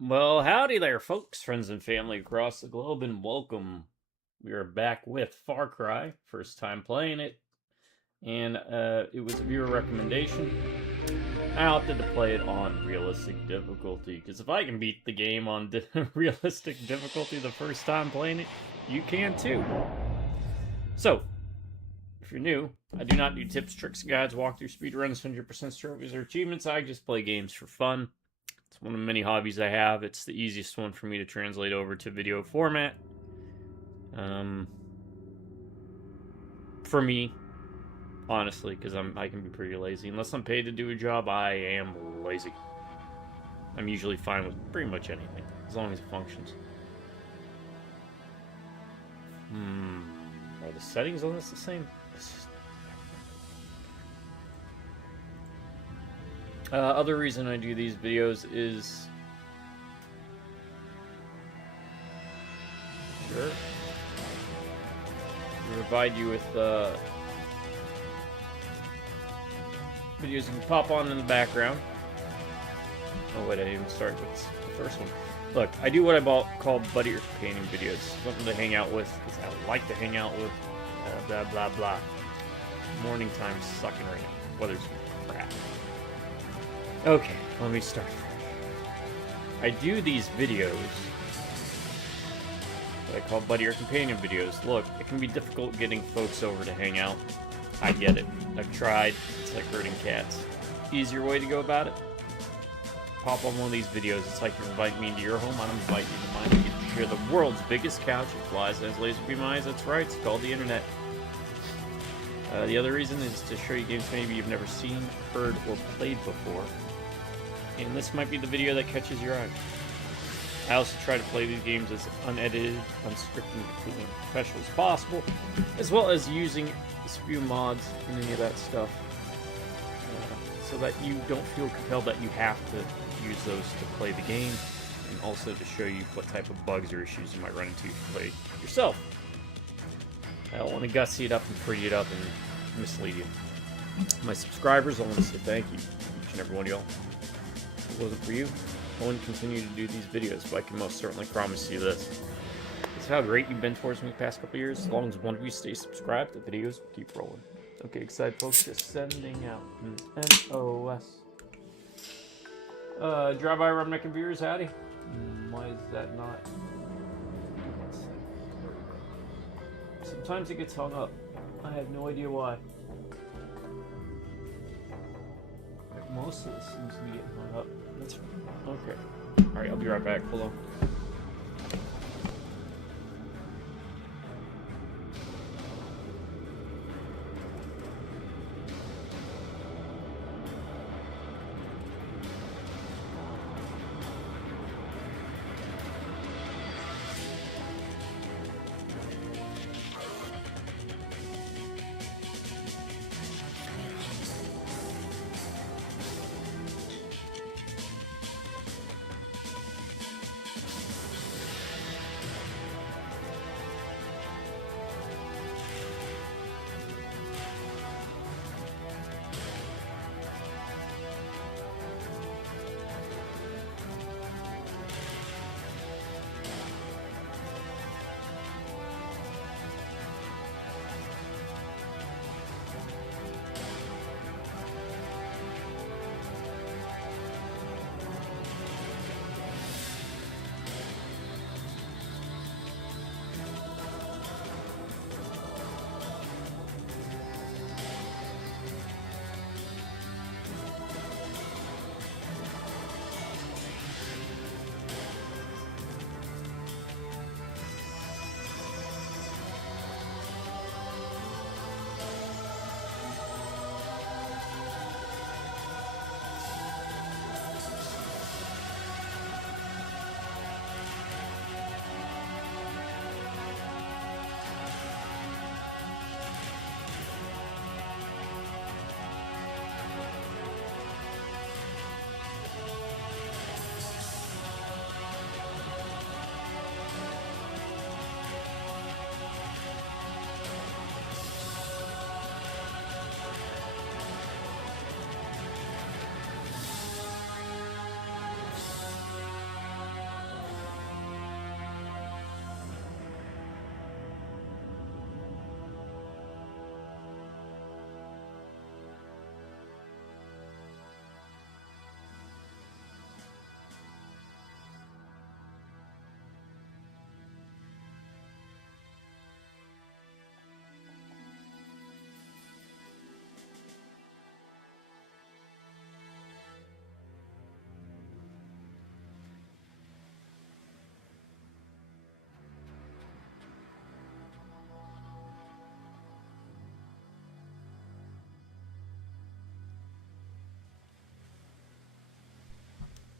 Well, howdy there, folks, friends, and family across the globe, and welcome. We are back with Far Cry, first time playing it, and it was a viewer recommendation. I opted to play it on realistic difficulty, because if I can beat the game on realistic difficulty the first time playing it, you can too. So, if you're new, I do not do tips, tricks, guides, walkthrough, speedruns, 100% trophies, or achievements. I just play games for fun. It's one of the many hobbies I have. It's the easiest one for me to translate over to video format. For me, honestly, because I can be pretty lazy. Unless I'm paid to do a job, I am lazy. I'm usually fine with pretty much anything, as long as it functions. Are the settings on this the same? Other reason I do these videos is to provide you with videos you can pop on in the background. Oh wait, I didn't even start with the first one. Look, I do what I call buddy or companion videos. Something to hang out with, because I like to hang out with. Blah blah blah. Morning time's sucking right now. Weather's crap. Okay, let me start fresh. I do these videos that I call buddy or companion videos. Look, it can be difficult getting folks over to hang out. I get it. I've tried. It's like herding cats. Easier way to go about it? Pop on one of these videos. It's like you invite me into your home. I don't invite you to mine. You get to share the world's biggest couch. It flies and has laser beam eyes. That's right. It's called the internet. The other reason is to show you games maybe you've never seen, heard, or played before. And this might be the video that catches your eye. I also try to play these games as unedited, unscripted, and completely professional as possible, as well as using as few mods and any of that stuff, so that you don't feel compelled that you have to use those to play the game, and also to show you what type of bugs or issues you might run into if you play yourself. I don't want to gussy it up and pretty it up and mislead you. My subscribers, I want to say thank you, each and every one of y'all. If it wasn't for you, I wouldn't continue to do these videos, but I can most certainly promise you this. It's how great you've been towards me the past couple years. As long as one of you stays subscribed, the videos will keep rolling. Okay, excited folks, just sending out an NOS. Drive-by Redneck and viewers, howdy. Why is that not? Sometimes it gets hung up. I have no idea why. Most of this seems to be getting hung up. That's okay. Alright, I'll be right back. Hold on.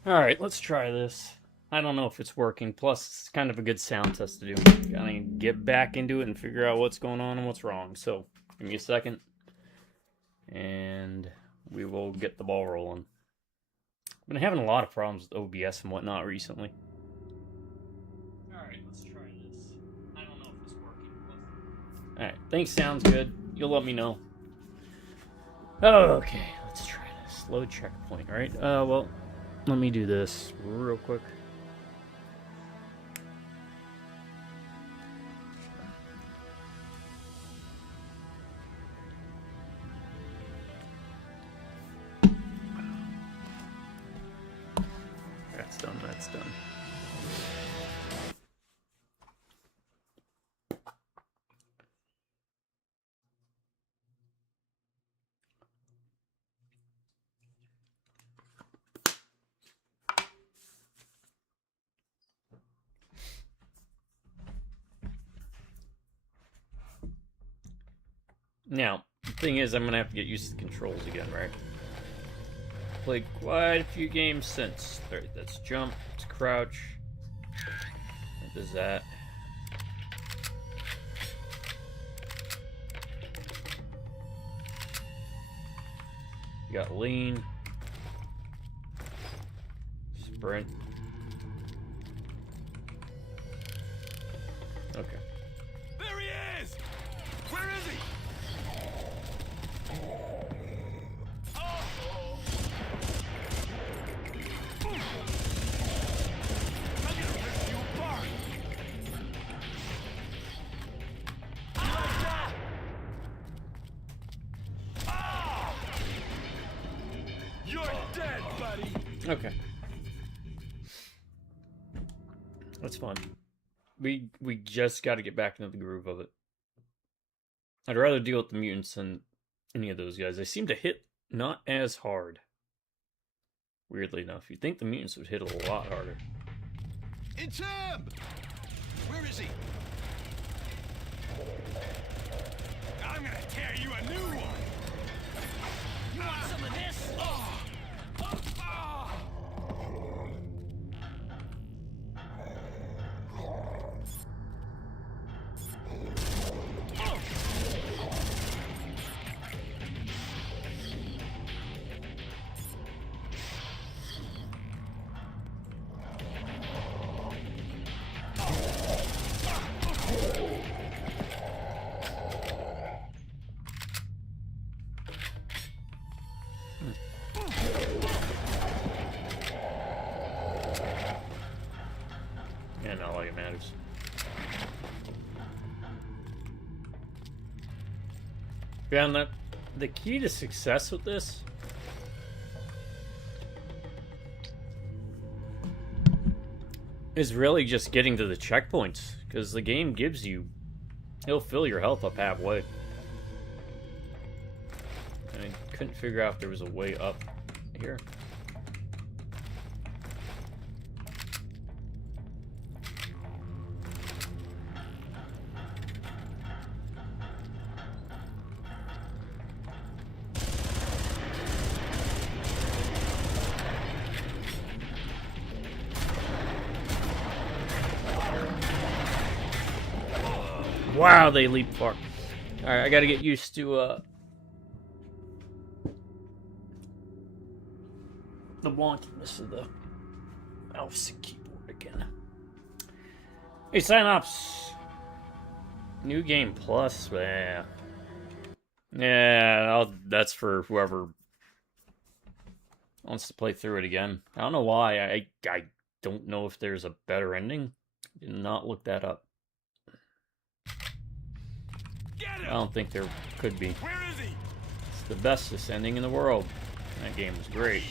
Alright, let's try this. I don't know if it's working. Plus, it's kind of a good sound test to do. Gotta get back into it and figure out what's going on and what's wrong. So, give me a second. And we will get the ball rolling. I've been having a lot of problems with OBS and whatnot recently. Alright, let's try this. I don't know if it's working. Alright, thanks, sounds good. You'll let me know. Okay, let's try this. Load checkpoint, right? Well, let me do this real quick. That's done, that's done. Now, the thing is, I'm going to have to get used to the controls again, right? Played quite a few games since. Alright, that's jump, it's crouch. What does that? You got lean. Sprint. Okay. There he is! Where is he? You're dead, buddy. Okay. That's fun. We just got to get back into the groove of it. I'd rather deal with the mutants than any of those guys. They seem to hit not as hard. Weirdly enough, you'd think the mutants would hit a lot harder. It's him! Where is he? I'm gonna tear you a new one! You want some of this? Yeah, not like it matters. Yeah, and the key to success with this is really just getting to the checkpoints, because the game gives you, it'll fill your health up halfway. And I couldn't figure out if there was a way up here. Wow, they leap far. Alright, I gotta get used to, the wonkiness of the mouse and keyboard again. Hey, sign-ups! New Game Plus, man. Yeah, that's for whoever wants to play through it again. I don't know why. I don't know if there's a better ending. Did not look that up. I don't think there could be. Where is he? It's the bestest ending in the world. That game was great.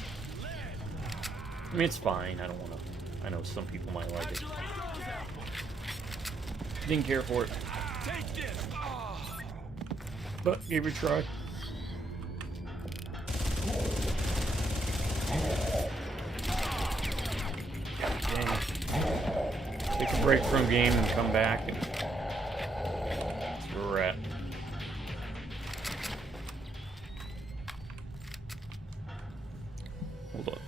I mean, it's fine. I don't want to. I know some people might like it. Didn't care for it. Take this. But gave it a try. Okay. Take a break from game and come back. And that's where we're at. Hold on.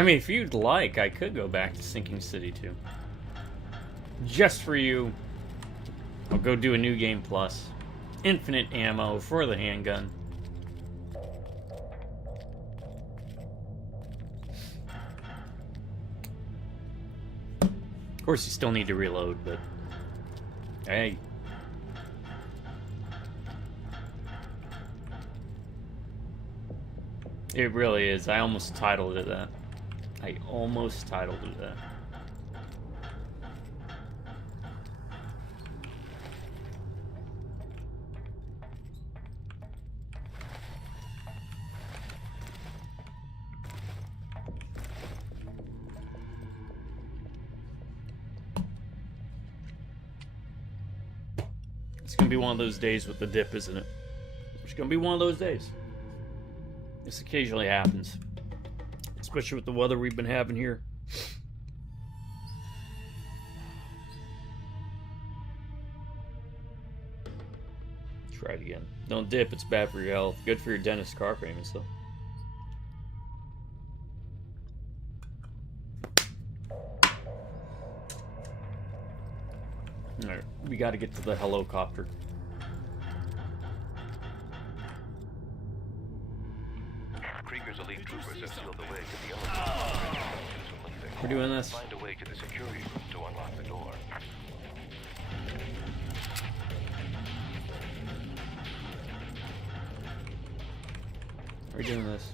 I mean, if you'd like, I could go back to Sinking City 2. Just for you. I'll go do a new game plus. Infinite ammo for the handgun. Of course, you still need to reload, but... Hey. It really is. I almost titled it that. I almost titled it that. It's gonna be one of those days with the dip, isn't it? It's gonna be one of those days. This occasionally happens. Especially with the weather we've been having here. Try it again. Don't dip, it's bad for your health. Good for your dentist car payments, though. Alright, we gotta get to the helicopter. Krieger's elite troopers have sealed the way to the elevator. We're doing this. Find a way to the security room to unlock the door. We're doing this.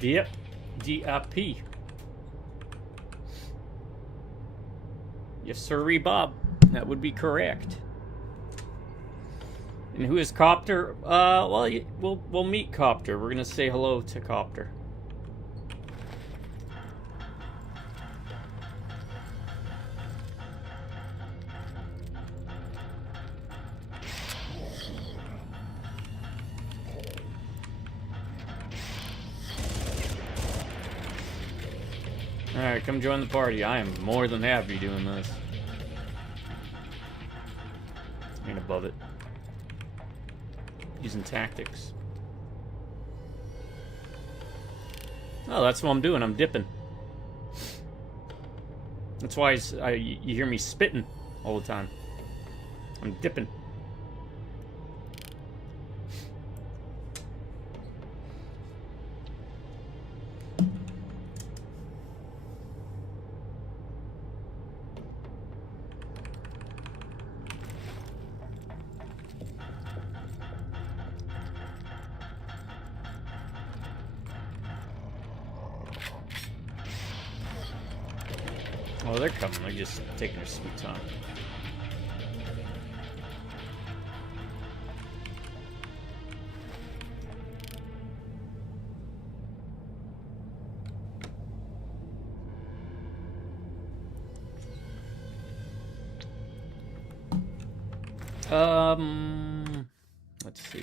Dip. DIP. Yes, sirree, Bob. That would be correct. And who is Copter? Well, we'll meet Copter. We're gonna say hello to Copter. Alright, come join the party. I am more than happy doing this. I mean, above it. Using tactics. Oh, that's what I'm doing. I'm dipping. That's why you hear me spitting all the time. I'm dipping. Oh, they're coming. They're just taking their sweet time. Let's see.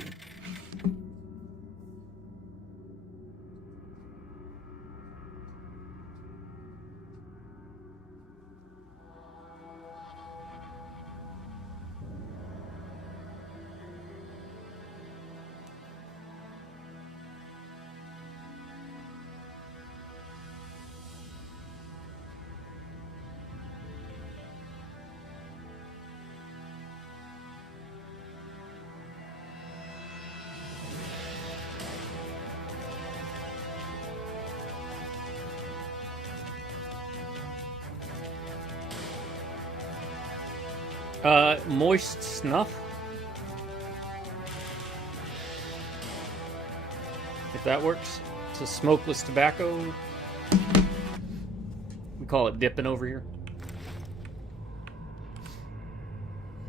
Moist snuff? If that works. It's a smokeless tobacco. We call it dipping over here.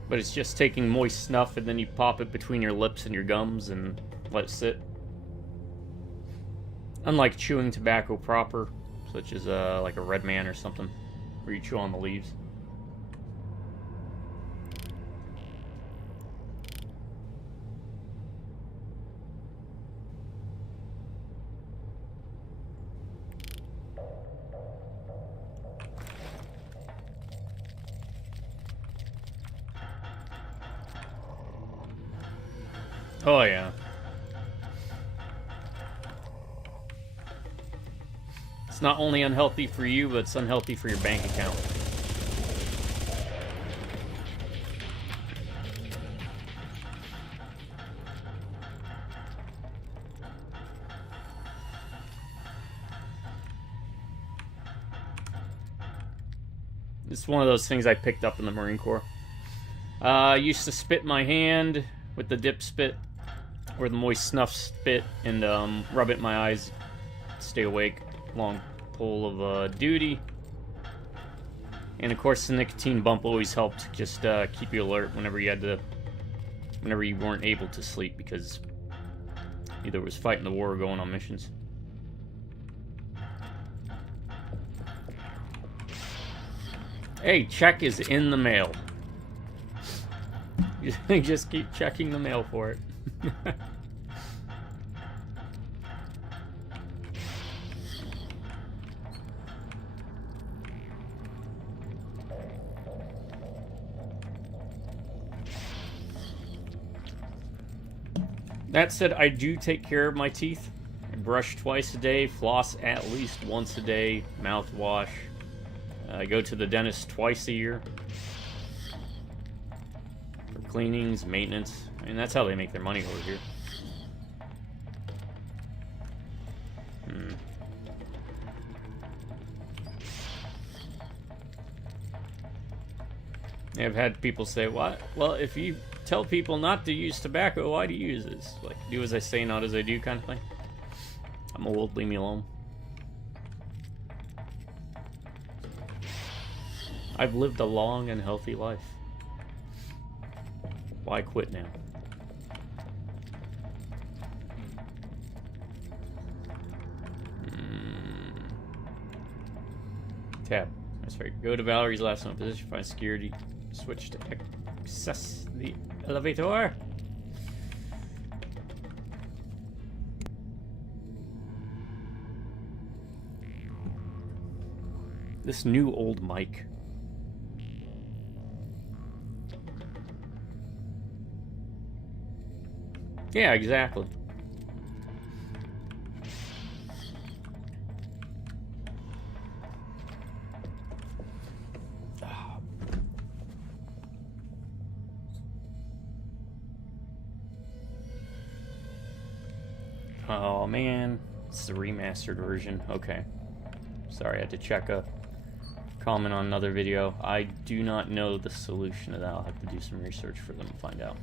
But it's just taking moist snuff and then you pop it between your lips and your gums and let it sit. Unlike chewing tobacco proper, such as like a Red Man or something, where you chew on the leaves. Oh, yeah. It's not only unhealthy for you, but it's unhealthy for your bank account. It's one of those things I picked up in the Marine Corps. I used to spit my hand with the dip spit, or the moist snuff spit, and rub it in my eyes, stay awake. Long pull of duty. And of course the nicotine bump always helped just keep you alert whenever you weren't able to sleep, because either it was fighting the war or going on missions. Hey, check is in the mail. You just keep checking the mail for it. That said, I do take care of my teeth. I brush twice a day, floss at least once a day, mouthwash. I go to the dentist twice a year for cleanings, maintenance. I mean, that's how they make their money over here. I've had people say, "What? Well, if you tell people not to use tobacco, why do you use this? Like, do as I say, not as I do," kind of thing. I'm old, leave me alone. I've lived a long and healthy life. Why quit now? Tab. That's right. Go to Valerie's last known position, find security, switch to access the elevator. This new old mic. Yeah, exactly. Oh man, it's the remastered version. Okay. Sorry, I had to check a comment on another video. I do not know the solution to that. I'll have to do some research for them to find out.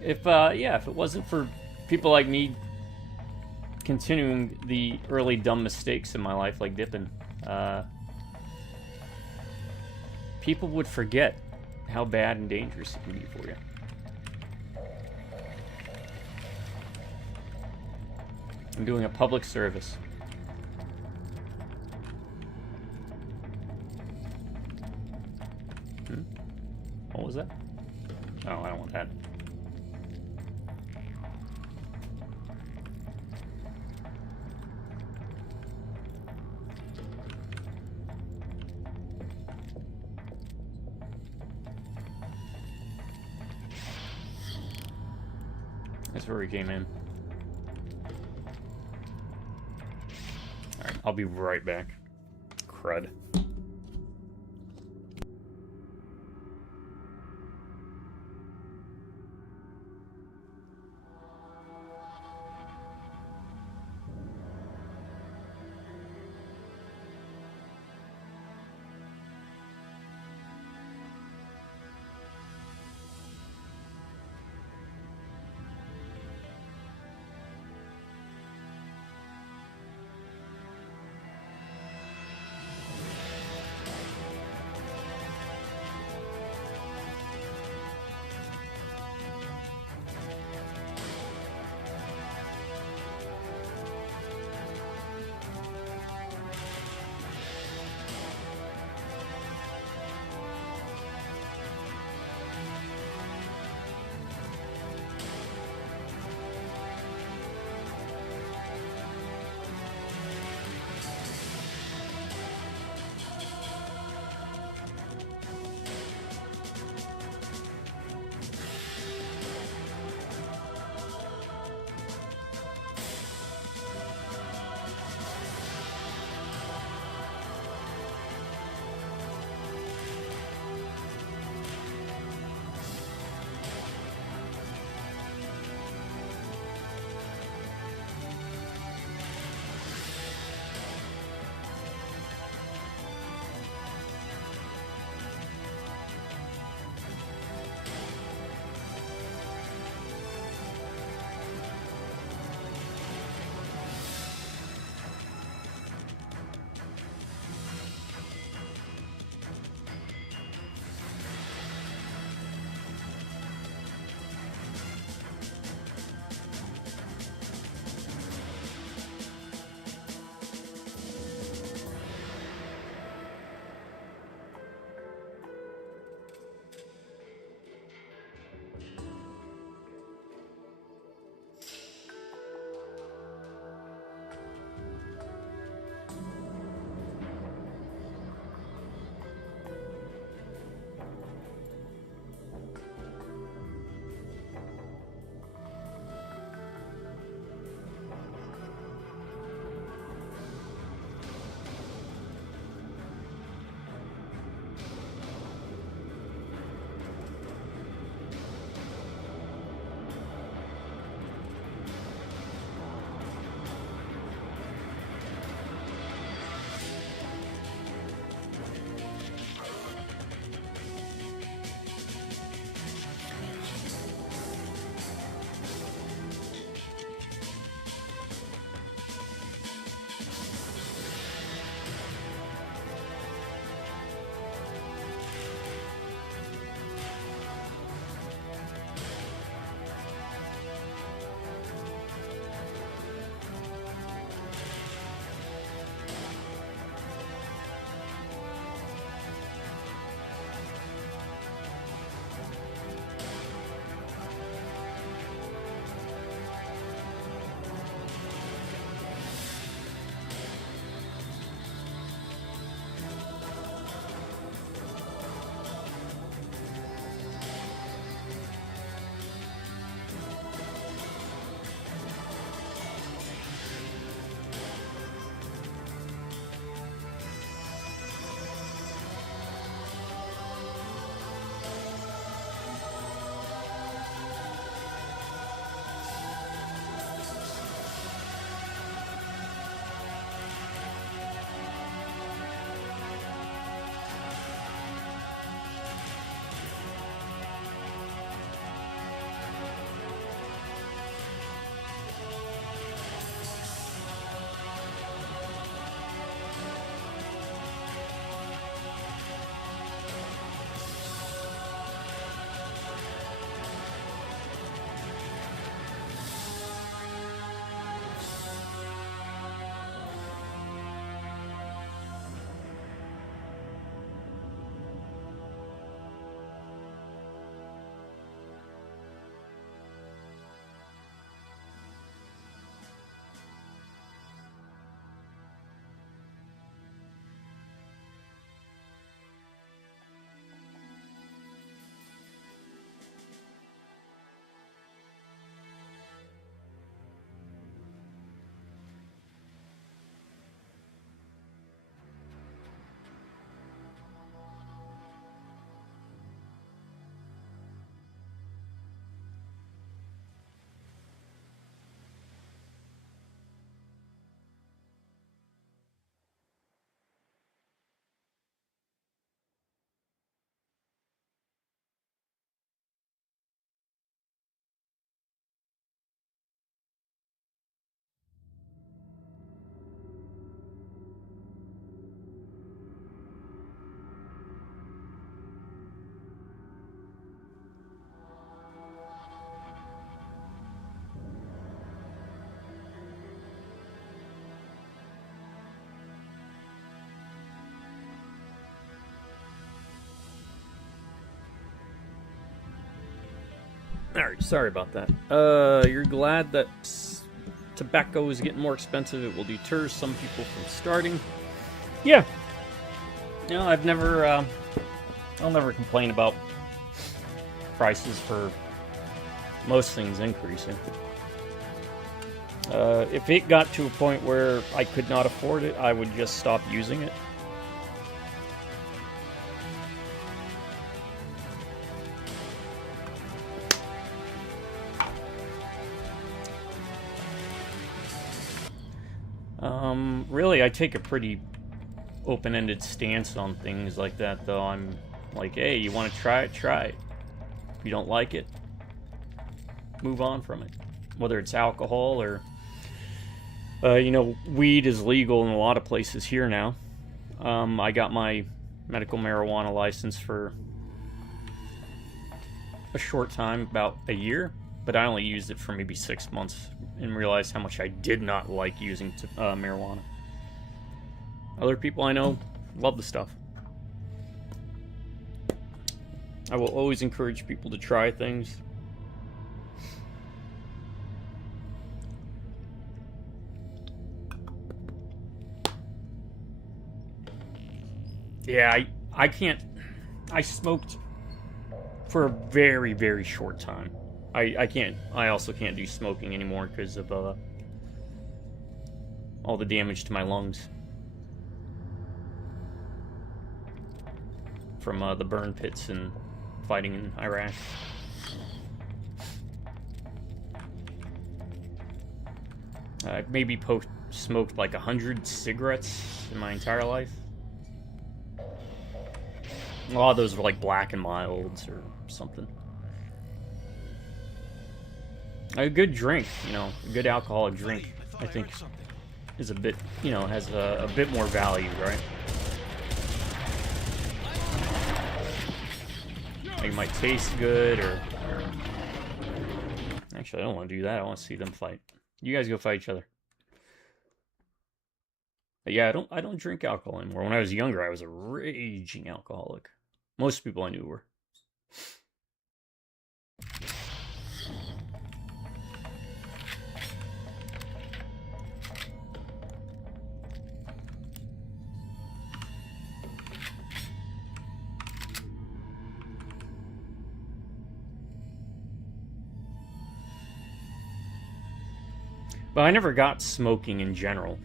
If it wasn't for people like me continuing the early dumb mistakes in my life, like dipping, people would forget how bad and dangerous it can be for you. I'm doing a public service. What was that? Oh, I don't want that. That's where we came in. Alright, I'll be right back. Crud. Alright, sorry about that. You're glad that tobacco is getting more expensive. It will deter some people from starting. Yeah. You know, I'll never complain about prices for most things increasing. If it got to a point where I could not afford it, I would just stop using it. Really, I take a pretty open-ended stance on things like that, though. I'm like, hey, you want to try it? Try it. If you don't like it, move on from it. Whether it's alcohol or, you know, weed is legal in a lot of places here now. I got my medical marijuana license for a short time, about a year, but I only used it for maybe 6 months and realized how much I did not like using marijuana. Other people I know love the stuff. I will always encourage people to try things. Yeah, I can't. I smoked for a very, very short time. I can't. I also can't do smoking anymore because of all the damage to my lungs from the burn pits and fighting in Iraq. I've maybe smoked like 100 cigarettes in my entire life. A lot of those were like Black and Milds or something. A good drink, you know, a good alcoholic drink, I think, is a bit, you know, has a bit more value, right? It might taste good, or... Actually, I don't want to do that. I want to see them fight. You guys go fight each other. But yeah, I don't drink alcohol anymore. When I was younger, I was a raging alcoholic. Most people I knew were. But I never got smoking in general.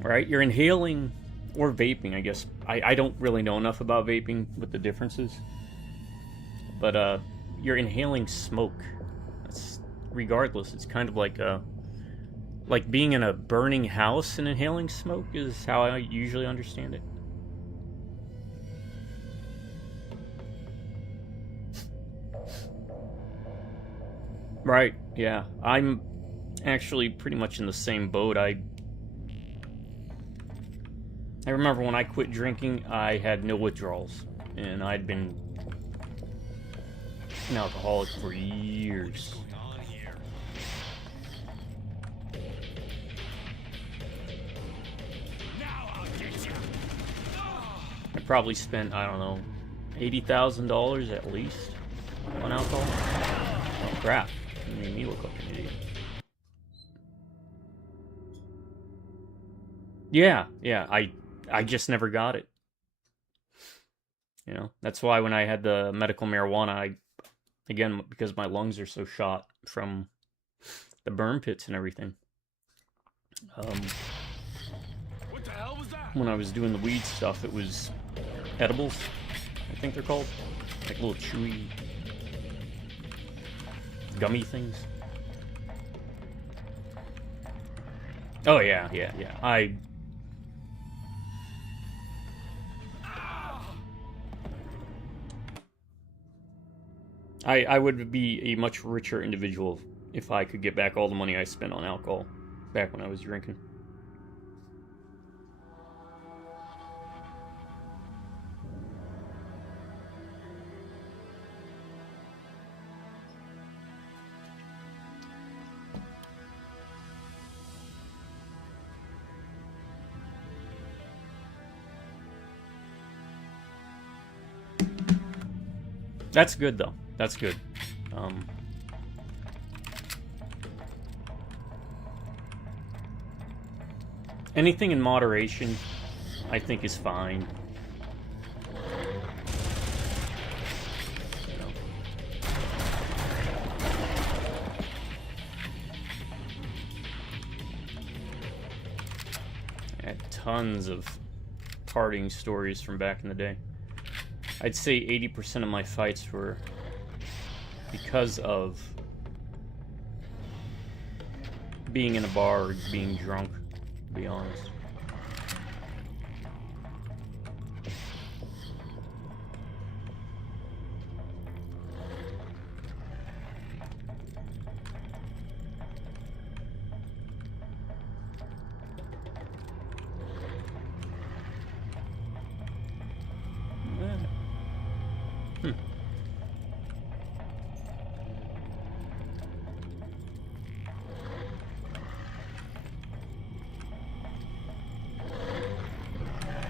Right? You're inhaling, or vaping, I guess. I don't really know enough about vaping, what the difference is. But, you're inhaling smoke. That's, regardless, it's kind of like being in a burning house and inhaling smoke is how I usually understand it. Right, yeah. I'm actually pretty much in the same boat. I remember when I quit drinking, I had no withdrawals. And I'd been an alcoholic for years. I probably spent, I don't know, $80,000 at least on alcohol. Oh, crap. You made me look like an idiot. Yeah, I just never got it. You know, that's why when I had the medical marijuana, again, because my lungs are so shot from the burn pits and everything. What the hell was that? When I was doing the weed stuff, it was edibles, I think they're called. Like little chewy, gummy things. Oh, yeah. I would be a much richer individual if I could get back all the money I spent on alcohol back when I was drinking. That's good, though. That's good. Anything in moderation, I think, is fine. You know. I had tons of parting stories from back in the day. I'd say 80% of my fights were because of being in a bar or being drunk, to be honest.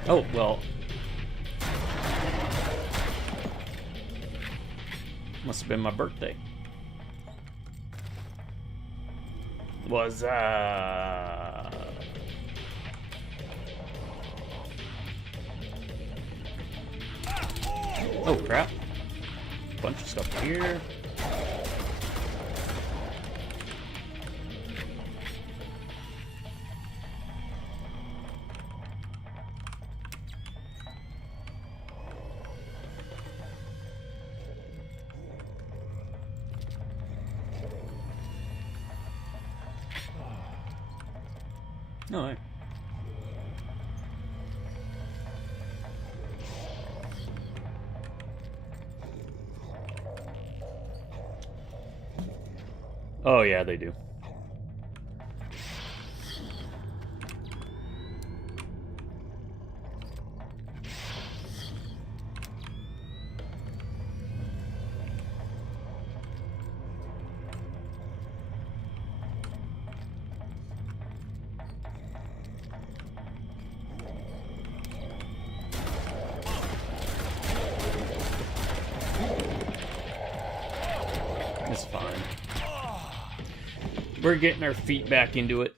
Oh, well. Must have been my birthday. Was, oh, crap. Bunch of stuff here. No way. Oh yeah, they do. It's fine. We're getting our feet back into it.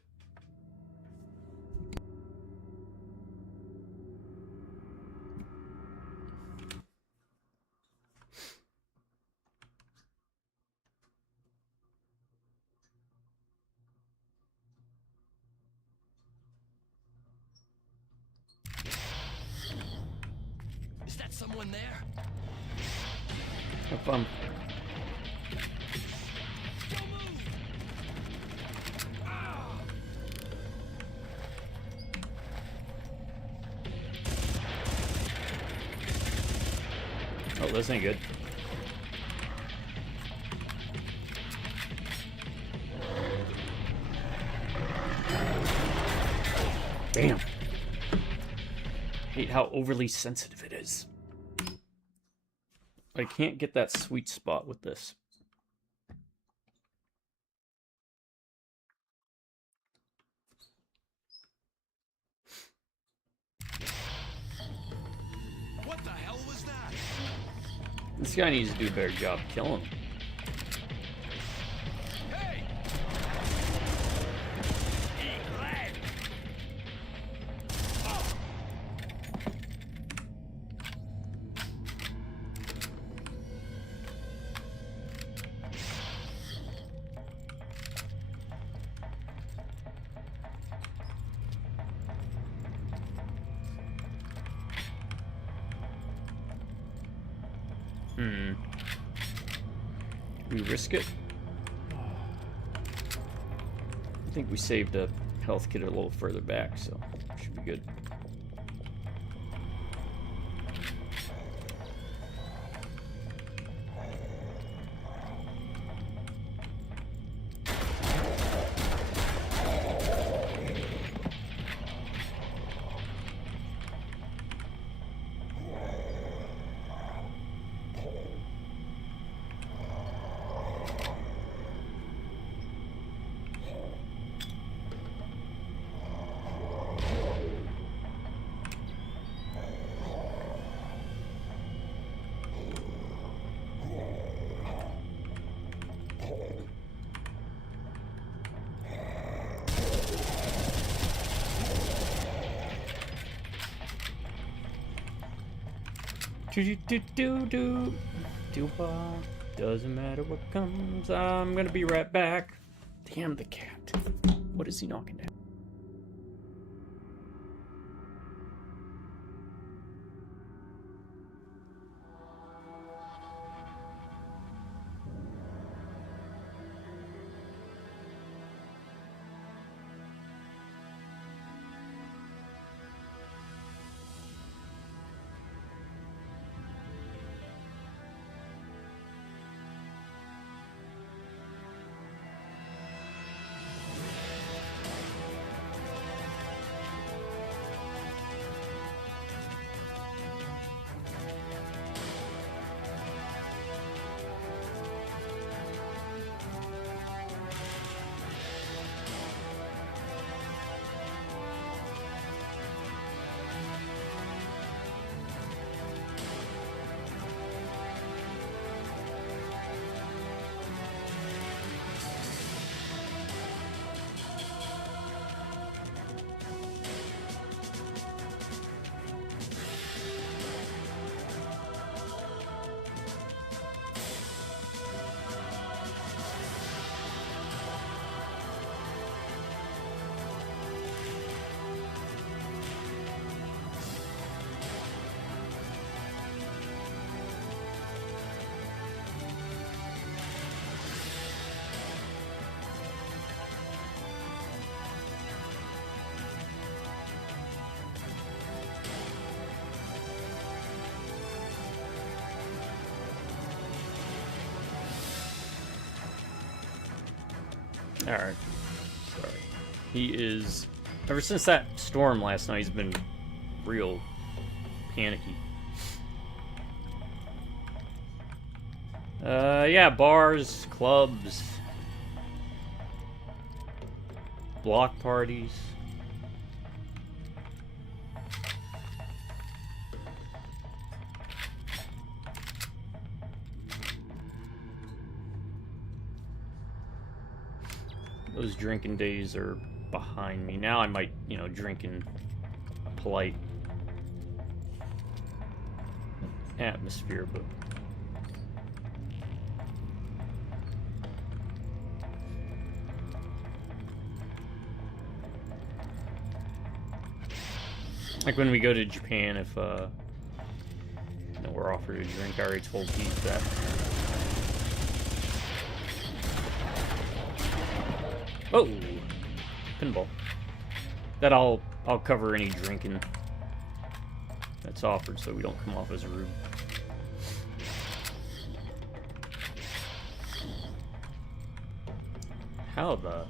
Is that someone there? Have fun. Oh, this ain't good. Damn. Hate how overly sensitive it is. I can't get that sweet spot with this. What the hell was that? This guy needs to do a better job killing him. Hey! Eat lead! We risk it? I think we saved a health kit a little further back, so should be good. Doesn't matter what comes, I'm gonna be right back. Damn the cat. What is he knocking down? Alright. Sorry. He is... Ever since that storm last night, he's been real panicky. Yeah, bars, clubs, block parties. Those drinking days are behind me. Now I might, drink in a polite atmosphere, but... Like when we go to Japan, if we're offered a drink, I already told Keith that. Oh, pinball. That I'll cover any drinking that's offered, so we don't come off as rude. How the...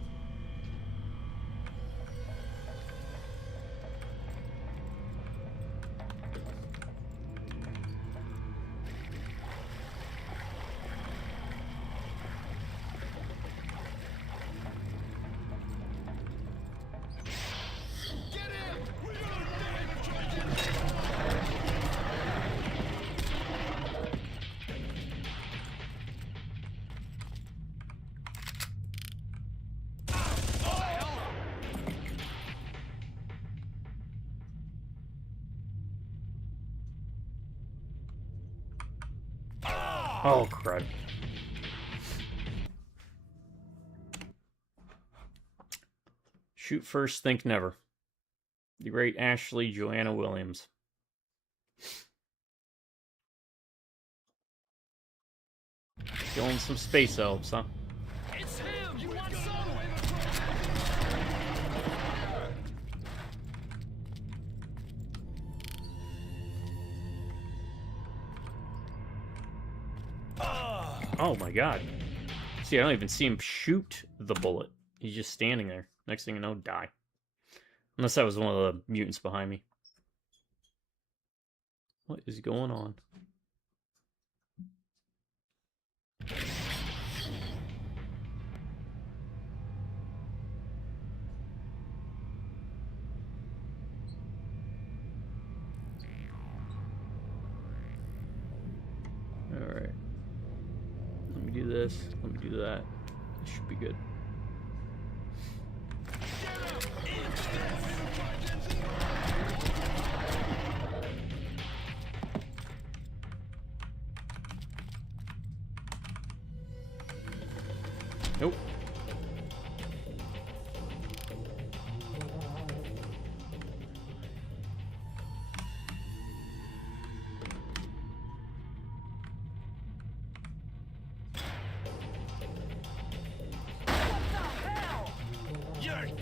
Oh, crud. Shoot first, think never. The great Ashley Joanna Williams. Killing some space elves, huh? It's him! You want some? Oh my god. See, I don't even see him shoot the bullet. He's just standing there. Next thing you know, die. Unless that was one of the mutants behind me. What is going on? Alright. Let me do this. Let me do that. This should be good.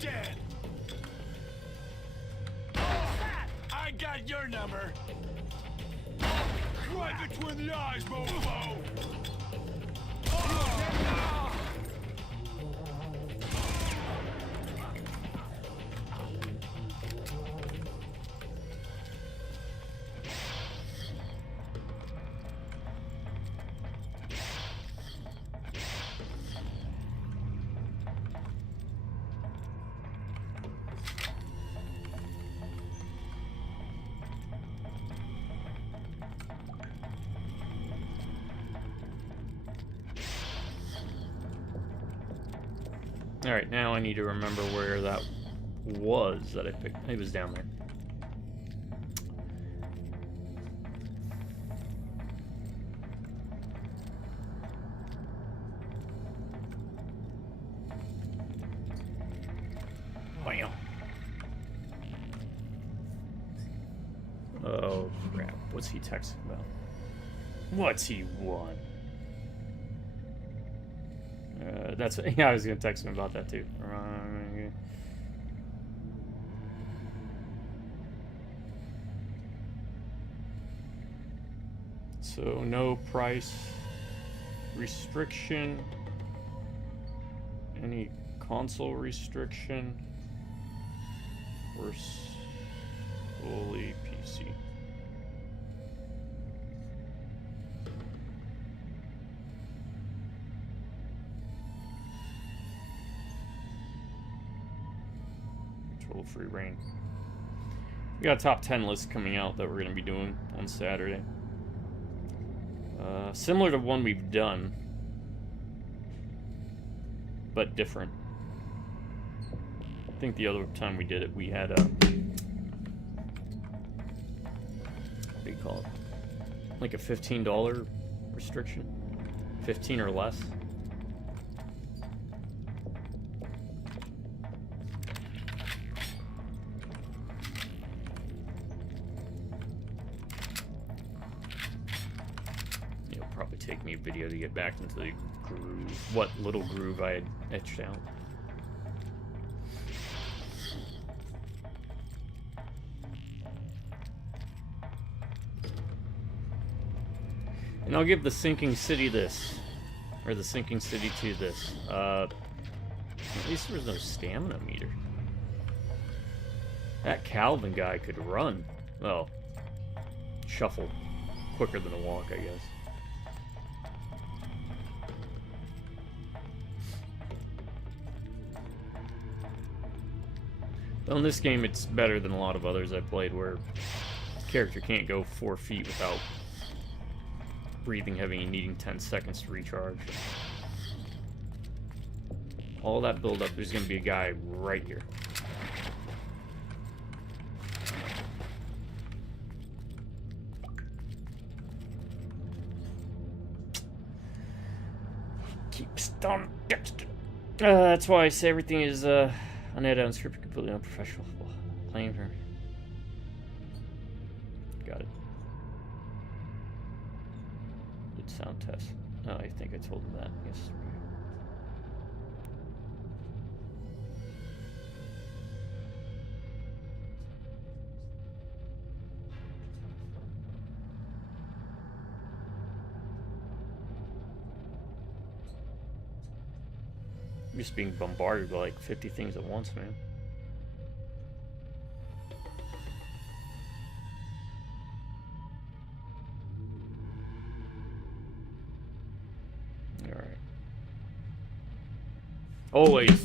dead. I got your number. Right between the eyes, mofo. Alright, now I need to remember where that was that I picked. It was down there. Bam. Oh, crap. What's he texting about? What's he want? That's yeah. I was gonna text him about that too. So no price restriction. Any console restriction? Or solely PC. Free reign. We got a top 10 list coming out that we're going to be doing on Saturday. Similar to one we've done, but different. I think the other time we did it, we had a what do you call it? Like a $15 restriction, 15 or less. Take me a video to get back into the groove. What little groove I had etched out. And I'll give the sinking city this. Or the sinking city 2 this. At least there was no stamina meter. That Calvin guy could run. Well, shuffle quicker than a walk, I guess. Well, in this game, it's better than a lot of others I played where the character can't go 4 feet without breathing heavy and needing 10 seconds to recharge. All that build up, there's going to be a guy right here. Keeps on Dexter. That's why I say everything is unedited, unscripted, completely unprofessional. Playing for me. Got it. Did sound test. Oh, I think I told him that. Yes. I'm just being bombarded by like 50 things at once, man. Alright. Always.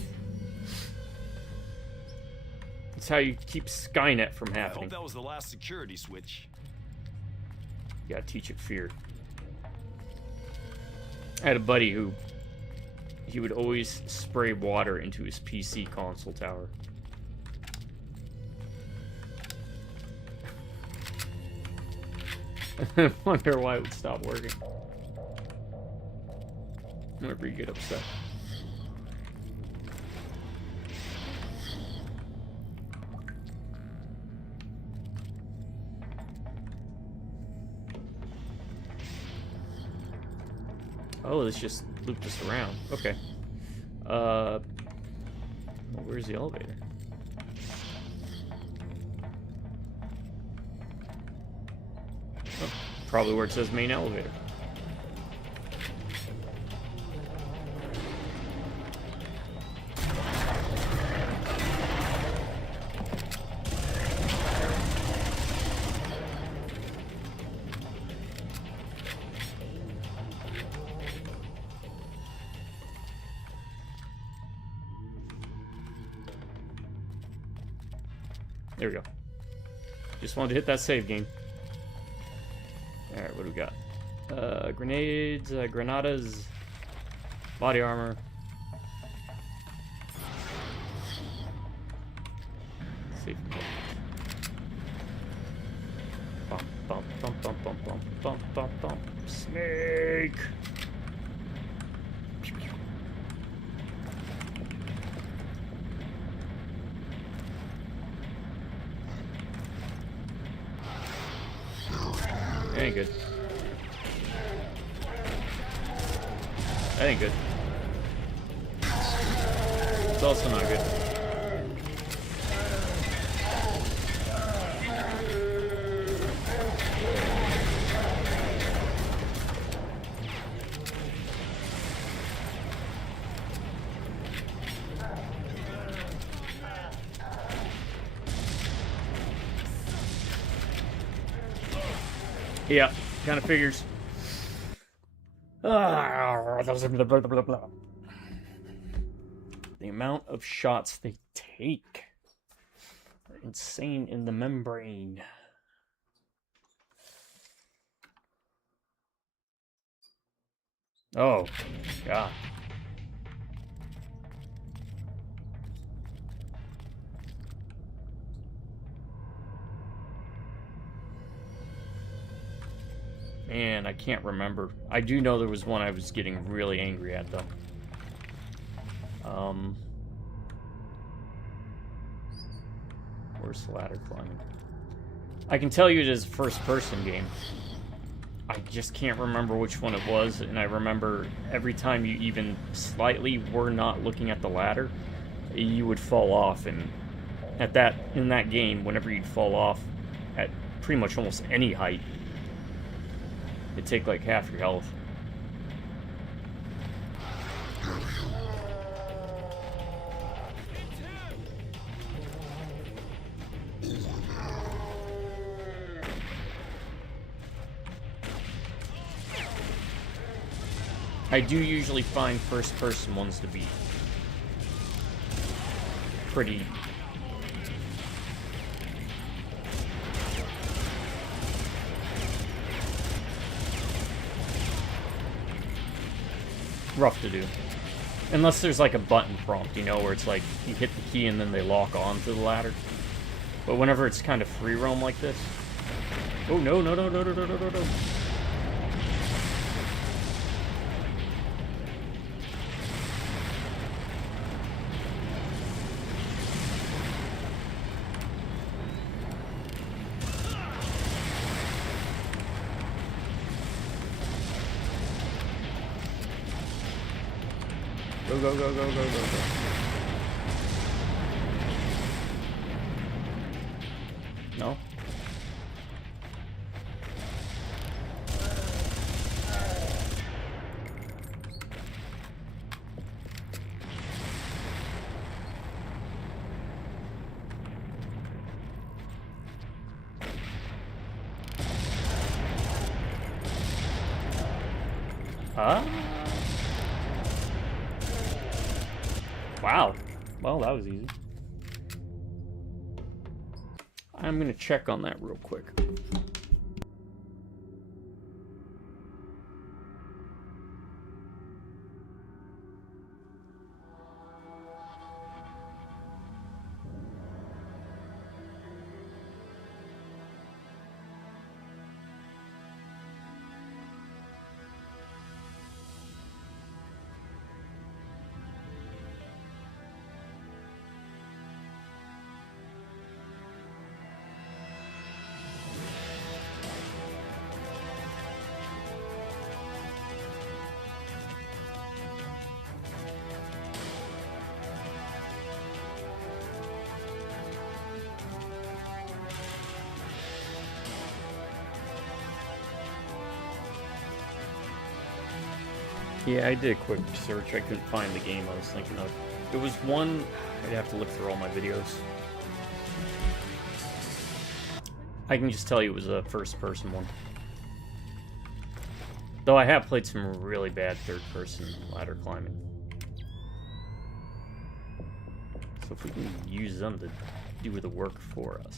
That's how you keep Skynet from I happening. hope that was the last security switch. You gotta teach it fear. I had a buddy who he would always spray water into his PC console tower. I wonder why it would stop working. Whenever you get upset. Oh, this just looped us around. Okay. Where's Where's the elevator? Oh, probably where it says main elevator. There we go. Just wanted to hit that save game. Alright, what do we got? Grenades, granadas, body armor. Safe. Bump, bump, bump, bump, bump, bump, bump, bump, bump. Snake! That ain't good. That ain't good. It's also not good. Yeah, kind of figures. The amount of shots they take are insane in the membrane. Oh, God. Man, I can't remember. I do know there was one I was getting really angry at, though. Where's the ladder climbing? I can tell you it is a first-person game. I just can't remember which one it was, and I remember every time you even slightly were not looking at the ladder, you would fall off, and in that game, whenever you'd fall off at pretty much almost any height, it'd take like half your health. I do usually find first-person ones to be pretty rough to do. Unless there's like a button prompt, you know, where it's like you hit the key and then they lock on to the ladder. But whenever it's kind of free roam like this... Oh, no, no, no, no, no, no, no, no, no. Go, go, go, go, go, go, go. No? Huh? Wow. Well, that was easy. I'm gonna check on that real quick. Yeah, I did a quick search. I couldn't find the game I was thinking of. There was one. I'd have to look through all my videos. I can just tell you it was a first-person one. Though I have played some really bad third-person ladder climbing. So if we can use them to do the work for us.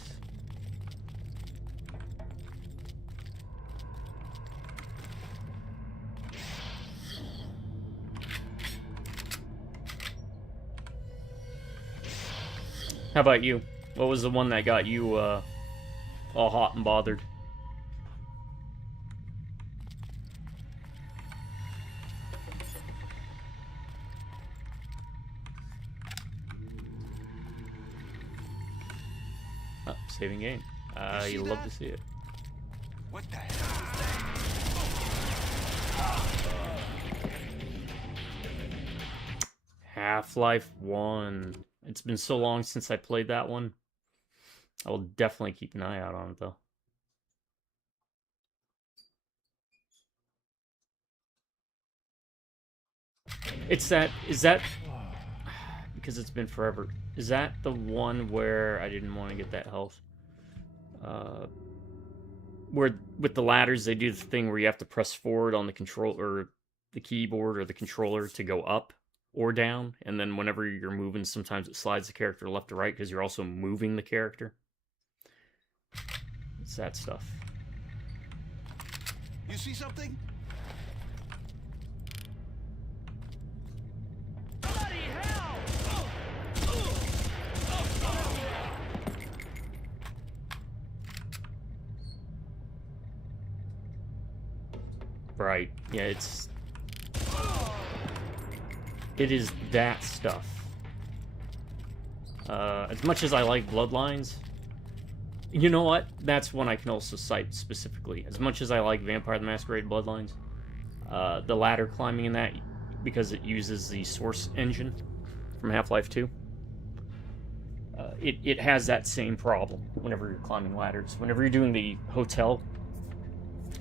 How about you? What was the one that got you all hot and bothered? Oh, saving game. You love to see it. What the hell is that? Half-Life 1. It's been so long since I played that one. I will definitely keep an eye out on it, though. It's that... Is that... Because it's been forever. Is that the one where I didn't want to get that health? Where with the ladders, they do the thing where you have to press forward on the control... or the keyboard or the controller to go up or down, and then whenever you're moving, sometimes it slides the character left to right because you're also moving the character. It's that stuff. You see something? Bloody hell! Right. Yeah, it is that stuff. As much as I like Bloodlines, you know what? That's one I can also cite specifically. As much as I like Vampire the Masquerade Bloodlines, the ladder climbing in that, because it uses the Source engine from Half-Life 2, it has that same problem whenever you're climbing ladders. Whenever you're doing the hotel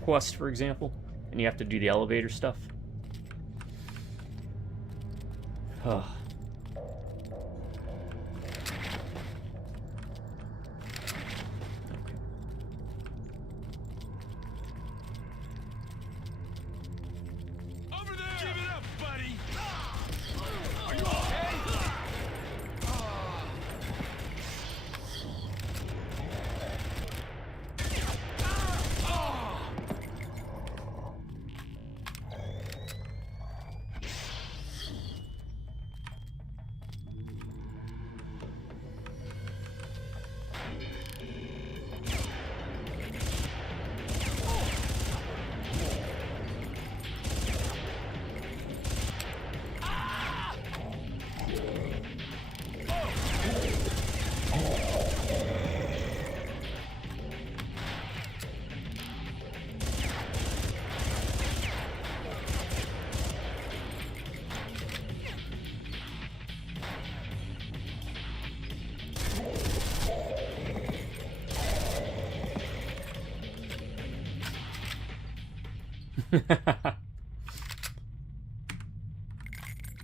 quest, for example, and you have to do the elevator stuff. Ugh. Over there! Give it up, buddy! Are you okay?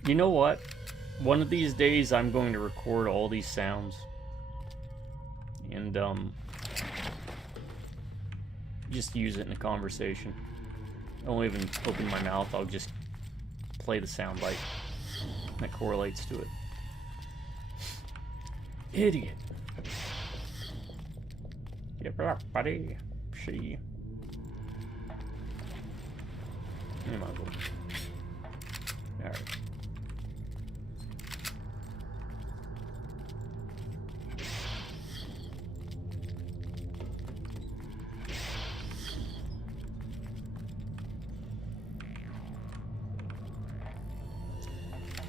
You know what? One of these days I'm going to record all these sounds. And, just use it in a conversation. I won't even open my mouth, I'll just play the soundbite that correlates to it. Idiot. Give it up, buddy. See. Come on, alright.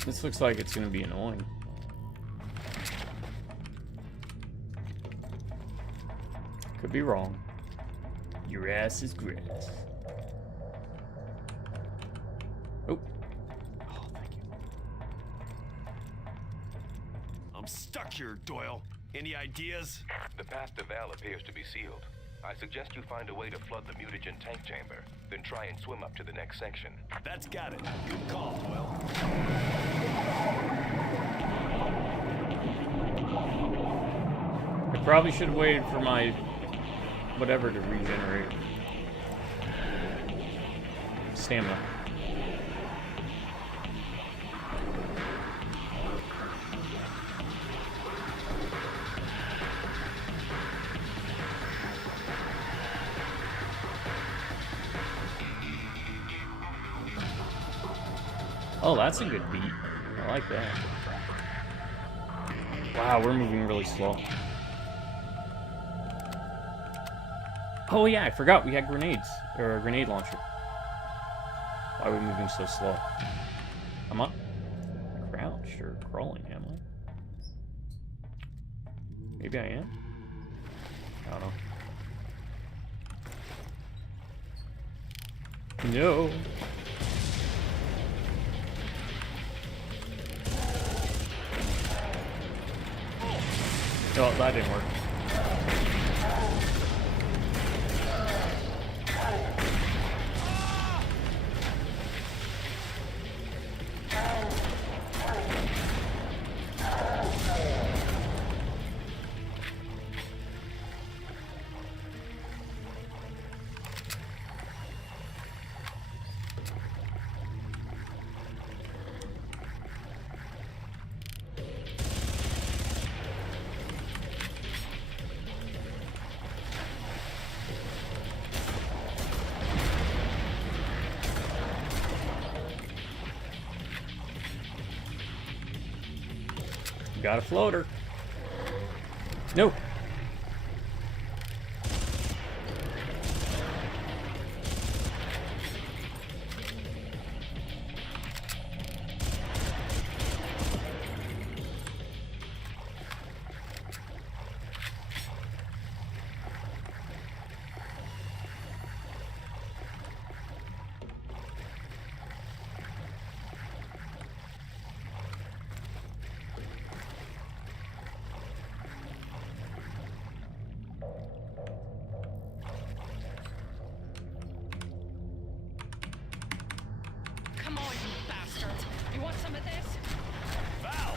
This looks like it's going to be annoying. Could be wrong. Your ass is grass. Oh. Oh, thank you. I'm stuck here, Doyle. Any ideas? The path to Val appears to be sealed. I suggest you find a way to flood the mutagen tank chamber, then try and swim up to the next section. That's got it. Good call, Doyle. I probably should have waited for my whatever to regenerate. Stamina. Oh, that's a good beat. I like that. Wow, we're moving really slow. Oh yeah, I forgot we had grenades. Or a grenade launcher. Why are we moving so slow? I'm up. Crouched or crawling, am I? Maybe I am? I don't know. No. Oh, that didn't work. Got a floater. No. Come on, you bastards. You want some of this? Val!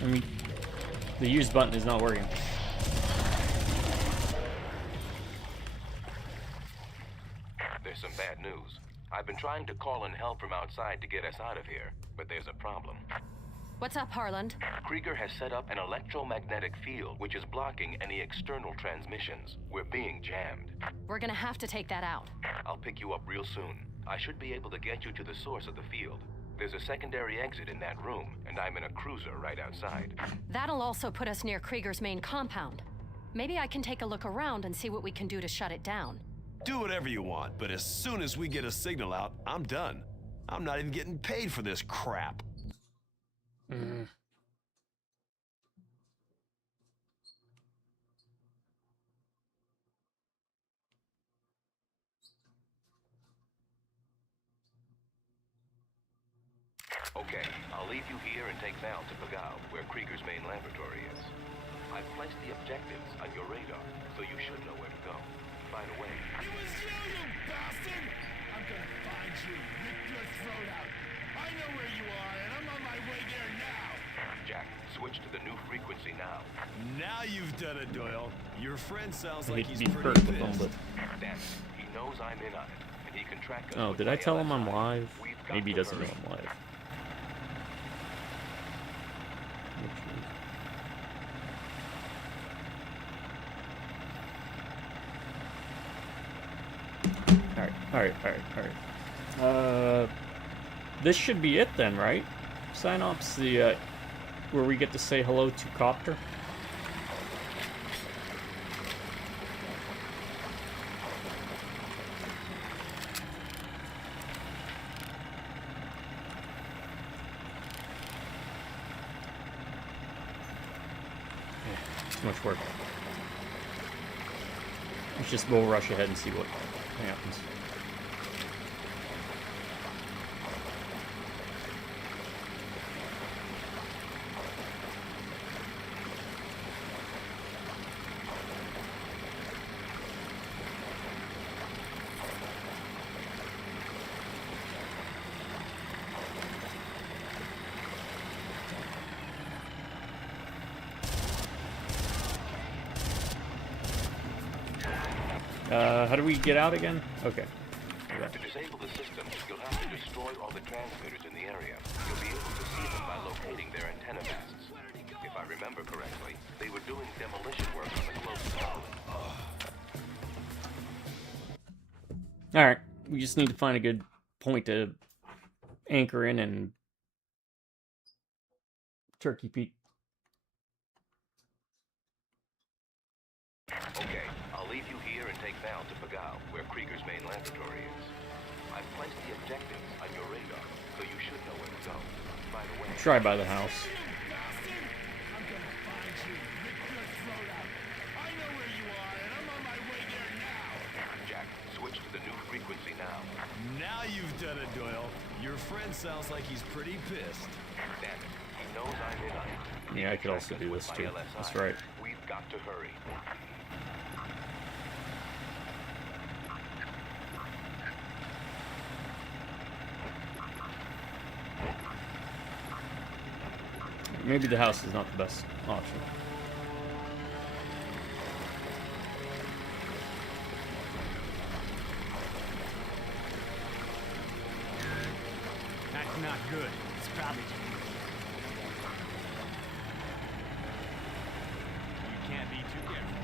I mean, the use button is not working. There's some bad news. I've been trying to call in help from outside to get us out of here, but there's a problem. What's up, Harland? Krieger has set up an electromagnetic field which is blocking any external transmissions. We're being jammed. We're gonna have to take that out. I'll pick you up real soon. I should be able to get you to the source of the field. There's a secondary exit in that room, and I'm in a cruiser right outside. That'll also put us near Krieger's main compound. Maybe I can take a look around and see what we can do to shut it down. Do whatever you want, but as soon as we get a signal out, I'm done. I'm not even getting paid for this crap. Okay, I'll leave you here and take Val to Pagao, where Krieger's main laboratory is. I've placed the objectives on your radar, so you should know where to go. Find a way. It was you, you bastard! I'm gonna find you, rip your throat out. I know where you are, and I'm on my way there now. Jack, switch to the new frequency now. Now you've done it, Doyle. Your friend sounds I like hate he's to be pretty hurt, pissed. but Damn it, he knows I'm in on it, and he can track us. oh, with did I my tell him I'm LSI. live? We've got Maybe he to doesn't know hurry. I'm live. Alright. This should be it then, right? Synopsis, the, where we get to say hello to Copter. Too much work. Let's just go rush ahead and see what happens. How do we get out again? Okay. To disable the system, you'll have to destroy all the transmitters in the area. You'll be able to see them by locating their antenna masts. If I remember correctly, they were doing demolition work on the close tower. Alright, we just need to find a good point to anchor in and Turkey Peak. Okay, I'll leave you here and take Val to Pagao, where Krieger's main laboratory is. I've placed the objectives on your radar, so you should know where to go. By the way, Try by the house. I'm gonna find you, rip your throat out. I know where you are, and I'm on my way there now. Jack, switch to the new frequency now. Now you've done it, Doyle. Your friend sounds like he's pretty pissed. Damn it, he knows I'm in on it. Yeah, I could also do this too. That's right. We've got to hurry. Maybe the house is not the best option. That's not good. It's probably... You can't be too careful.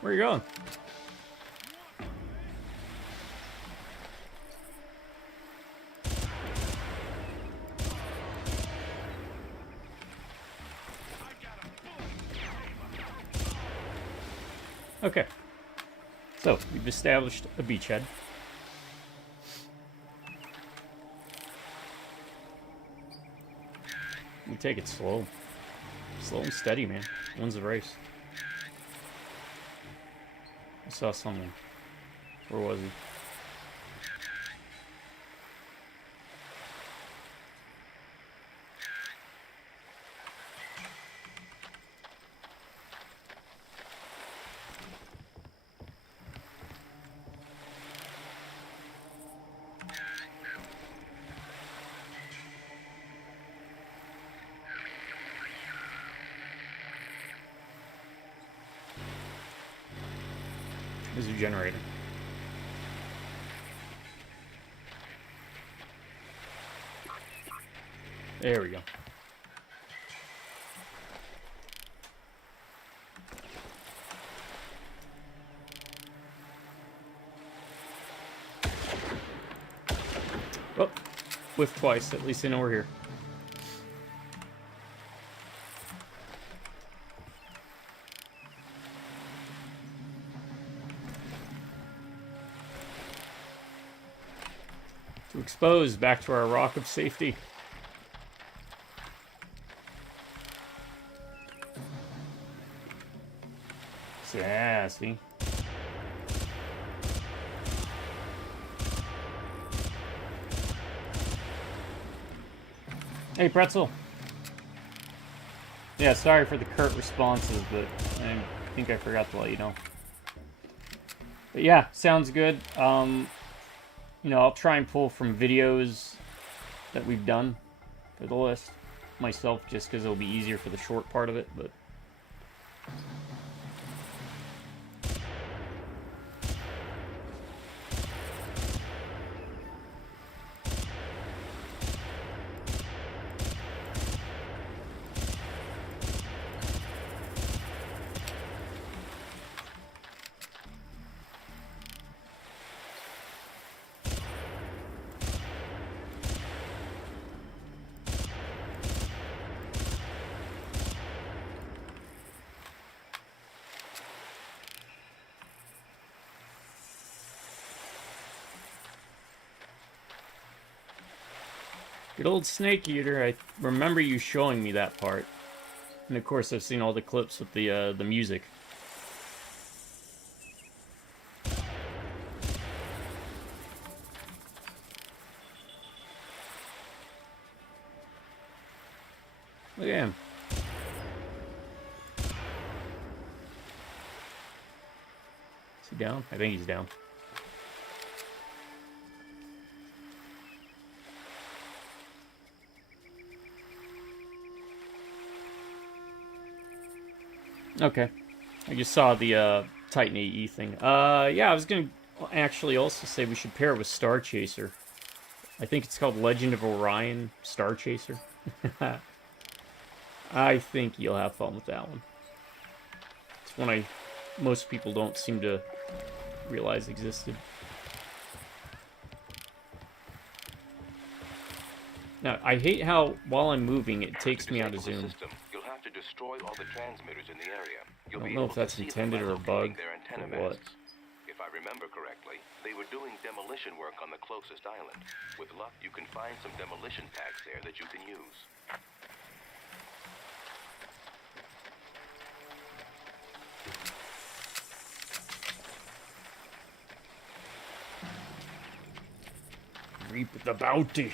Where are you going? Okay. So, we've established a beachhead. We take it slow. Slow and steady, man. Wins the race. I saw someone. Where was he? There's a generator. There we go. Oh, whiff twice. At least they know we're here. To expose, back to our rock of safety. Sassy. Hey, Pretzel. Yeah, sorry for the curt responses, but I think I forgot to let you know. But yeah, sounds good. You know, I'll try and pull from videos that we've done for the list myself, just because it'll be easier for the short part of it, but... Good old Snake Eater. I remember you showing me that part. And of course I've seen all the clips with the music. Look at him. Is he down? I think he's down. Okay. I just saw the Titan AE thing. Yeah, I was going to actually also say we should pair it with Star Chaser. I think it's called Legend of Orion Star Chaser. I think you'll have fun with that one. It's one most people don't seem to realize existed. Now, I hate how, while I'm moving, it takes me out of zoom. You'll have to destroy all the transmitters in the area. I don't know if that's intended or a bug or what. If I remember correctly, they were doing demolition work on the closest island. With luck, you can find some demolition packs there that you can use. Reap the bounty.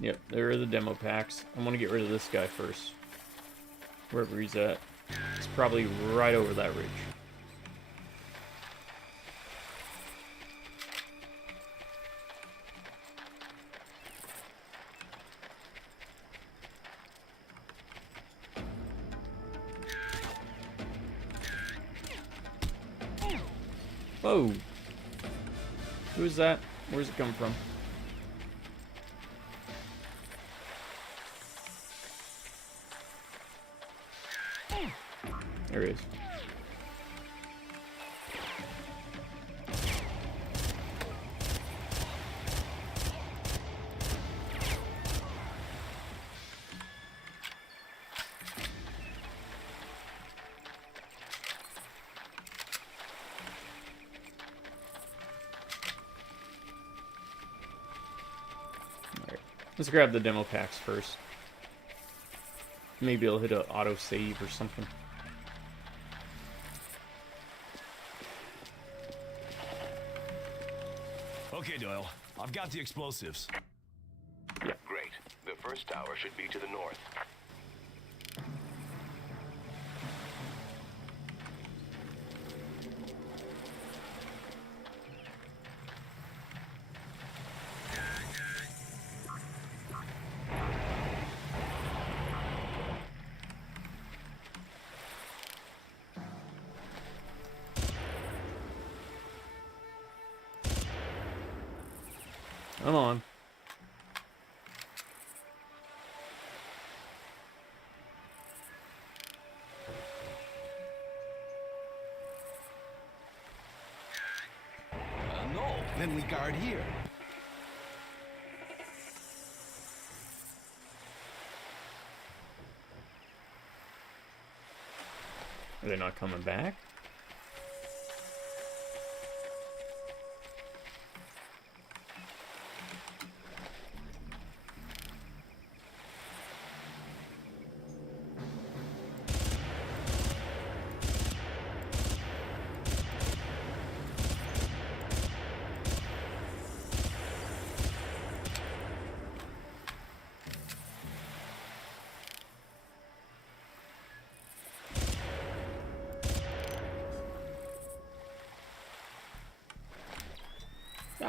Yep, there are the demo packs. I want to get rid of this guy first. Wherever he's at. It's probably right over that ridge. Whoa! Who is that? Where's it come from? There he is. Alright, let's grab the demo packs first. Maybe it'll hit an auto save or something. Okay, Doyle. I've got the explosives. Yeah. Great. The first tower should be to the north. Come on. No. Then we guard here. Are they not coming back?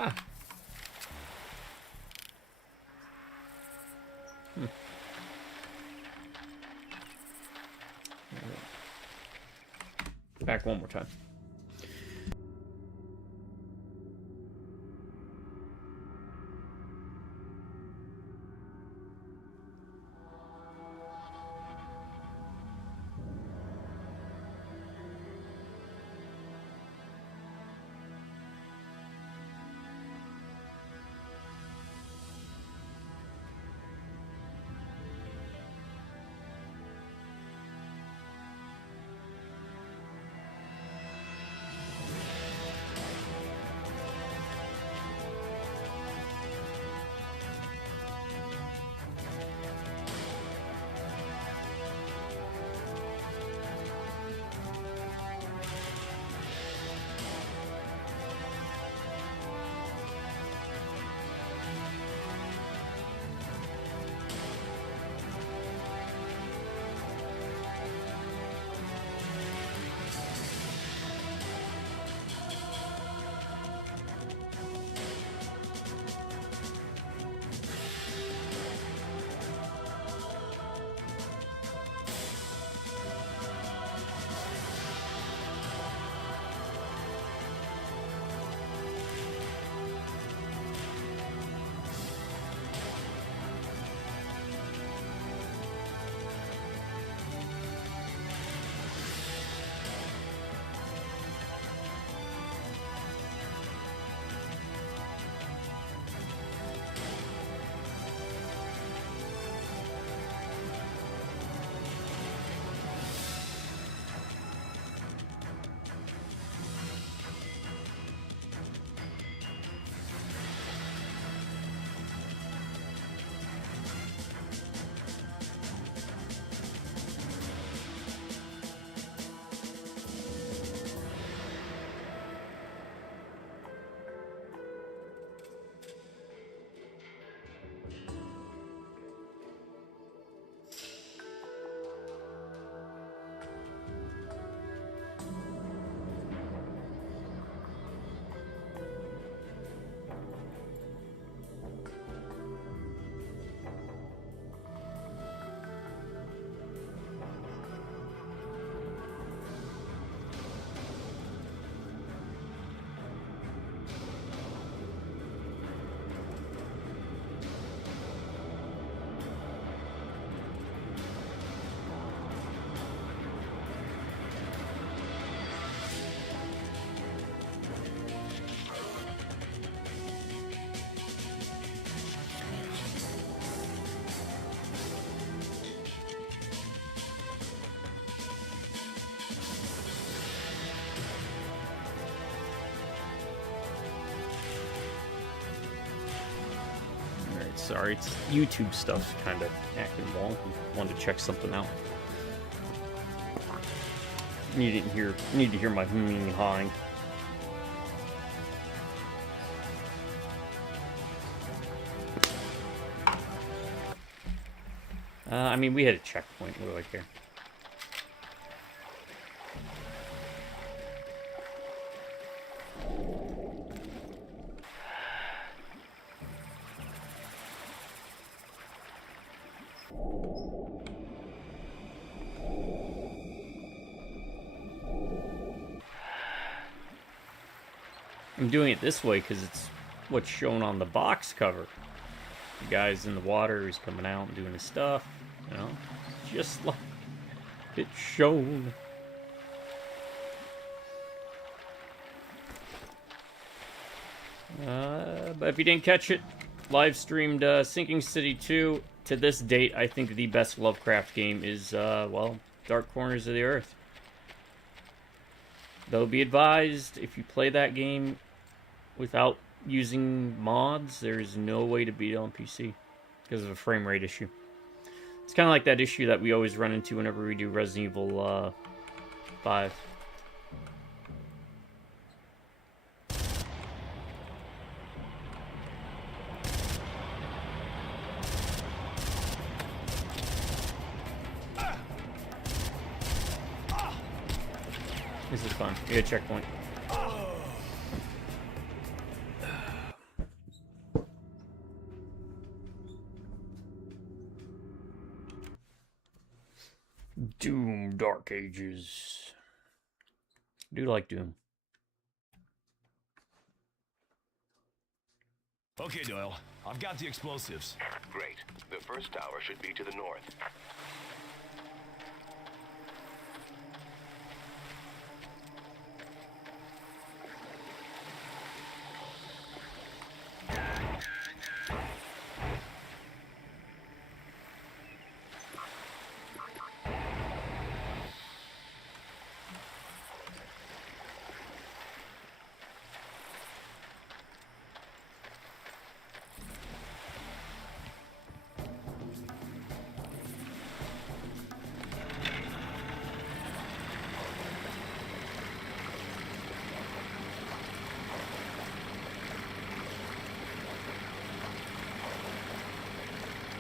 Ah. Back one more time. Sorry, it's YouTube stuff kind of acting wonky. Wanted to check something out. Need to hear my hawing. I mean, we had a checkpoint. What do I care? I'm doing it this way because it's what's shown on the box cover. The guy's in the water, he's coming out and doing his stuff, you know, just like it's shown. But if you didn't catch it, live streamed Sinking City 2. To this date, I think the best Lovecraft game is, well, Dark Corners of the Earth. Though be advised, if you play that game without using mods, there's no way to beat it on PC because of a frame rate issue. It's kind of like that issue that we always run into whenever we do Resident Evil 5. This is fun. We got a checkpoint. Dark Ages. I do like Doom. Okay, Doyle. I've got the explosives. Great. The first tower should be to the north.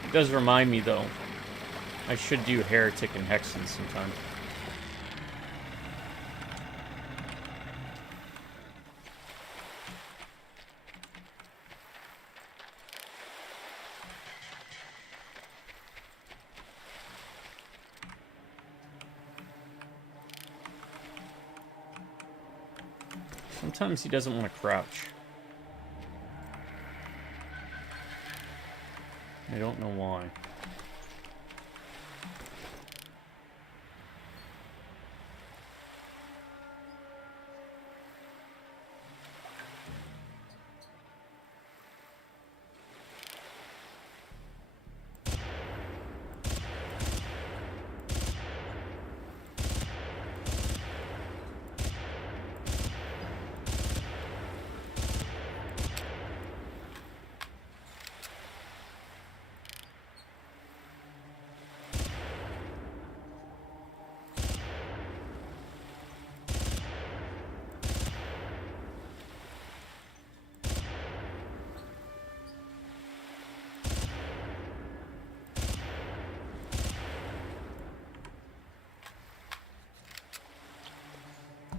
It does remind me, though, I should do Heretic and Hexen sometime. Sometimes he doesn't want to crouch. I don't know why.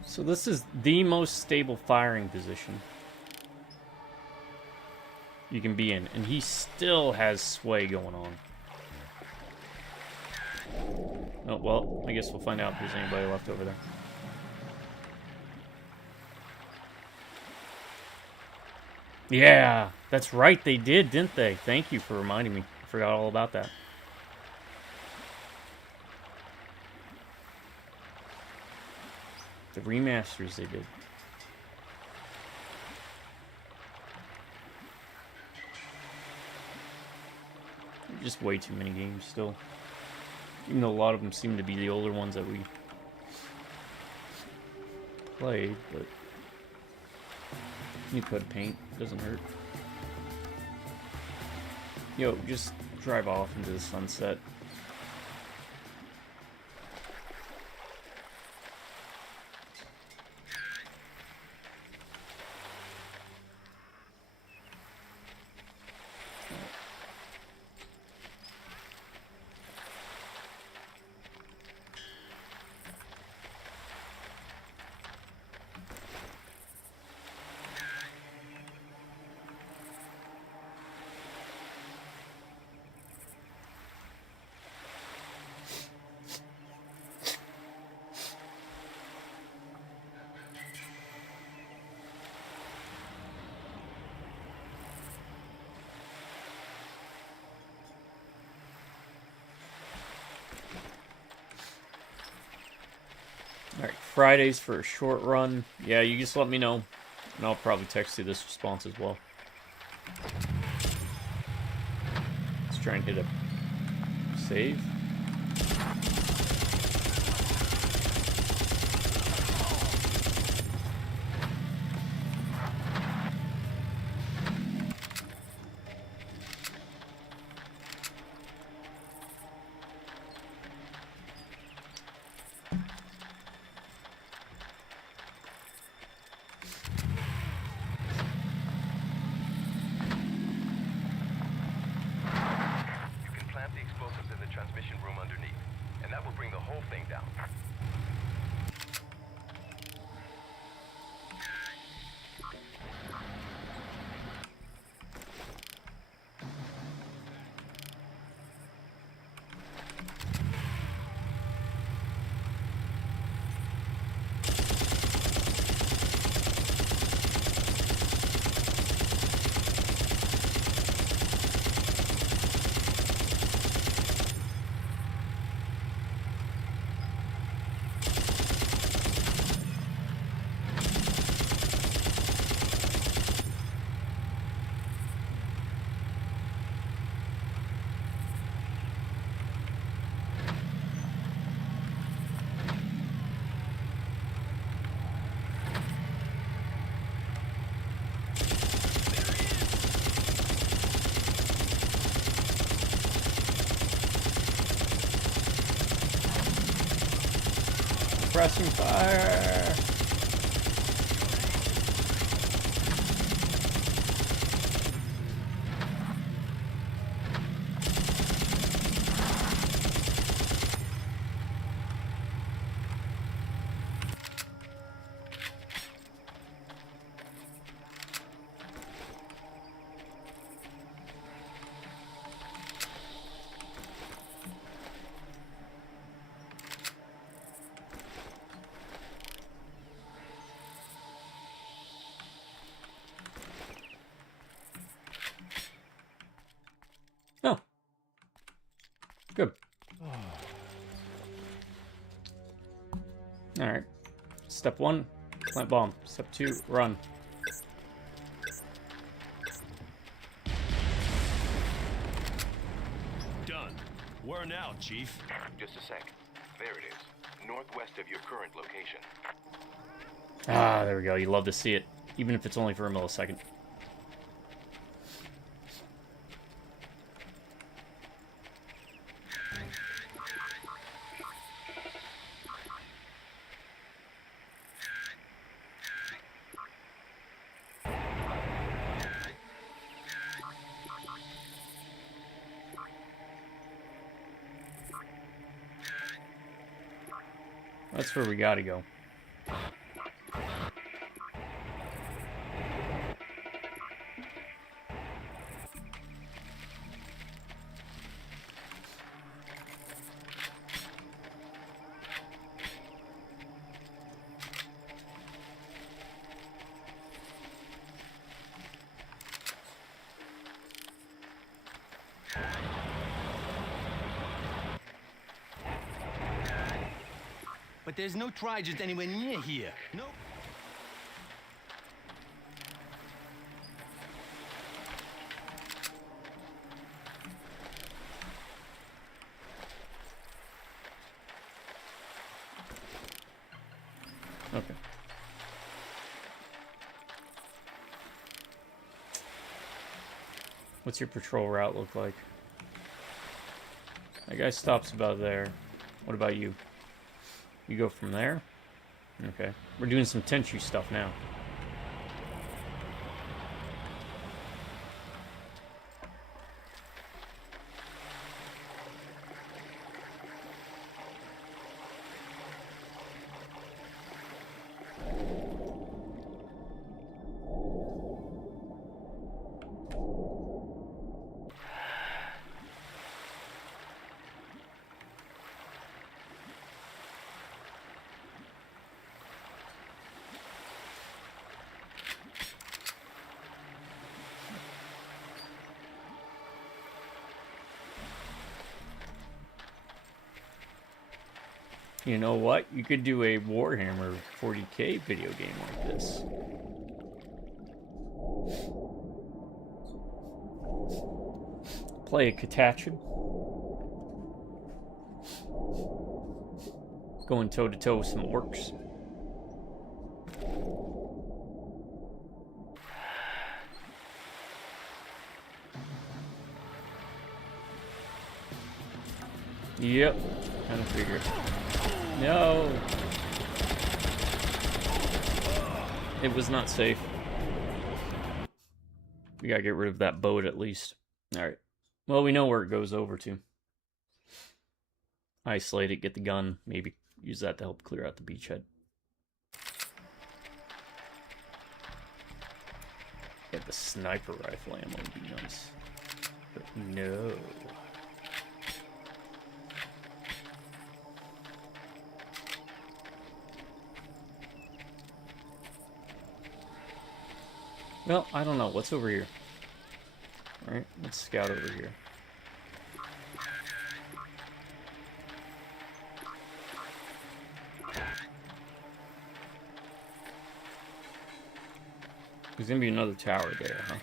So this is the most stable firing position you can be in, and he still has sway going on. Oh, well, I guess we'll find out if there's anybody left over there. Yeah, that's right, they did, didn't they? Thank you for reminding me. I forgot all about that. The remasters they did. Just way too many games still. Even though a lot of them seem to be the older ones that we played, but new coat of paint doesn't hurt. Yo, just drive off into the sunset. Alright, Fridays for a short run. Yeah, you just let me know. And I'll probably text you this response as well. Let's try and hit a save. Transmission suppressing fire. Oh. Good. Alright. Step 1, plant bomb. Step 2, run. Done. Where now, Chief? Just a sec. There it is. Northwest of your current location. Ah, there we go. You love to see it, even if it's only for a millisecond. That's where we gotta go. But there's no Trigers anywhere near here. Nope. Okay. What's your patrol route look like? That guy stops about there. What about you? You go from there? Okay. We're doing some Tenchu stuff now. You know what? You could do a Warhammer 40k video game like this. Play a Catachan. Going toe-to-toe with some orcs. Yep. Kind of figured. No! It was not safe. We gotta get rid of that boat at least. Alright. Well, we know where it goes over to. Isolate it, get the gun, maybe use that to help clear out the beachhead. Get the sniper rifle ammo would be nice. But no. Well, I don't know. What's over here? Alright, let's scout over here. There's gonna be another tower there, huh?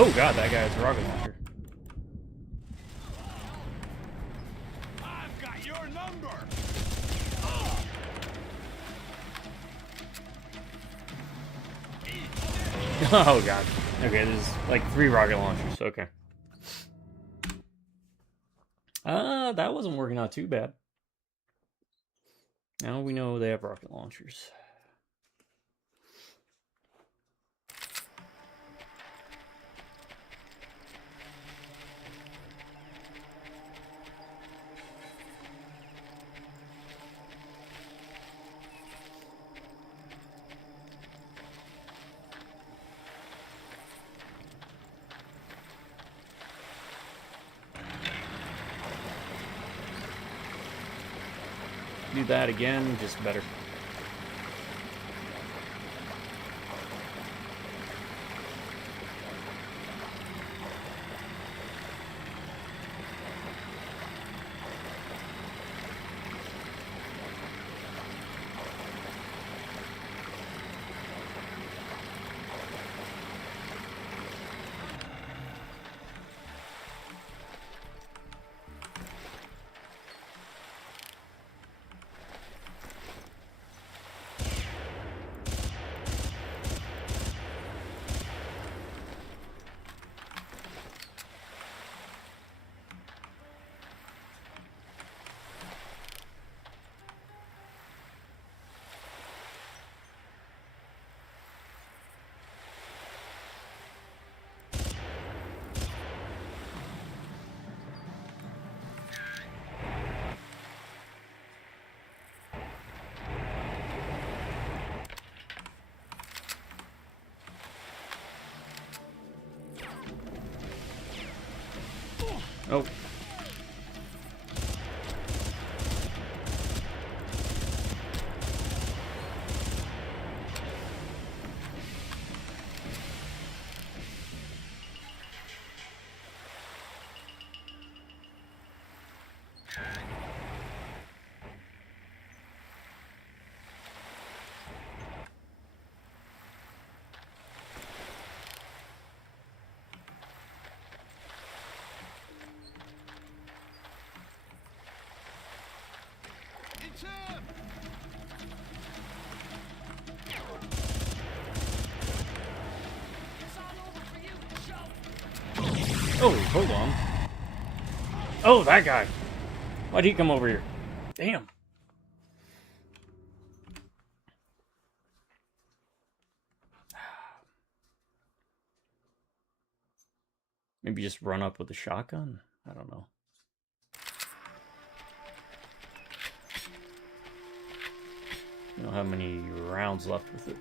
Oh god, that guy has a rocket launcher. I've got your number. Oh god. Okay, there's like 3 rocket launchers. Okay. That wasn't working out too bad. Now we know they have rocket launchers. Do that again, just better. Oh. It's him. Oh, hold on. Oh, that guy. Why'd he come over here? Damn. Maybe just run up with a shotgun? I don't know. You don't have many rounds left with it.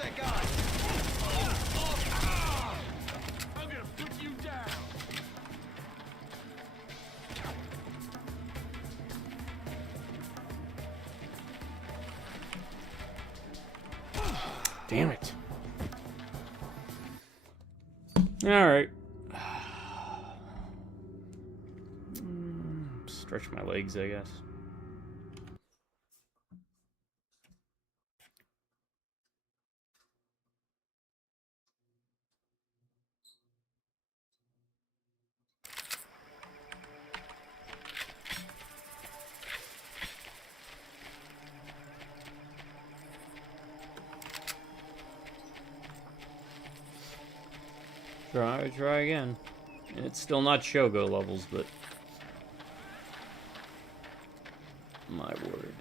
that guy! I'm gonna put you down. Damn it. Alright. Stretch my legs, I guess. Try again. It's still not Shogo levels, but my word.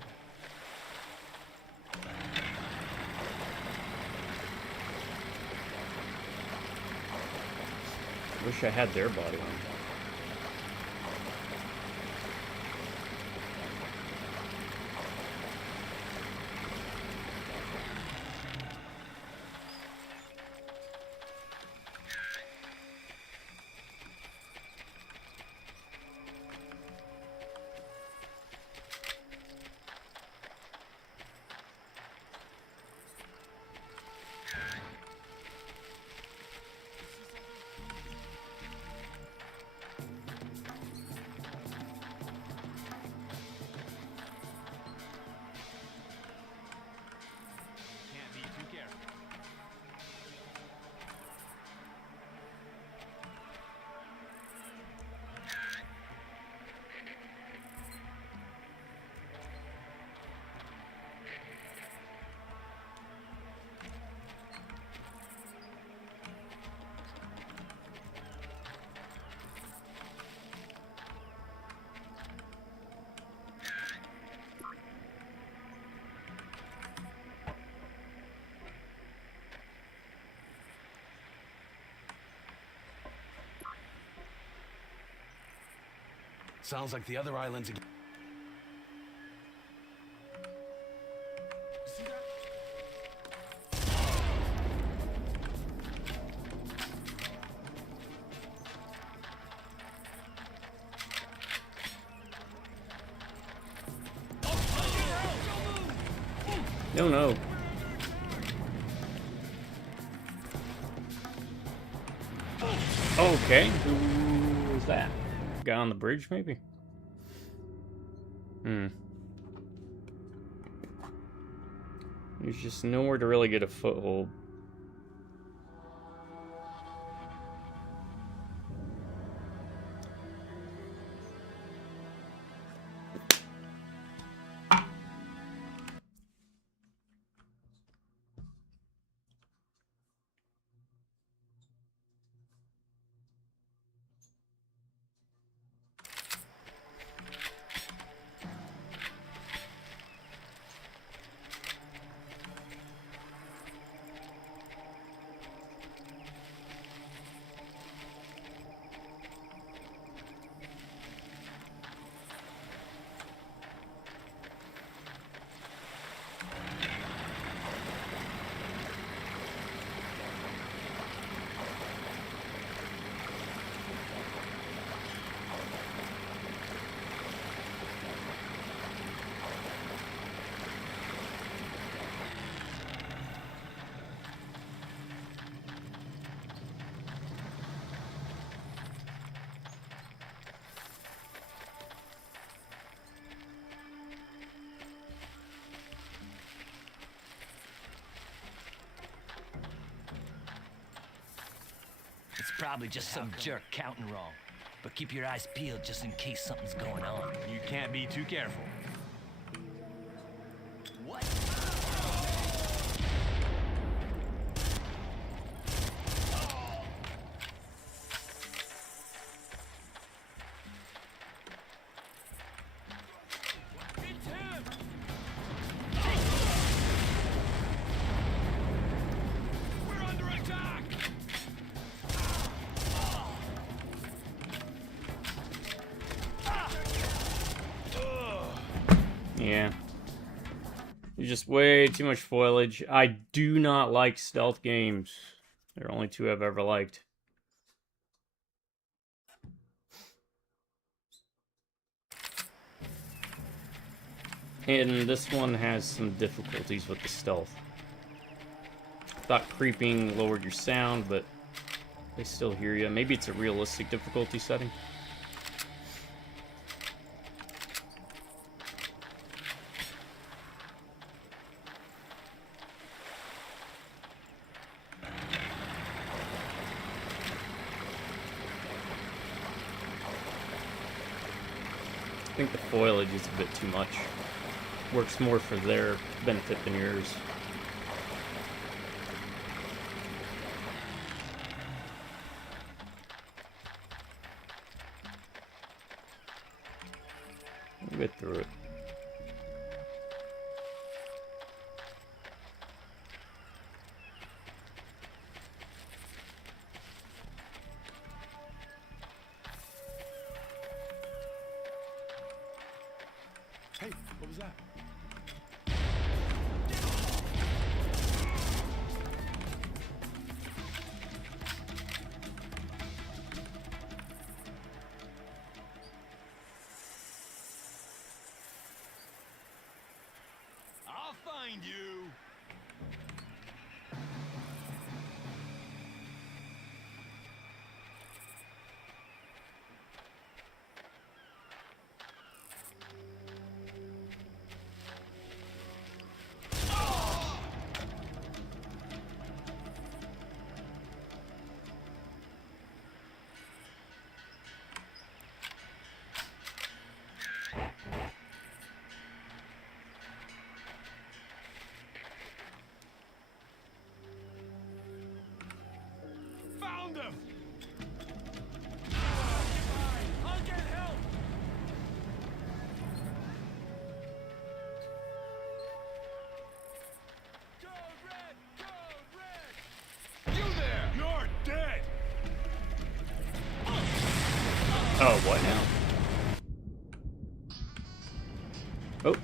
Wish I had their body on. Can't be too careful. Sounds like the other islands again. See that? No. Okay, who was that? Guy on the bridge, maybe? There's just nowhere to really get a foothold. It's probably just some jerk counting wrong. But keep your eyes peeled just in case something's going on. You can't be too careful. What? It's him! We're under attack! Yeah. There's just way too much foliage. I do not like stealth games. There are only two I've ever liked. And this one has some difficulties with the stealth. Thought creeping lowered your sound, but they still hear you. Maybe it's a realistic difficulty setting. I think the foliage is a bit too much. Works more for their benefit than yours. We'll get through it. Hey, what was that? I'll find you. Found him. I'll get help. Code red! Code red! You there! You're dead! Oh, what now? Oh.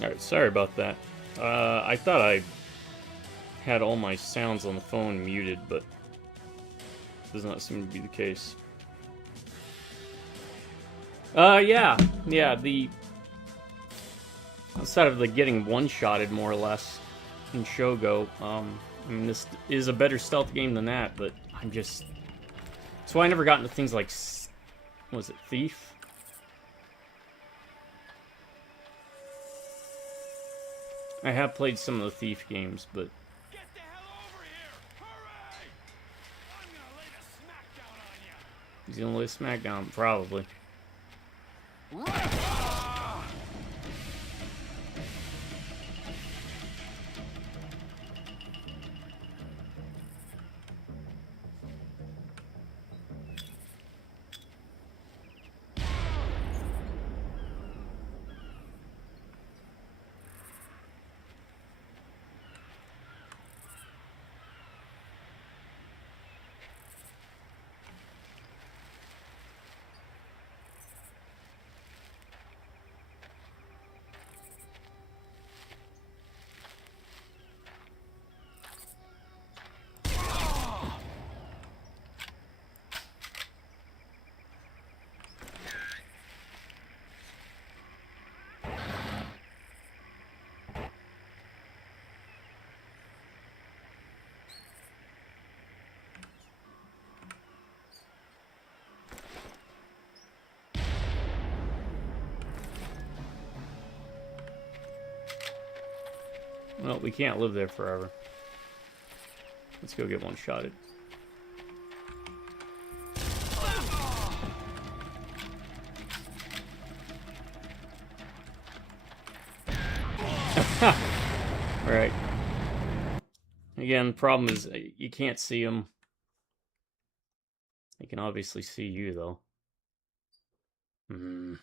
Alright, sorry about that. I thought I had all my sounds on the phone muted, but does not seem to be the case. Yeah, the... outside of the getting one-shotted, more or less, in Shogo, I mean, this is a better stealth game than that, but I'm just... That's why I never got into things like... Was it Thief? I have played some of the Thief games, but... Get the hell over here! Hurry! I'm gonna lay the smackdown on you! He's gonna lay smackdown, probably. Well, we can't live there forever. Let's go get one-shotted. Right. Again, the problem is you can't see them. They can obviously see you, though. Hmm.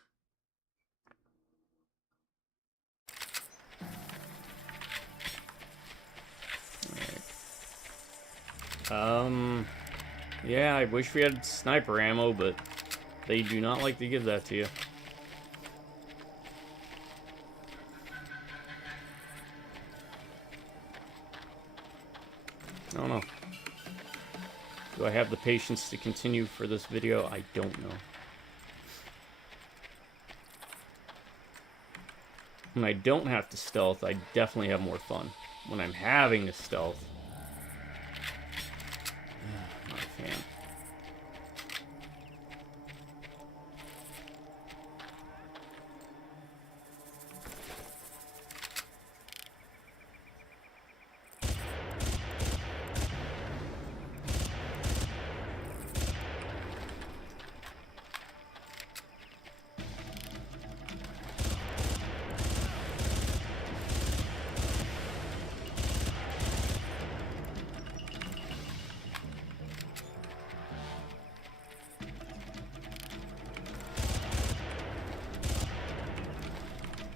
Alright. Yeah, I wish we had sniper ammo, but they do not like to give that to you. I don't know. Do I have the patience to continue for this video? I don't know. When I don't have to stealth, I definitely have more fun. When I'm having to stealth, not a fan.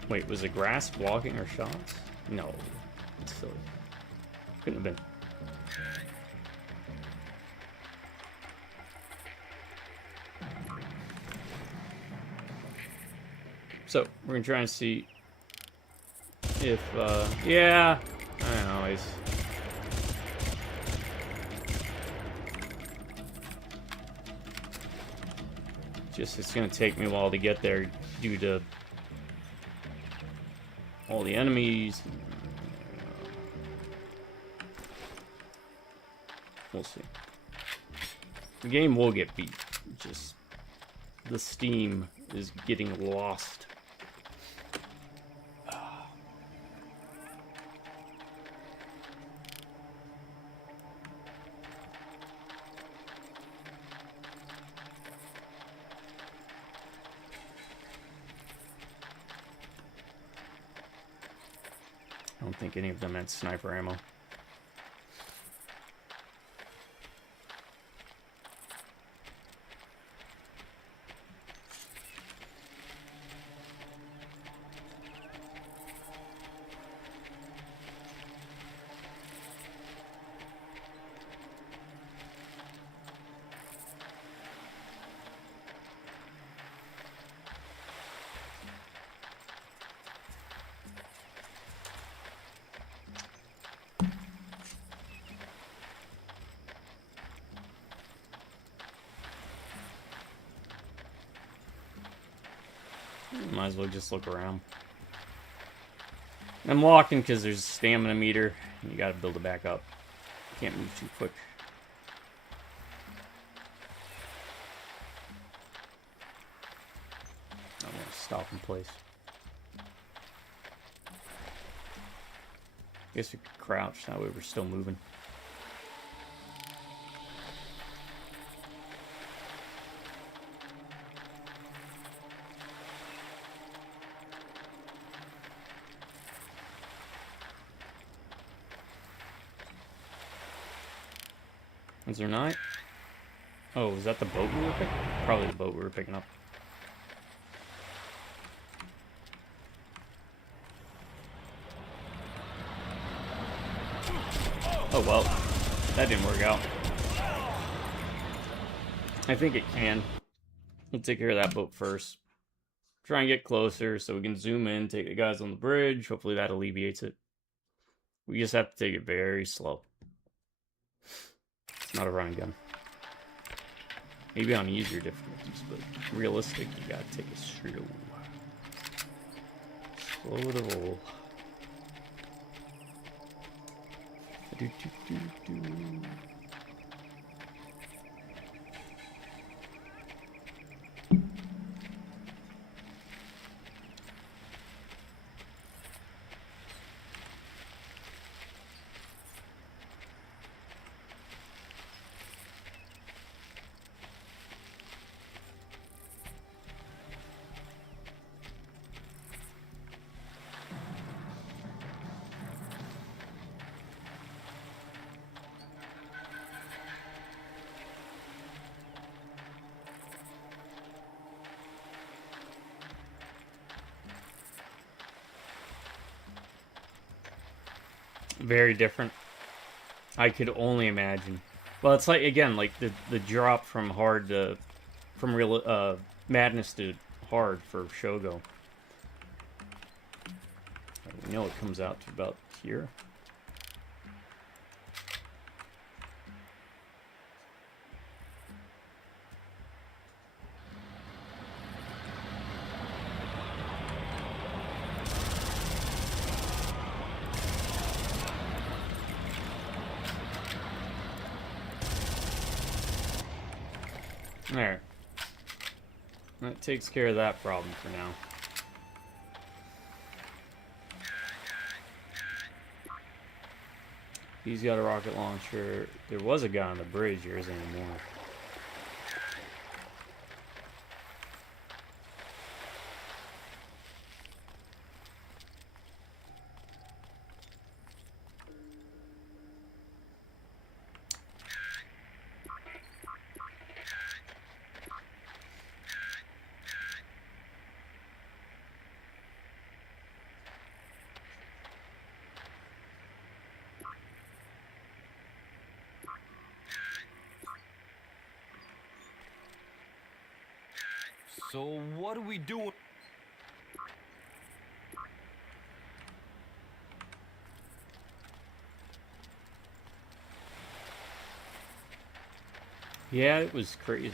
Wait, was it grass blocking our shots? No. It's silly. Couldn't have been. So, we're gonna try and see if, yeah, I don't know, it's gonna take me a while to get there due to all the enemies. We'll see. The game will get beat. Just the steam is getting lost. I don't think any of them had sniper ammo. Might as well just look around. I'm walking because there's a stamina meter. You gotta build it back up. Can't move too quick. I'm gonna stop in place. Guess we could crouch, that way we're still moving. Is there not? Oh, is that the boat we were picking? Probably the boat we were picking up. Oh well, that didn't work out. I think it can. We'll take care of that boat first. Try and get closer so we can zoom in, take the guys on the bridge. Hopefully that alleviates it. We just have to take it very slow. It's not a run gun. Maybe on easier difficulties, but realistic, you gotta take it slow. Slow to roll. Do-do-do-do. Very different. I could only imagine. Well, it's like, again, like the drop from hard to, from real madness to hard for Shogo. We know it comes out to about here. There. That takes care of that problem for now. He's got a rocket launcher. There was a guy on the bridge. There isn't anymore. So what do we do? Yeah, it was crazy.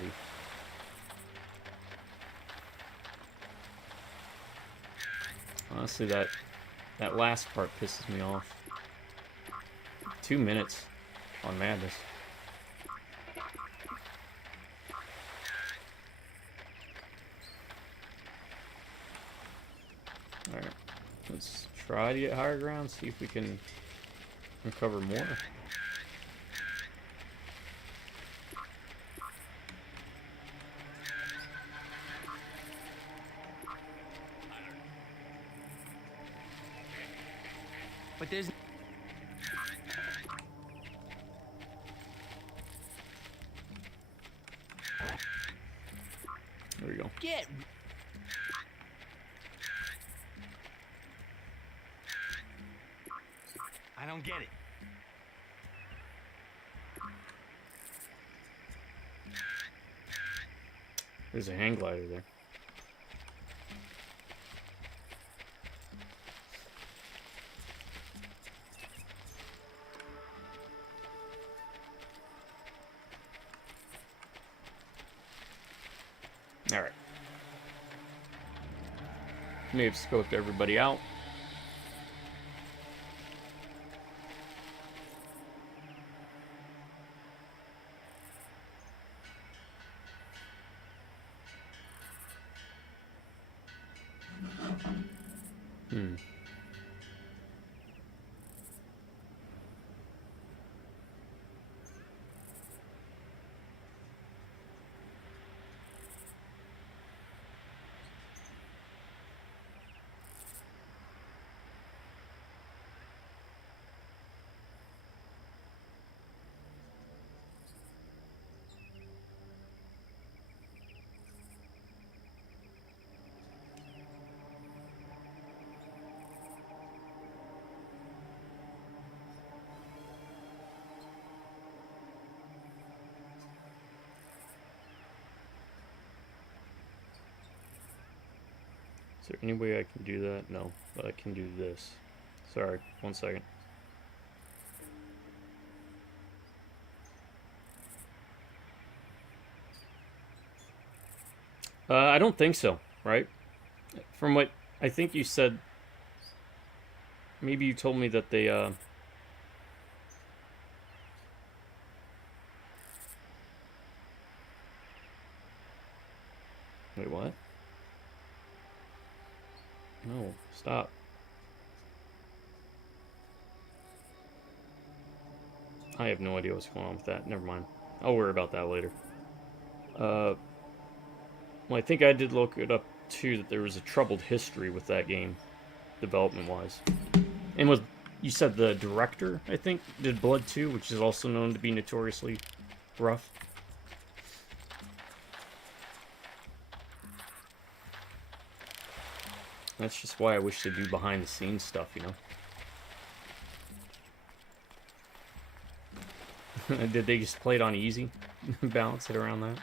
Honestly, that last part pisses me off. 2 minutes on Madness. Alright, let's try to get higher ground, see if we can uncover more. But there's... There we go. Get... I don't get it. There's a hang glider there. Alright. May have scoped everybody out. Is there any way I can do that? No, but I can do this. Sorry, 1 second. I don't think so, right? From what I think you said, maybe you told me that they, Wait, what? No, stop. I have no idea what's going on with that. Never mind. I'll worry about that later. Well, I think I did look it up, too, that there was a troubled history with that game, development-wise. And with, you said the director, I think, did Blood 2, which is also known to be notoriously rough. That's just why I wish to do behind-the-scenes stuff, you know? Did they just play it on easy? Balance it around that?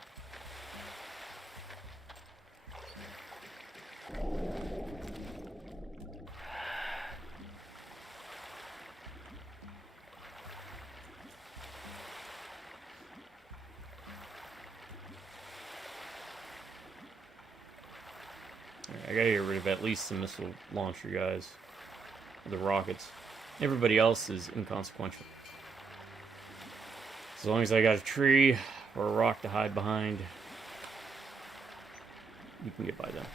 I gotta get rid of at least the missile launcher guys. The rockets. Everybody else is inconsequential. As long as I got a tree or a rock to hide behind, you can get by them.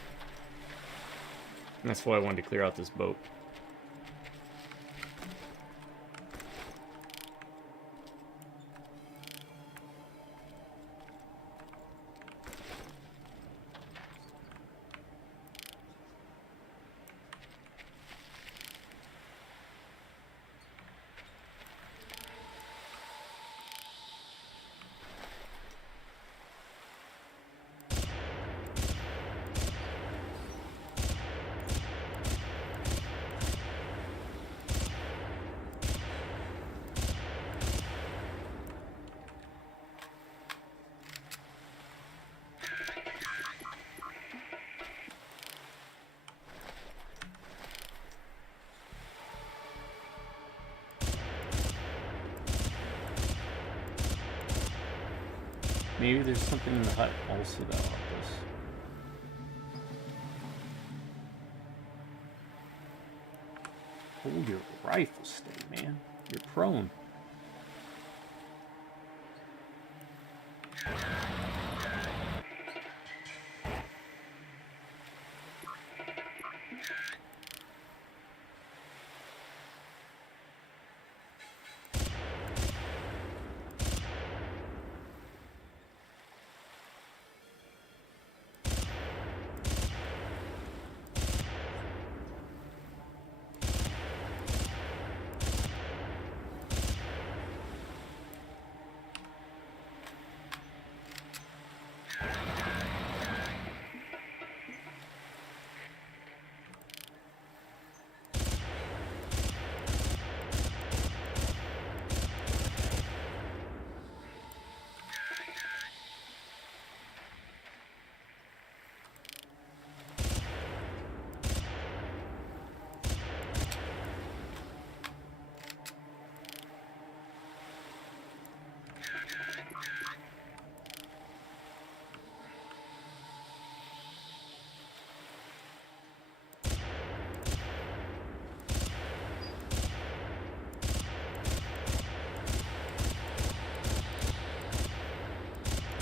And that's why I wanted to clear out this boat. Maybe there's something in the hut also that'll help us. Hold your rifle steady, man. You're prone.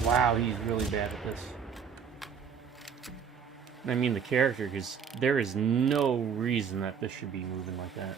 Wow, he's really bad at this. I mean the character, because there is no reason that this should be moving like that.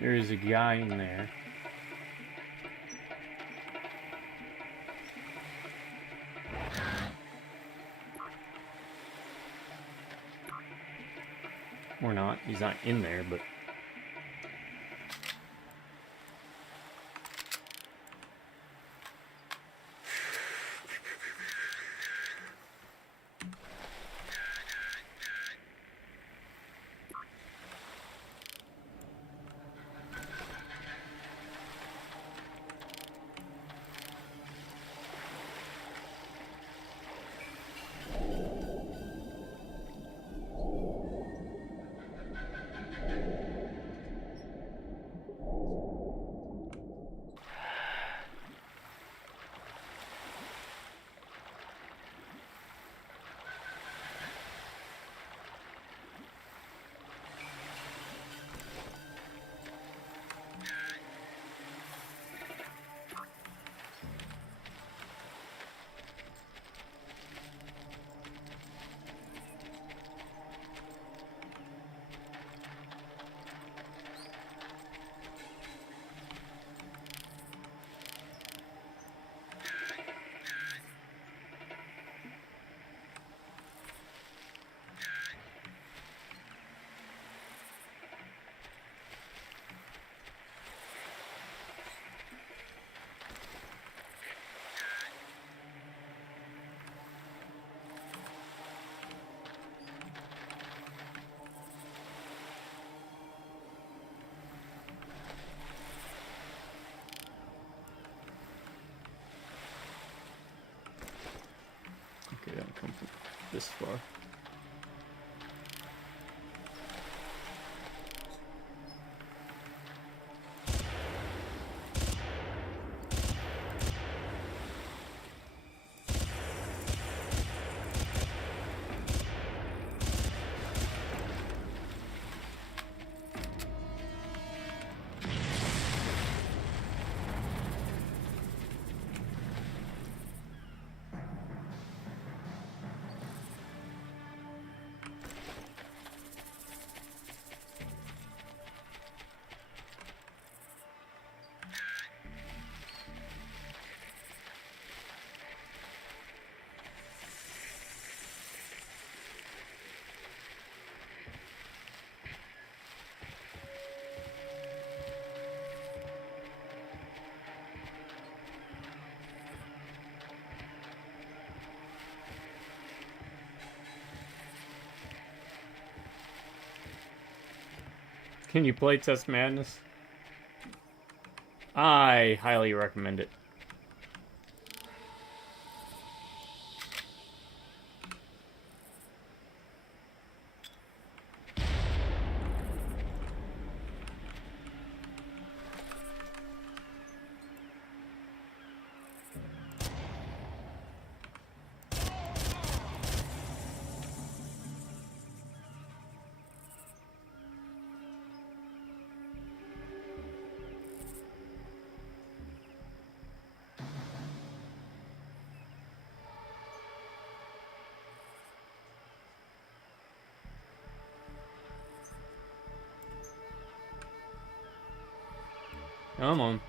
There's a guy in there. Or not. He's not in there, but... this far. Can you play Test Madness? I highly recommend it. Come on.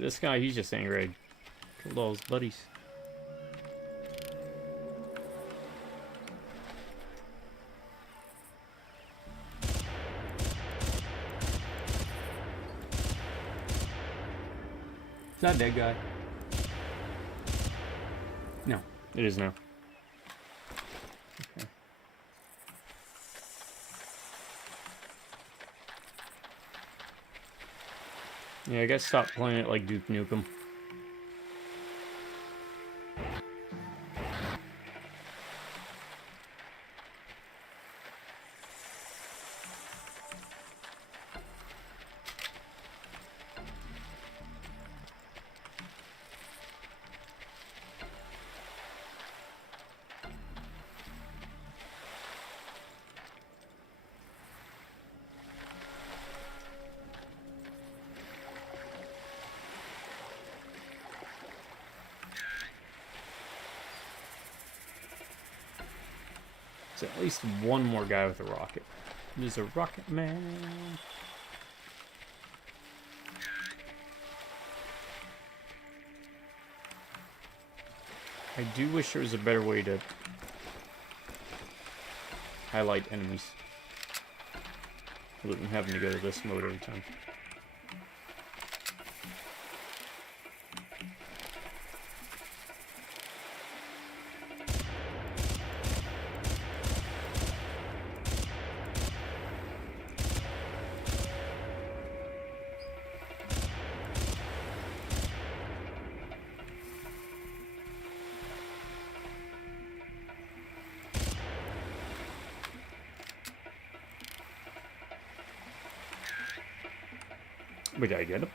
This guy, he's just angry. Killed all his buddies. Is that dead guy? No, it is now. Okay. Yeah, I guess stop playing it like Duke Nukem. There's at least one more guy with a rocket. There's a rocket man. I do wish there was a better way to highlight enemies other than having to go to this mode every time. Wait, did I get him?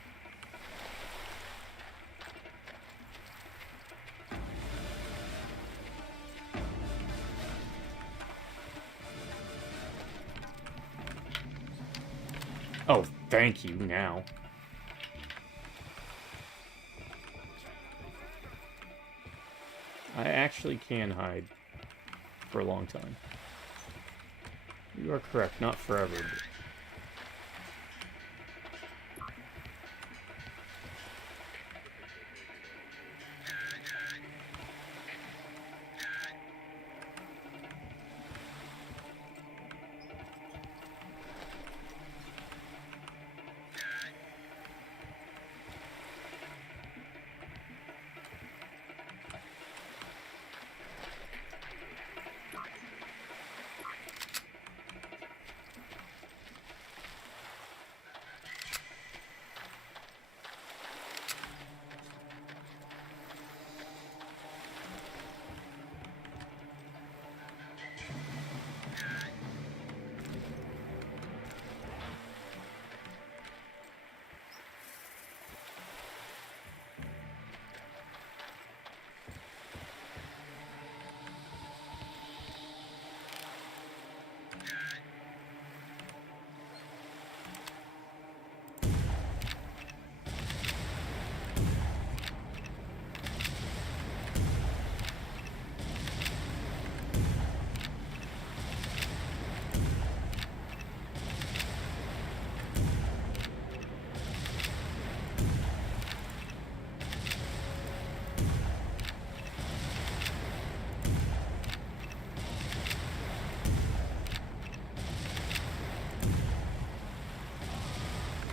Thank you, now. I actually can hide for a long time. You are correct, not forever, but...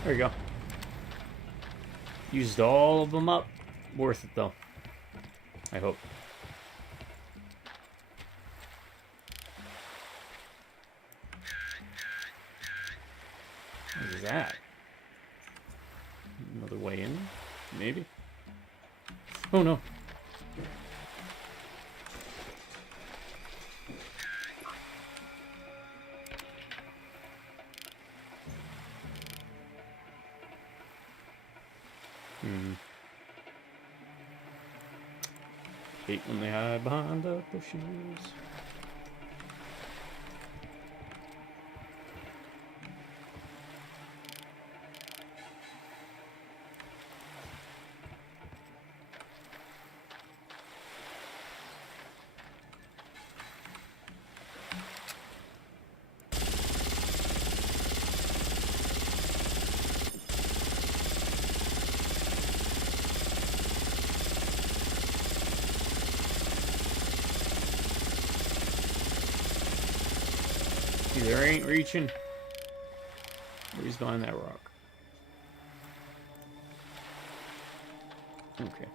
There you go. Used all of them up. Worth it, though. I hope. What is that? Another way in? Maybe? Oh, no. Hate when they hide behind the bushes. There ain't reaching. He's behind that rock. Okay.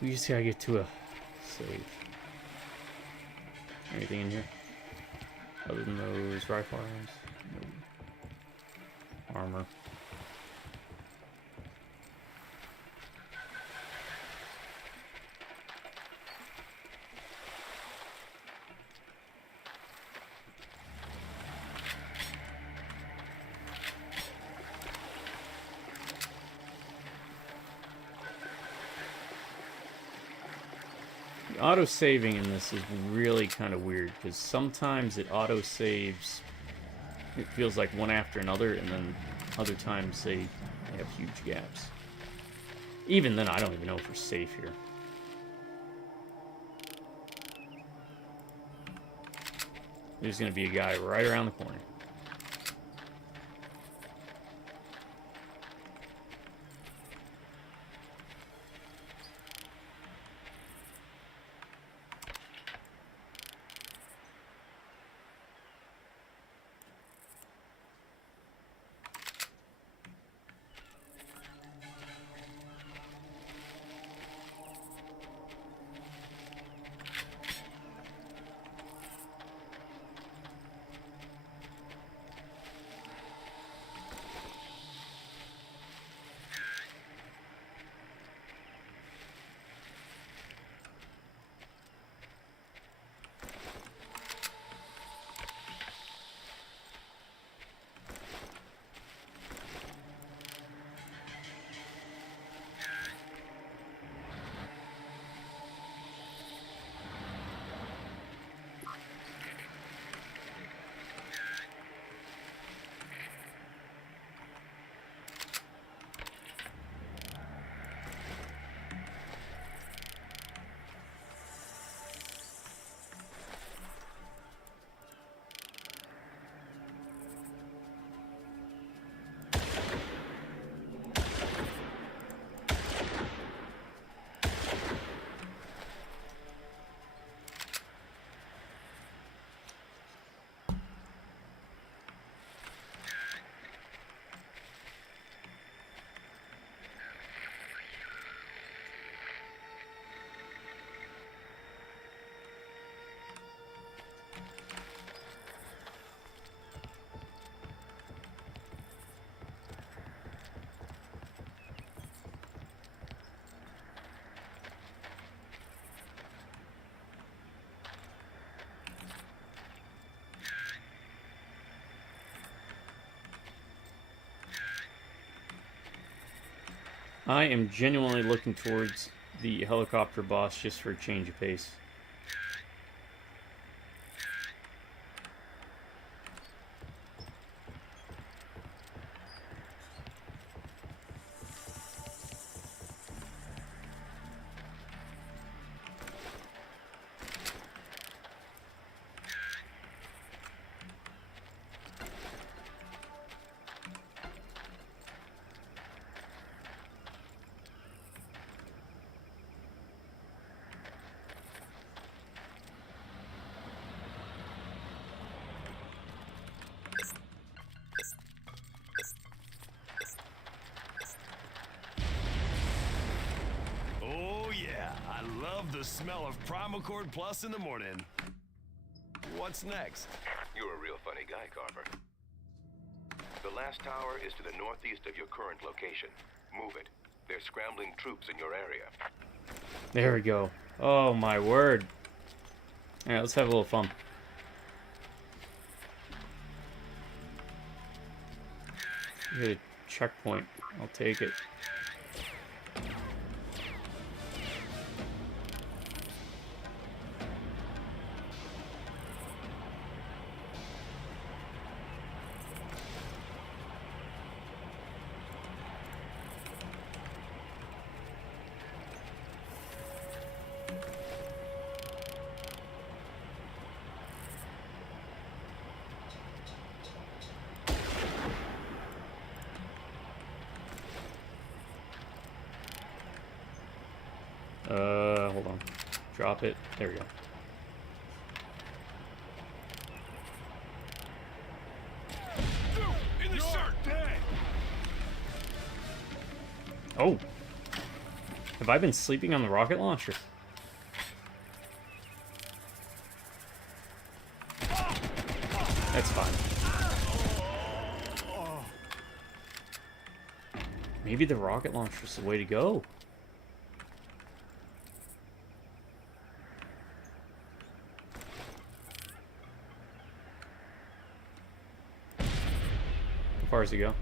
We just gotta get to a save. Anything in here? Other than those rifle arms? Nope. Armor. Auto-saving in this is really kind of weird, because sometimes it auto-saves, it feels like one after another, and then other times they have huge gaps. Even then, I don't even know if we're safe here. There's going to be a guy right around the corner. I am genuinely looking towards the helicopter boss just for a change of pace. Oh yeah, I love the smell of Primal Cord Plus in the morning. What's next? You're a real funny guy, Carver. The last tower is to the northeast of your current location. Move it. There's scrambling troops in your area. There we go. Oh my word. Alright, let's have a little fun. Hit a checkpoint. I'll take it. Hold on. Drop it. There we go. In the shirt! Oh! Have I been sleeping on the rocket launcher? That's fine. Maybe the rocket launcher's the way to go. How far does it go?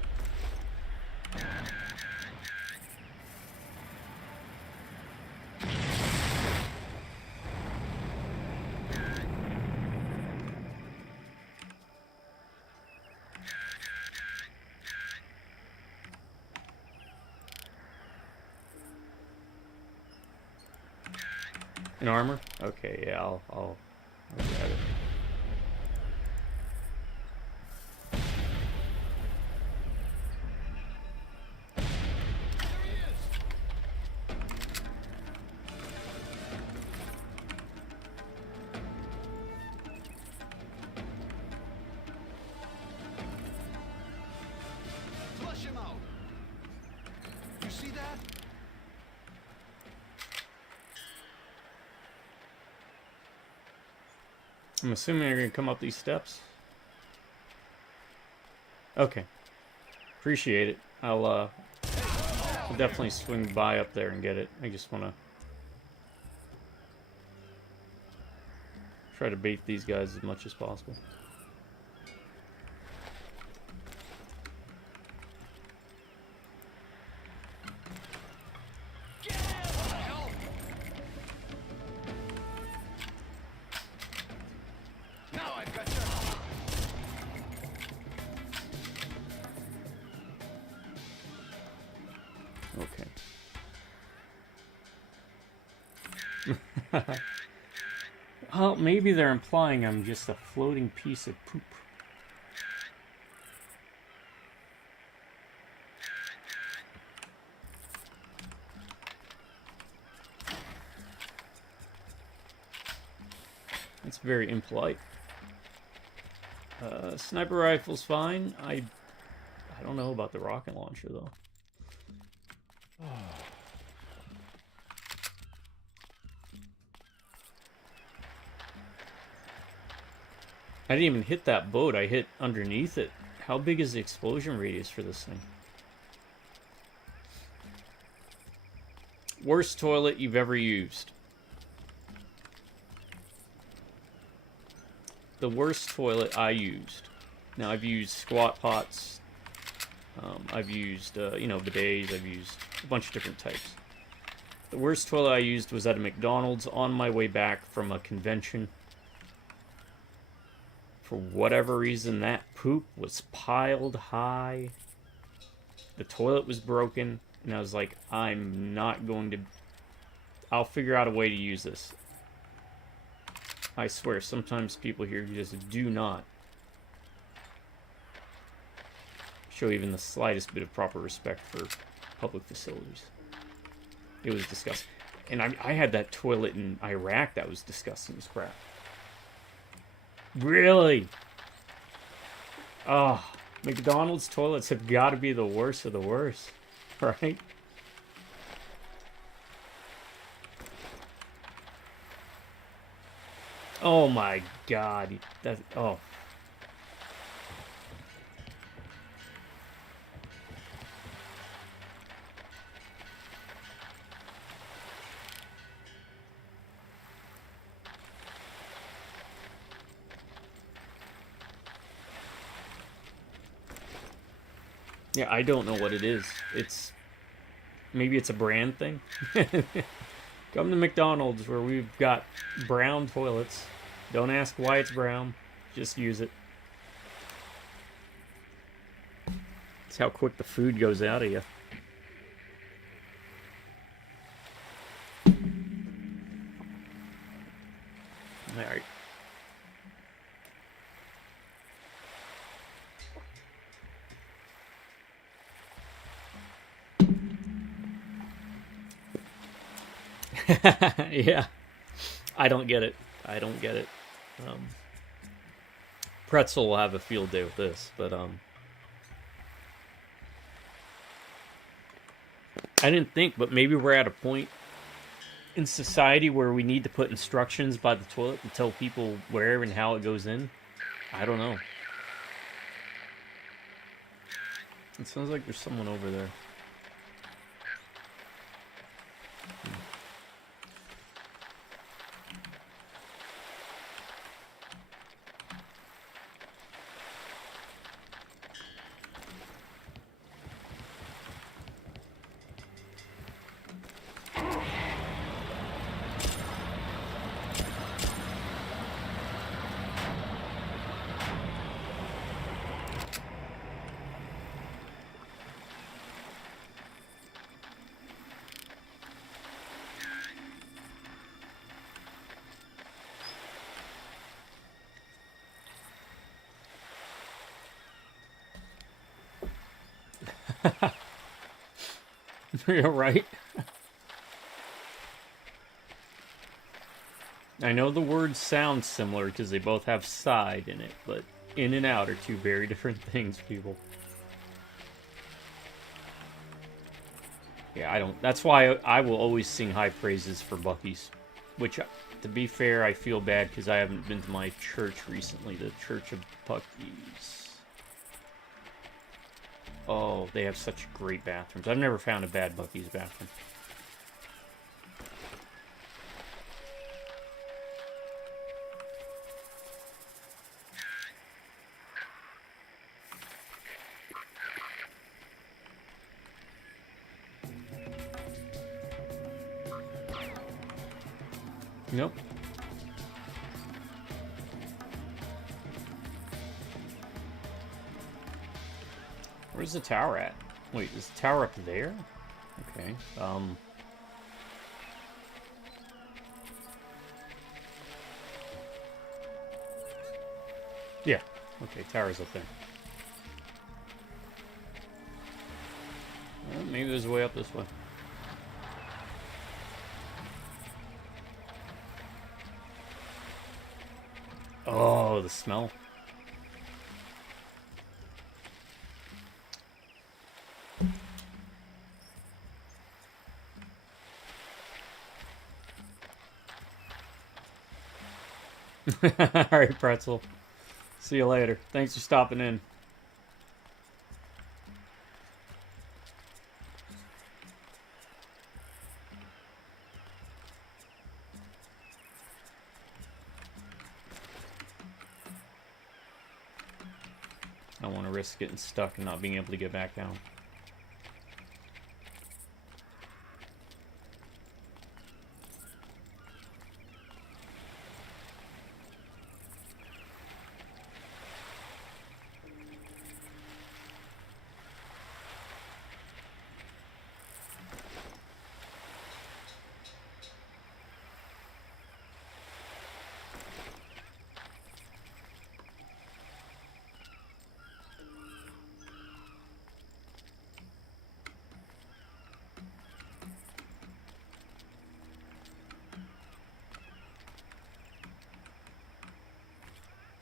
An armor? Okay, yeah, I'll grab it. Flush him out. You see that? I'm assuming you're gonna come up these steps. Okay. Appreciate it. I'll definitely swing by up there and get it. I just wanna try to bait these guys as much as possible. Now I've got you. Okay. Well, maybe they're implying I'm just a floating piece of poop. It's very impolite. Sniper rifle's fine. I don't know about the rocket launcher though. I didn't even hit that boat. I hit underneath it. How big is the explosion radius for this thing? Worst toilet you've ever used. The worst toilet I used. Now I've used squat pots, I've used, you know, bidets. I've used a bunch of different types. The worst toilet I used was at a McDonald's on my way back from a convention. For whatever reason, that poop was piled high. The toilet was broken, and I was like, I'm not going to... I'll figure out a way to use this. I swear, sometimes people here just do not show even the slightest bit of proper respect for public facilities. It was disgusting. And I had that toilet in Iraq that was disgusting as crap. Really? Oh, McDonald's toilets have got to be the worst of the worst, right? Oh my God. That, oh. Yeah, I don't know what it is. Maybe it's a brand thing. Come to McDonald's where we've got brown toilets. Don't ask why it's brown. Just use it. It's how quick the food goes out of you. Alright. Yeah. I don't get it. I don't get it. Pretzel will have a field day with this, but I didn't think, but maybe we're at a point in society where we need to put instructions by the toilet to tell people where and how it goes in. I don't know. It sounds like there's someone over there. You're right. I know the words sound similar because they both have side in it, but in and out are two very different things, people. Yeah, I don't... That's why I will always sing high praises for Buc-ee's. Which, to be fair, I feel bad because I haven't been to my church recently. The Church of Buc-ee's. Oh, they have such great bathrooms. I've never found a bad Buc-ee's bathroom. Nope. Where's the tower at? Wait, is the tower up there? Okay. Yeah. Okay, tower's up there. Well, maybe there's a way up this way. Oh, the smell. Alright, Pretzel. See you later. Thanks for stopping in. I want to to risk getting stuck and not being able to get back down.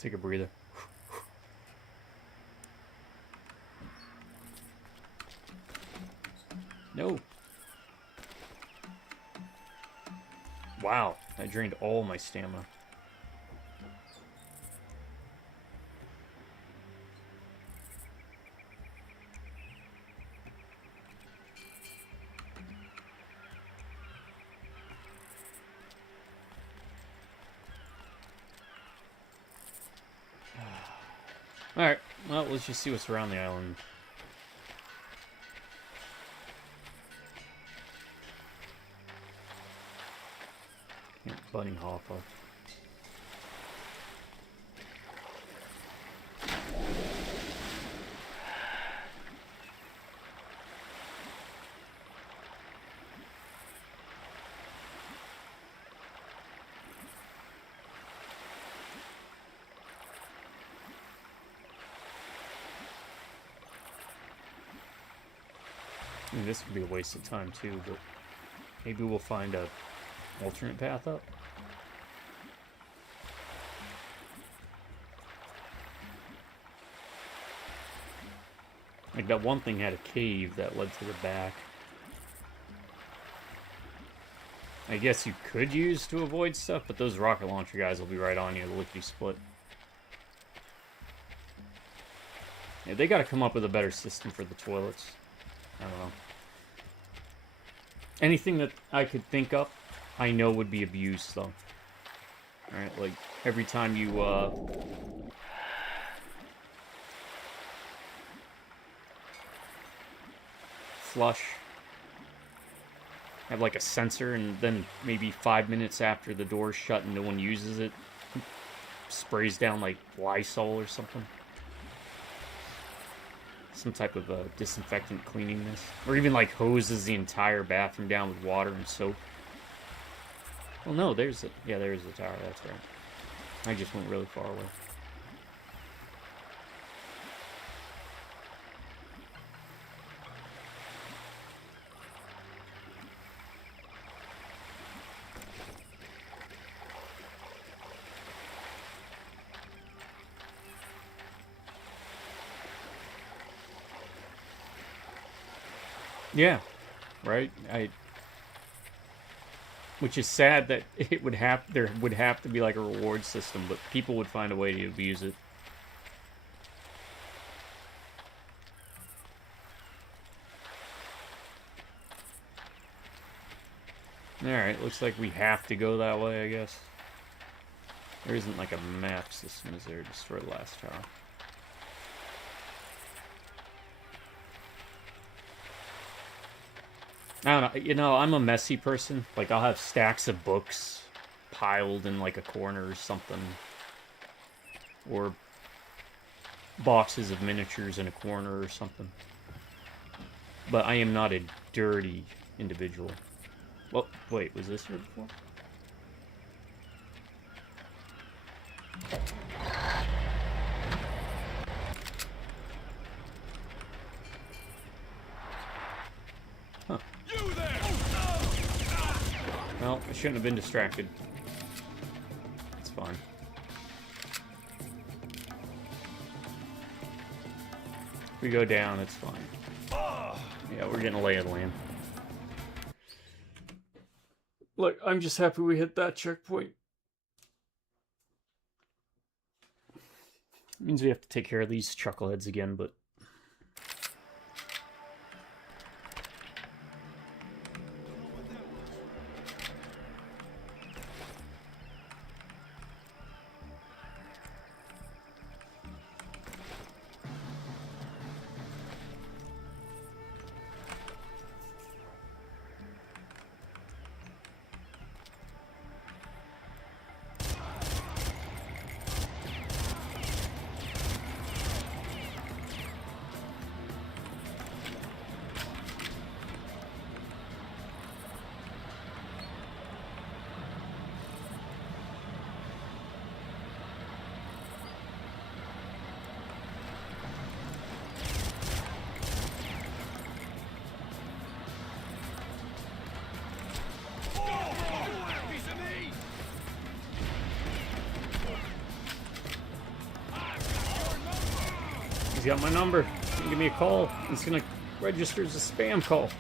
Take a breather. No. Wow, I drained all my stamina. Alright, well, let's just see what's around the island. Can't bunny hop up. I mean, this could be a waste of time too, but maybe we'll find a alternate path up. Like that one thing had a cave that led to the back. I guess you could use to avoid stuff, but those rocket launcher guys will be right on you, the lickety split. Yeah, they gotta come up with a better system for the toilets. I don't know. Anything that I could think of, I know would be abused, though. Alright, like, every time you, flush, have, like, a sensor, and then maybe 5 minutes after the door's shut and no one uses it, sprays down, like, Lysol or something. Some type of disinfectant cleaning this. Or even like hoses the entire bathroom down with water and soap. Well, no, there's the... Yeah, there's the tower, that's right. I just went really far away. Yeah, right. Which is sad that it would there would have to be like a reward system, but people would find a way to abuse it. Alright, looks like we have to go that way, I guess. There isn't like a map system, is there? Destroy the last tower. I don't know, you know, I'm a messy person. Like, I'll have stacks of books piled in, like, a corner or something. Or boxes of miniatures in a corner or something. But I am not a dirty individual. Well, wait, was this here before? Huh. You there! Well, I shouldn't have been distracted. It's fine. If we go down, it's fine. Yeah, we're getting a lay of the land. Look, I'm just happy we hit that checkpoint. It means we have to take care of these chuckleheads again, but... got my number. He's gonna give me a call. He's gonna register as a spam call.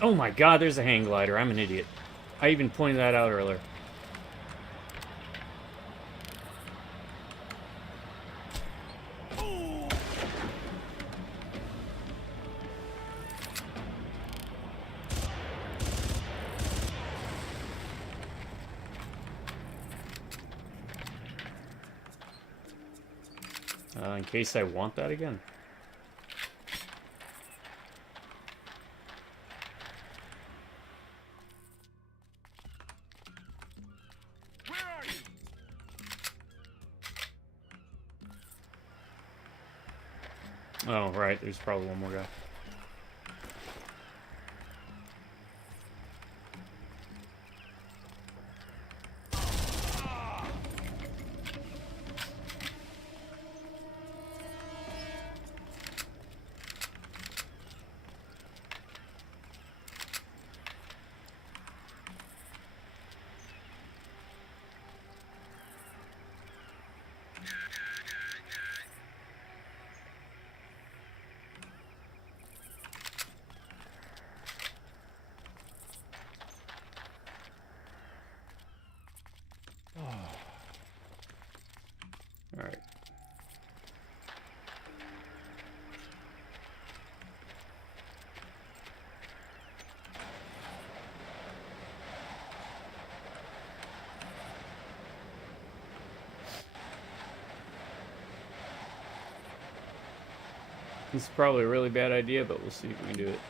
Oh my god, there's a hang glider. I'm an idiot. I even pointed that out earlier. In case I want that again. Where are you? Oh, right. There's probably one more guy. All right. This is probably a really bad idea, but we'll see if we can do it.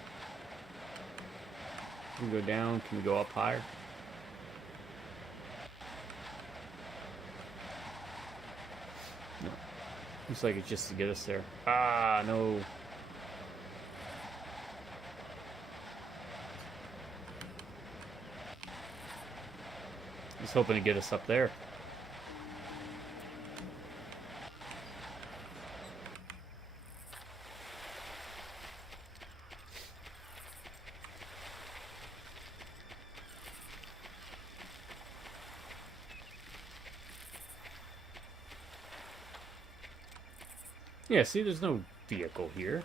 Can we go down? Can we go up higher? No. Looks like it's just to get us there. Ah, no. I was hoping to get us up there. Yeah, see, there's no vehicle here.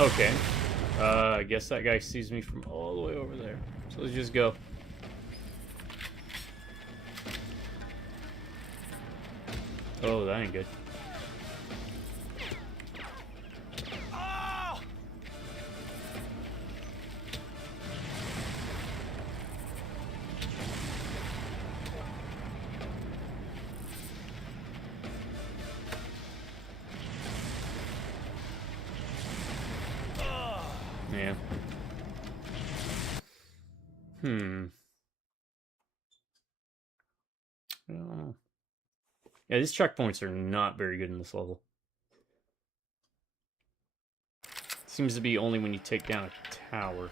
Okay. I guess that guy sees me from all the way over there. So let's just go. Oh, that ain't good. Yeah. I don't know. Yeah, these checkpoints are not very good in this level. Seems to be only when you take down a tower.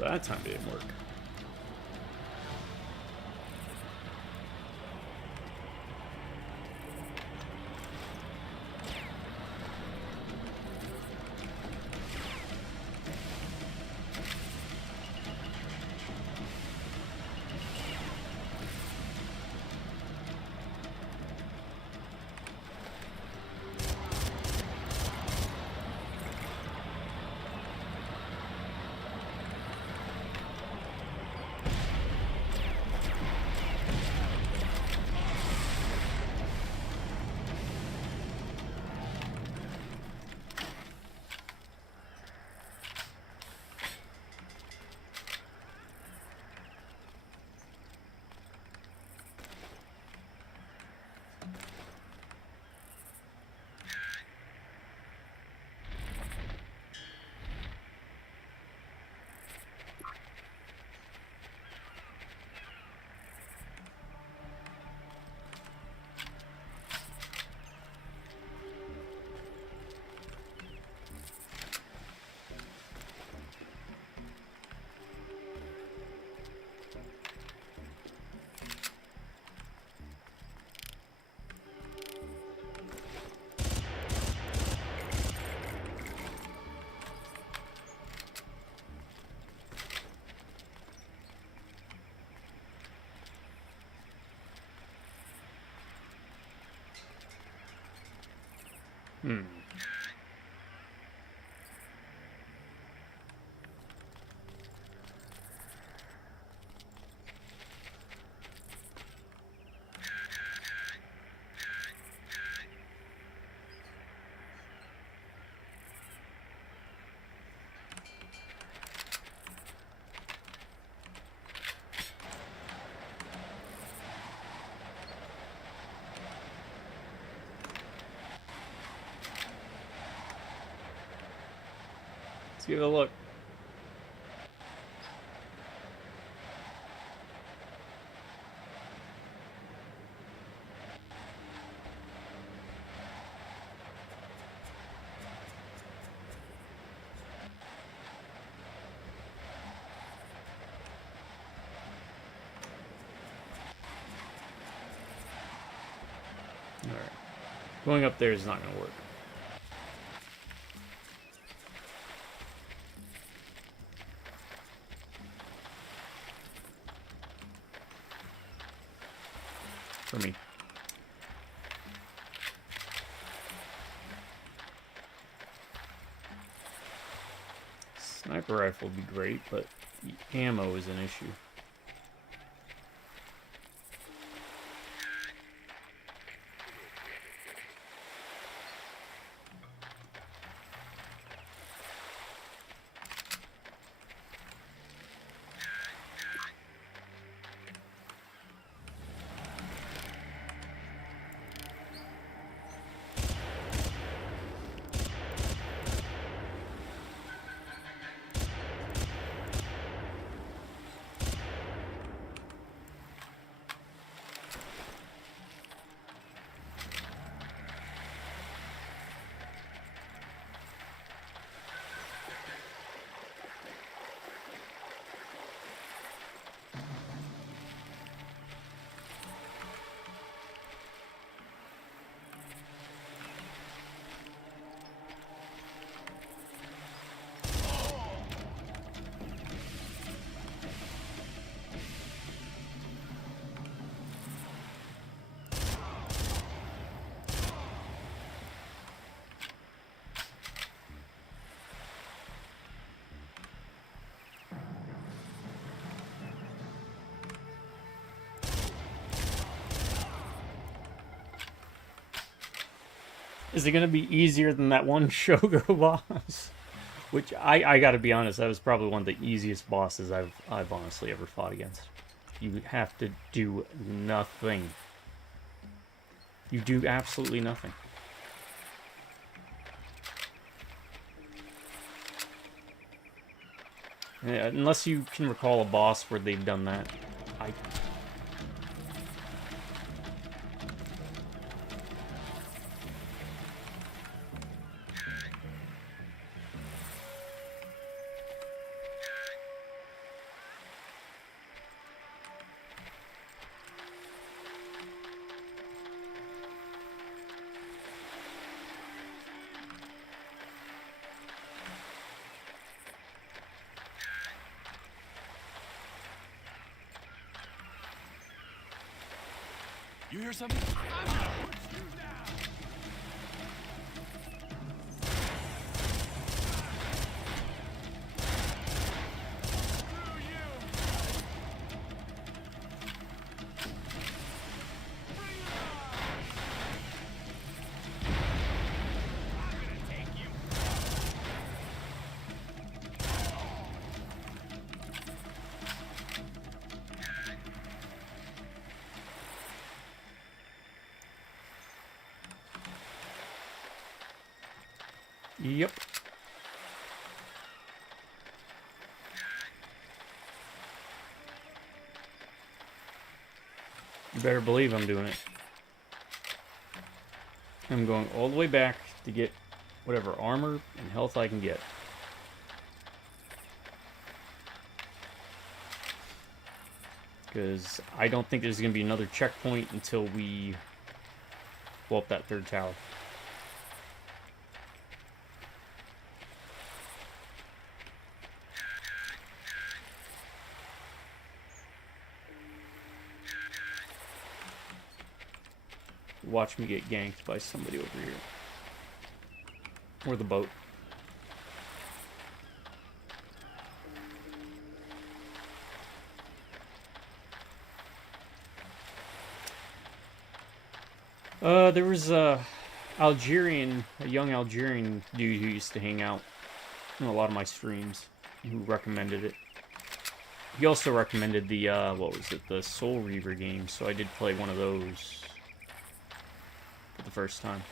That time didn't work. Let's give it a look. All right. Going up there is not going to work. For me. Sniper rifle would be great, but the ammo is an issue. Is it gonna be easier than that one Shogo boss? Which I gotta be honest, that was probably one of the easiest bosses I've honestly ever fought against. You have to do nothing. You do absolutely nothing. Unless you can recall a boss where they've done that. You hear something? I'm gonna put you down. Screw you. Bring it on. I'm gonna take you. Yep. You better believe I'm doing it. I'm going all the way back to get whatever armor and health I can get. Because I don't think there's going to be another checkpoint until we blow up that third tower. Watch me get ganked by somebody over here. Or the boat. There was a young Algerian dude who used to hang out in a lot of my streams, who recommended it. He also recommended the, what was it, the Soul Reaver game, so I did play one of those for the first time.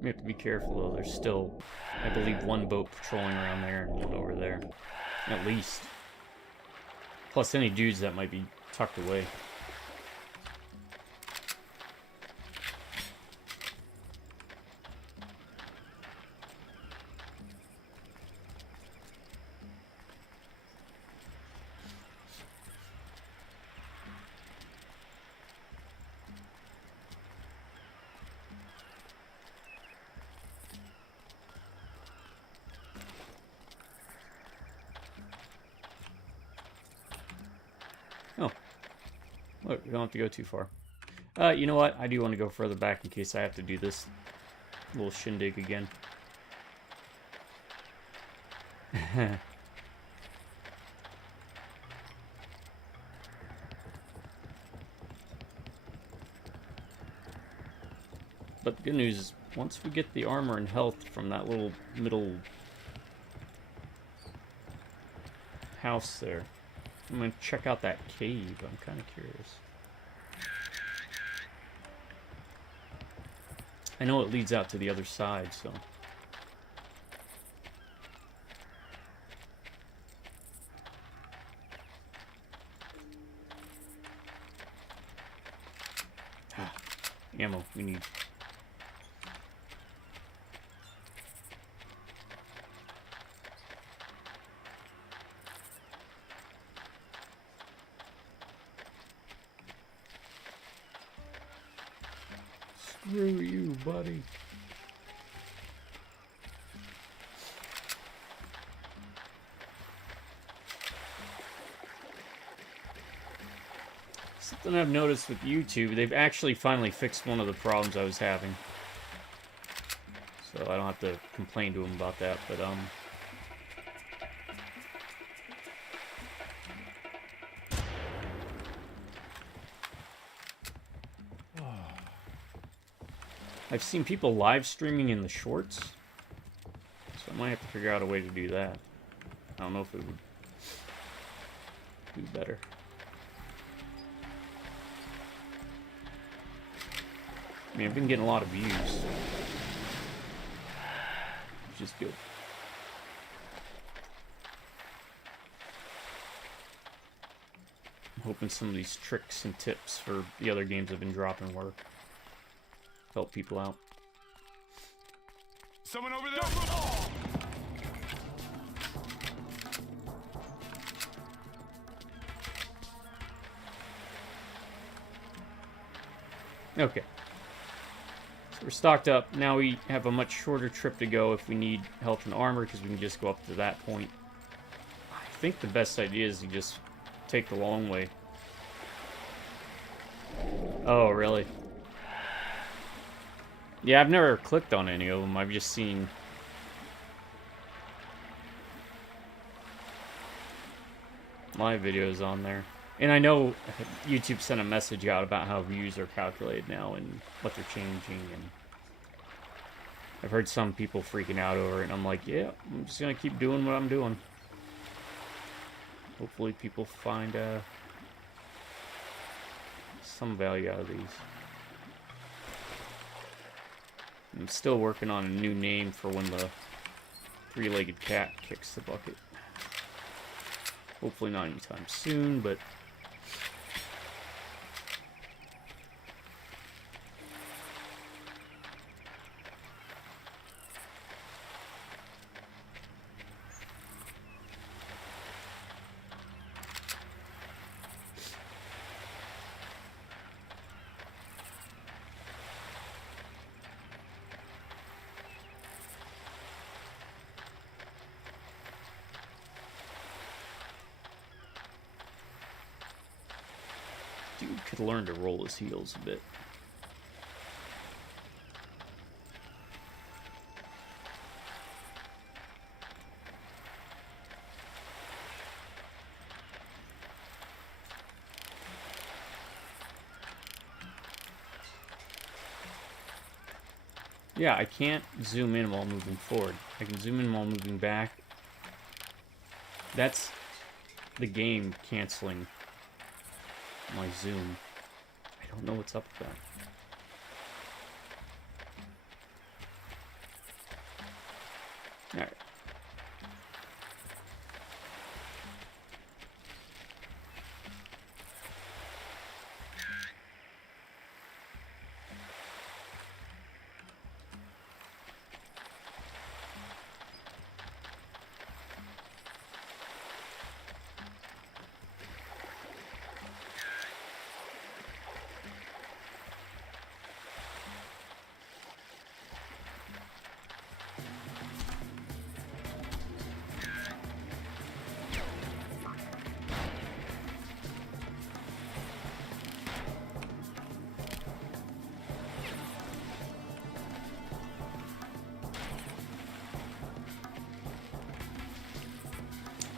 We have to be careful though, there's still, I believe, one boat patrolling around there and one over there. At least. Plus any dudes that might be tucked away. Oh. Look, we don't have to go too far. You know what? I do want to go further back in case I have to do this little shindig again. But the good news is, once we get the armor and health from that little middle house there, I'm going to check out that cave. I'm kind of curious. I know it leads out to the other side, so... ammo, we need... Screw you, buddy. Something I've noticed with YouTube, they've actually finally fixed one of the problems I was having. So I don't have to complain to them about that, but I've seen people live streaming in the shorts, so I might have to figure out a way to do that. I don't know if it would do better. I mean, I've been getting a lot of views, which is good. I'm hoping some of these tricks and tips for the other games I've been dropping work. Help people out. Someone over there? Okay. So we're stocked up. Now we have a much shorter trip to go if we need health and armor, because we can just go up to that point. I think the best idea is to just take the long way. Oh, really? Yeah, I've never clicked on any of them. I've just seen... my videos on there. And I know YouTube sent a message out about how views are calculated now and what they're changing. And I've heard some people freaking out over it. And I'm like, yeah, I'm just going to keep doing what I'm doing. Hopefully people find some value out of these. I'm still working on a new name for when the three-legged cat kicks the bucket. Hopefully not anytime soon, but... dude could learn to roll his heels a bit. Yeah, I can't zoom in while moving forward. I can zoom in while moving back. That's the game canceling my zoom. I don't know what's up with that. Alright.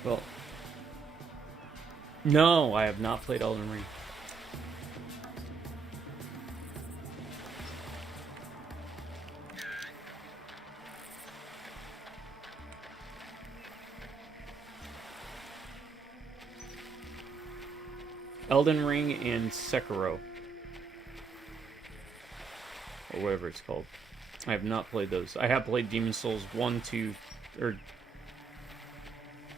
Well, no, I have not played Elden Ring. Elden Ring and Sekiro, or whatever it's called. I have not played those. I have played Demon Souls 1, 2, or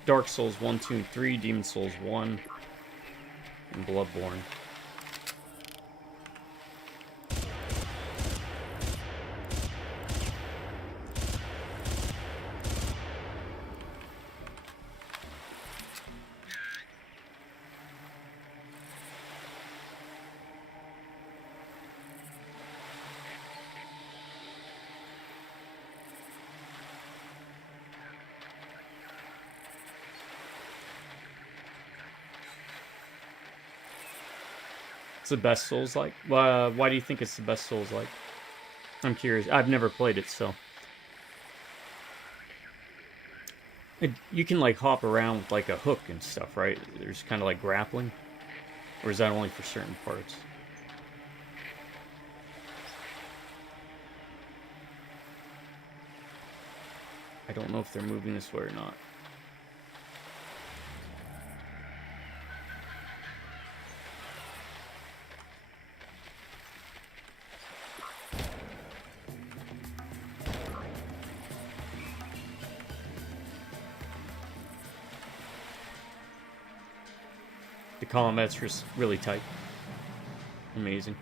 Dark Souls 1, 2, and 3, Demon Souls 1, and Bloodborne. It's the best Souls-like? Why do you think it's the best Souls-like? I'm curious. I've never played it, so... You can, like, hop around with, like, a hook and stuff, right? There's kind of, like, grappling? Or is that only for certain parts? I don't know if they're moving this way or not. The combat's just really tight. Amazing.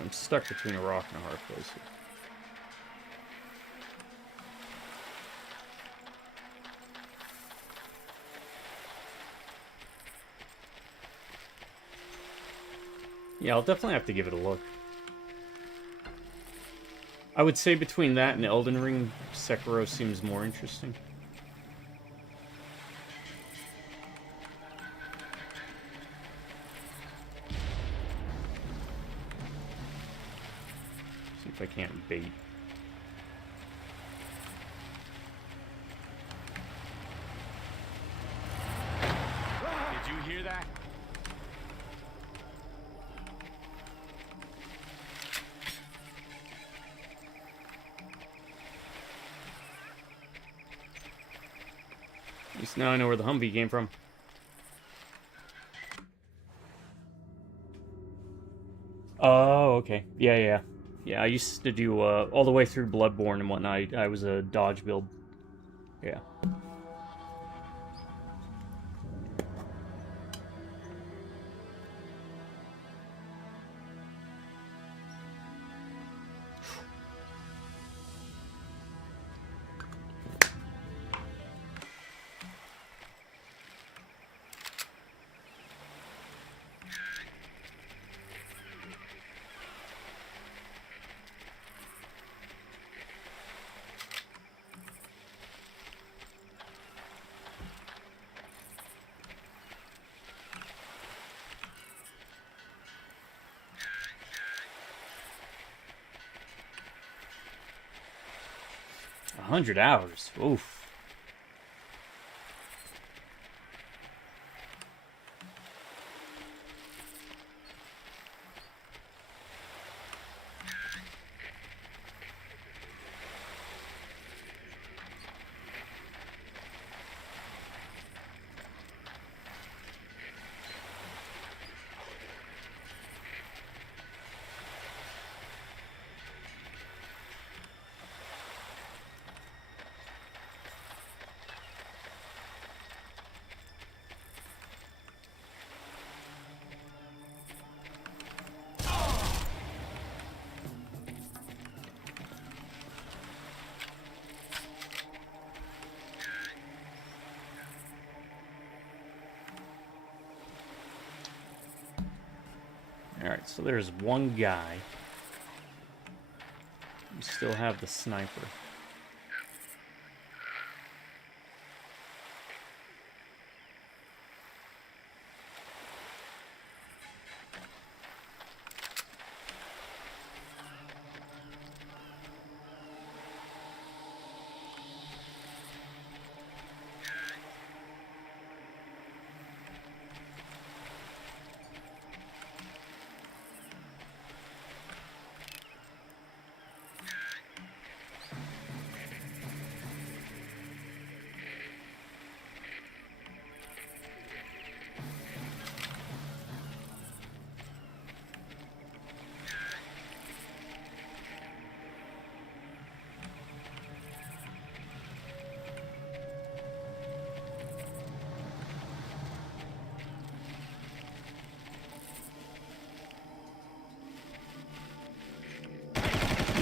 I'm stuck between a rock and a hard place here. Yeah, I'll definitely have to give it a look. I would say between that and Elden Ring, Sekiro seems more interesting. See if I can't bait. Did you hear that? At least now I know where the Humvee came from. Oh, okay. Yeah. Yeah, I used to do all the way through Bloodborne and whatnot. I was a dodge build. Yeah. $100. Oof. Alright, so there's one guy. We still have the sniper.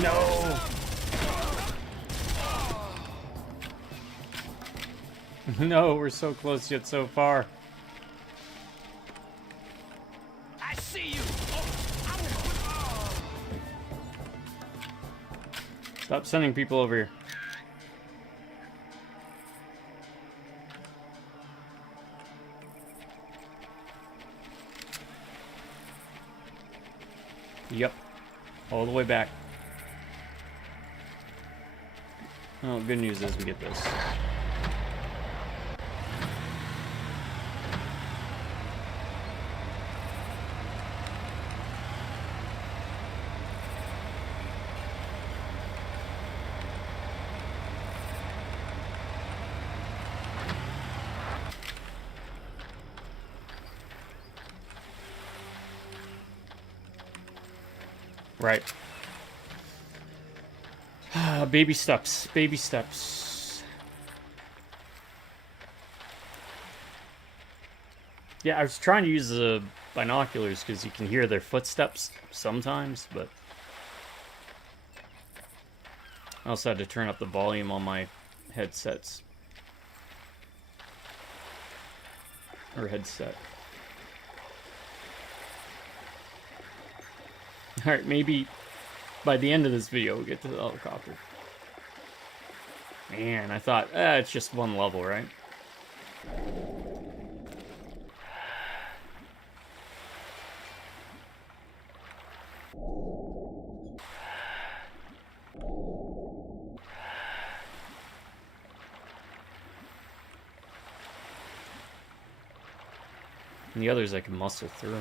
No! No, we're so close yet so far. Stop sending people over here. Yep. All the way back. Oh, good news is we get this. Right. Baby steps. Baby steps. Yeah, I was trying to use the binoculars because you can hear their footsteps sometimes, but I also had to turn up the volume on my headsets. Or headset. Alright, maybe by the end of this video we'll get to the helicopter. Man, I thought, it's just one level, right? And the others I can muscle through.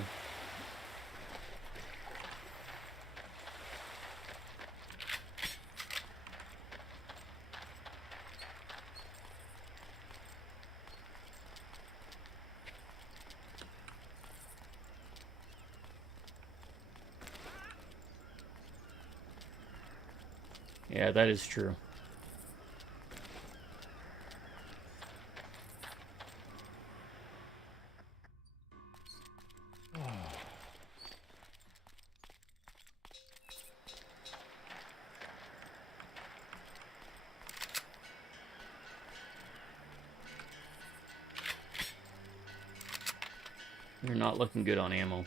Yeah, that is true. You're not looking good on ammo.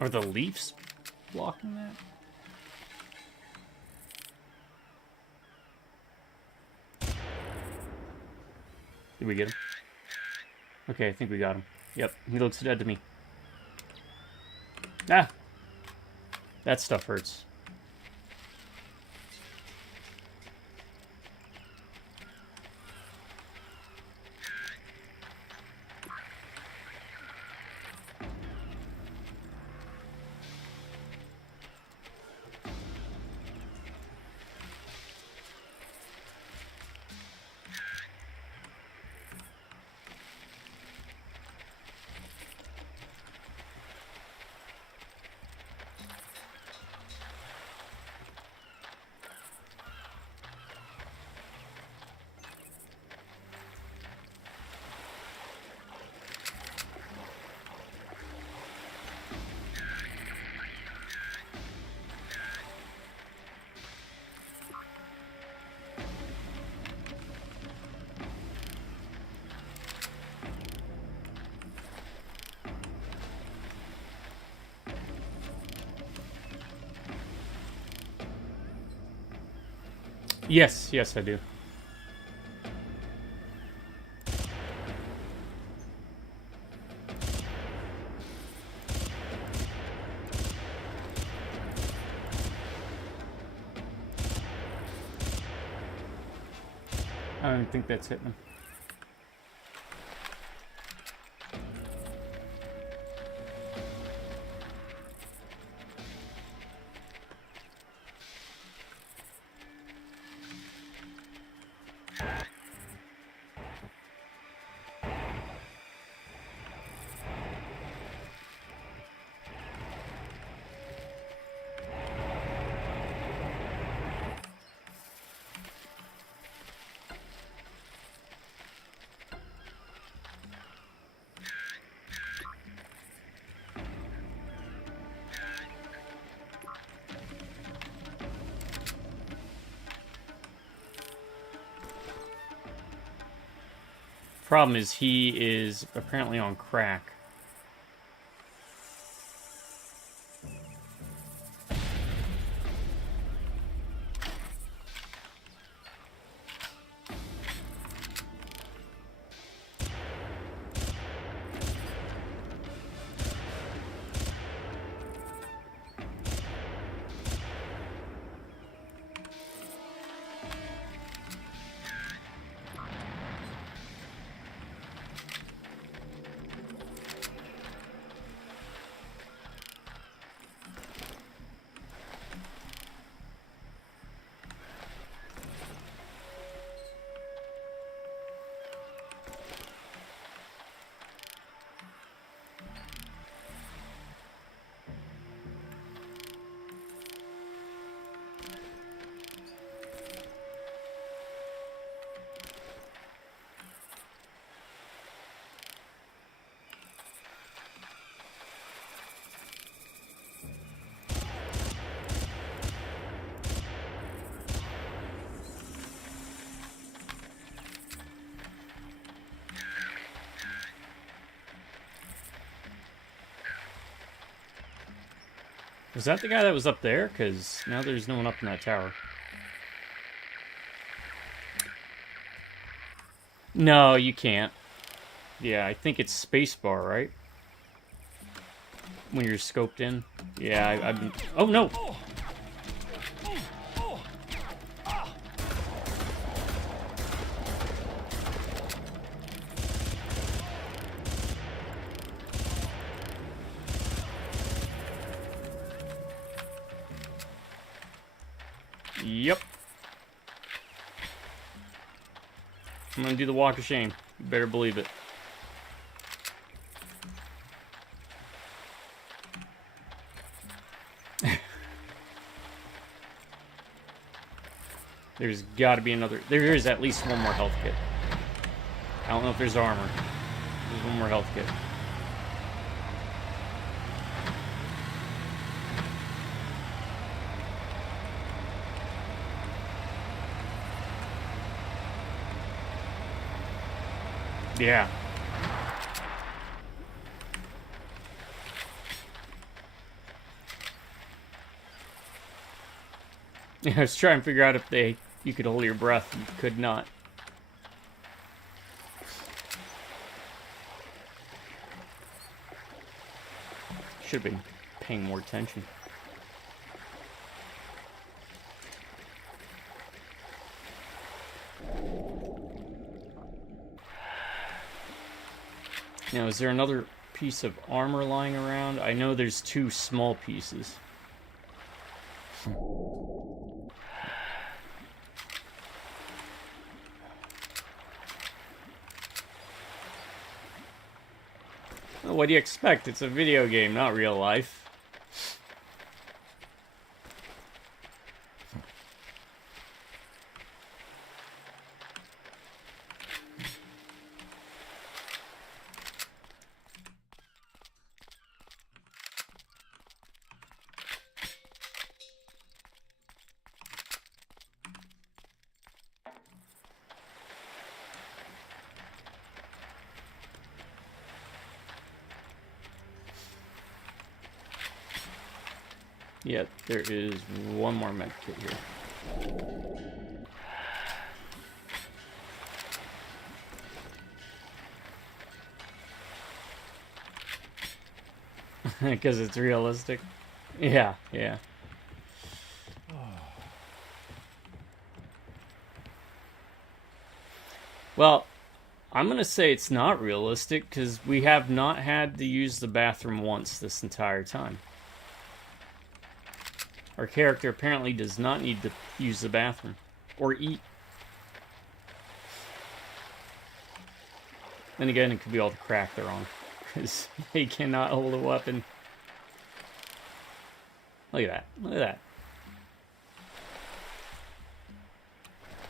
Are the leaves blocking that? Did we get him? Okay, I think we got him. Yep, he looks dead to me. Ah! That stuff hurts. Yes, yes, I do. I don't think that's hitting him. Problem is, he is apparently on crack. Was that the guy that was up there? Because now there's no one up in that tower. No, you can't. Yeah, I think it's spacebar, right? When you're scoped in. Yeah, I've been... Oh, no! Yep. I'm gonna do the walk of shame. You better believe it. There's gotta be another... There is at least one more health kit. I don't know if there's armor. There's one more health kit. Yeah. I was trying to figure out if you could hold your breath. You could not. Should have been paying more attention. Now, is there another piece of armor lying around? I know there's 2 small pieces. Well, what do you expect? It's a video game, not real life. Yet there is one more med kit here. Because it's realistic. Yeah, yeah. Well, I'm going to say it's not realistic because we have not had to use the bathroom once this entire time. Our character apparently does not need to use the bathroom or eat. Then again, it could be all the crack they're on because they cannot hold a weapon. Look at that. Look at that.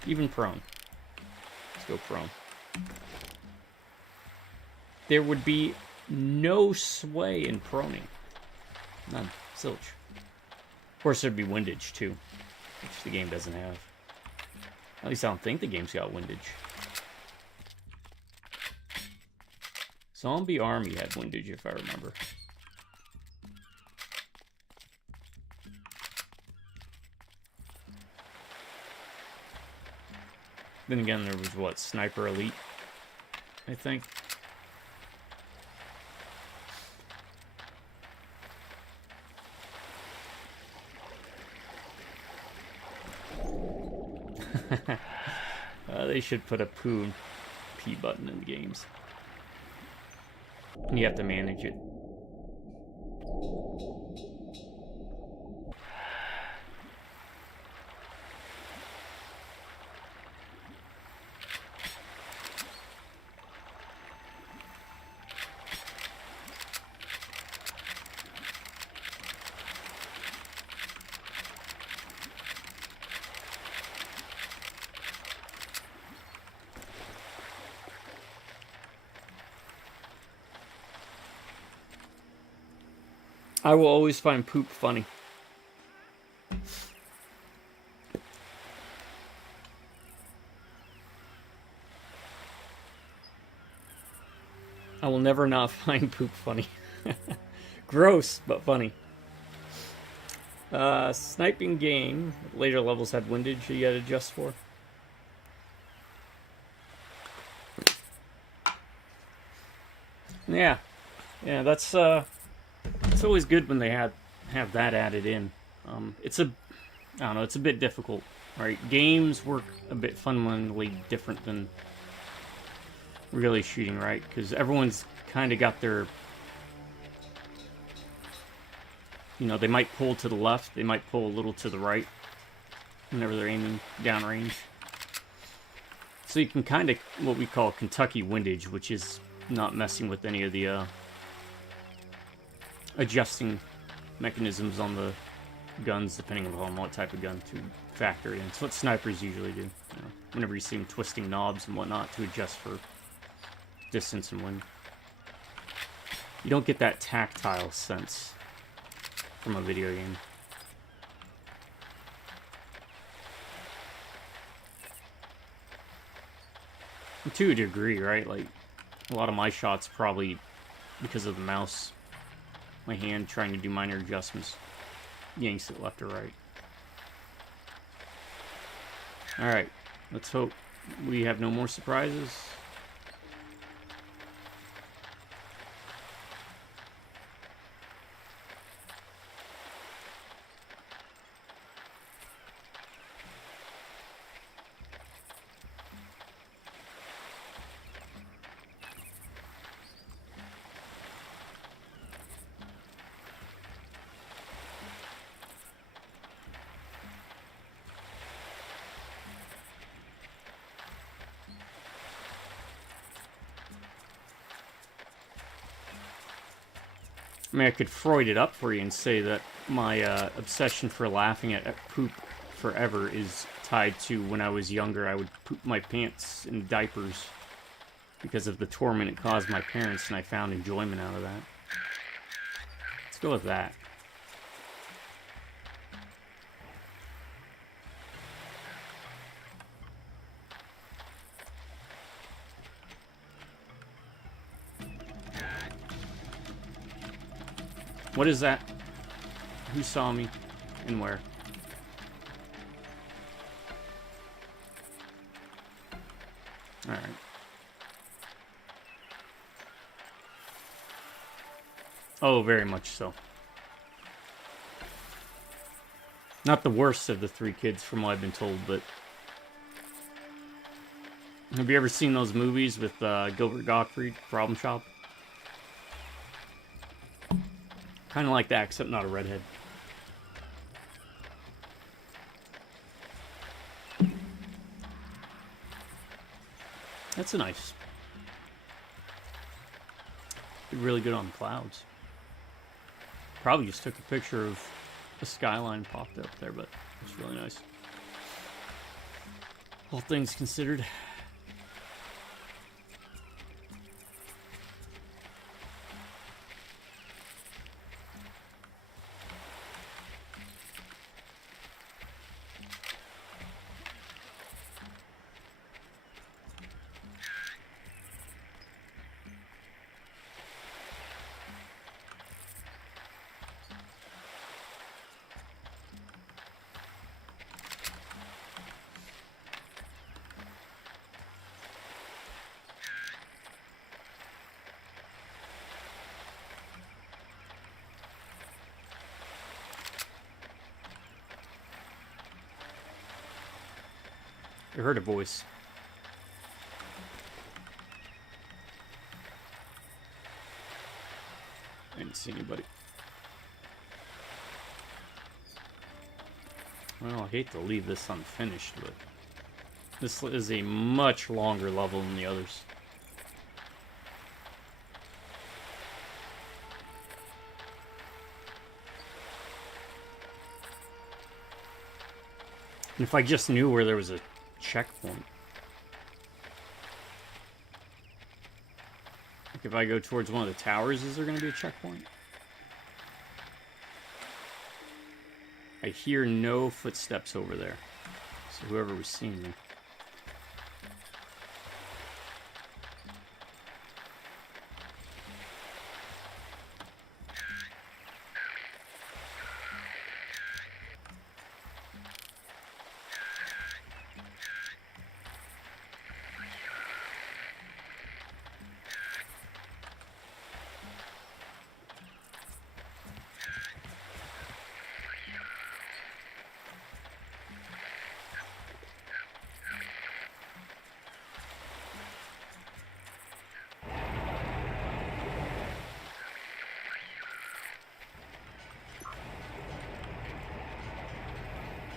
Even prone. Let's go prone. There would be no sway in proning. None. Zilch. Of course, there'd be windage, too. Which the game doesn't have. At least I don't think the game's got windage. Zombie Army had windage, if I remember. Then again, there was, what, Sniper Elite, I think. They should put a poo and pee button in the games. And you have to manage it. I will always find poop funny. I will never not find poop funny. Gross, but funny. Sniping game. Later levels had windage you gotta adjust for. Yeah. Yeah, that's it's always good when they have that added in. It's a bit difficult, right? Games work a bit fundamentally different than really shooting, right? Because everyone's kind of got their, they might pull to the left, they might pull a little to the right whenever they're aiming downrange. So you can kind of, what we call Kentucky windage, which is not messing with any of the adjusting mechanisms on the guns, depending on what type of gun to factor in. It's what snipers usually do. Whenever you see them twisting knobs and whatnot to adjust for distance and wind. You don't get that tactile sense from a video game. And to a degree, right? Like, a lot of my shots probably because of the mouse. My hand trying to do minor adjustments. Yanks it left or right. Alright, let's hope we have no more surprises. I mean, I could Freud it up for you and say that my obsession for laughing at poop forever is tied to when I was younger. I would poop my pants in diapers because of the torment it caused my parents, and I found enjoyment out of that. Let's go with that. What is that? Who saw me? And where? Alright. Oh, very much so. Not the worst of the three kids from what I've been told, but... Have you ever seen those movies with Gilbert Gottfried, Problem Shop? Kind of like that, except not a redhead. That's nice. Did really good on clouds. Probably just took a picture of the skyline popped up there, but it's really nice. All things considered. I heard a voice. I didn't see anybody. Well, I hate to leave this unfinished, but this is a much longer level than the others. And if I just knew where there was a checkpoint. Like if I go towards one of the towers, is there going to be a checkpoint? I hear no footsteps over there. So whoever was seeing me.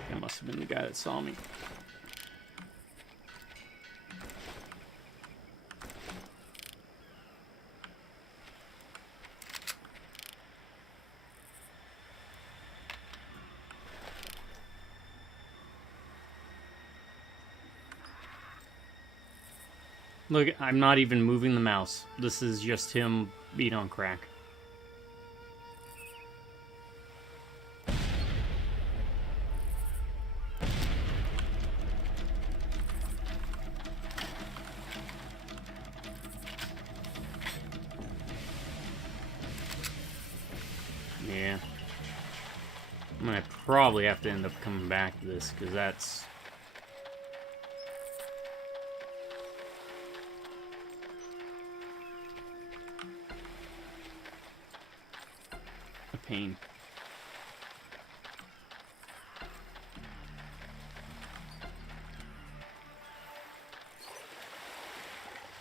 That must have been the guy that saw me. Look, I'm not even moving the mouse. This is just him being on crack. Yeah. I'm gonna probably have to end up coming back to this, because that's pain.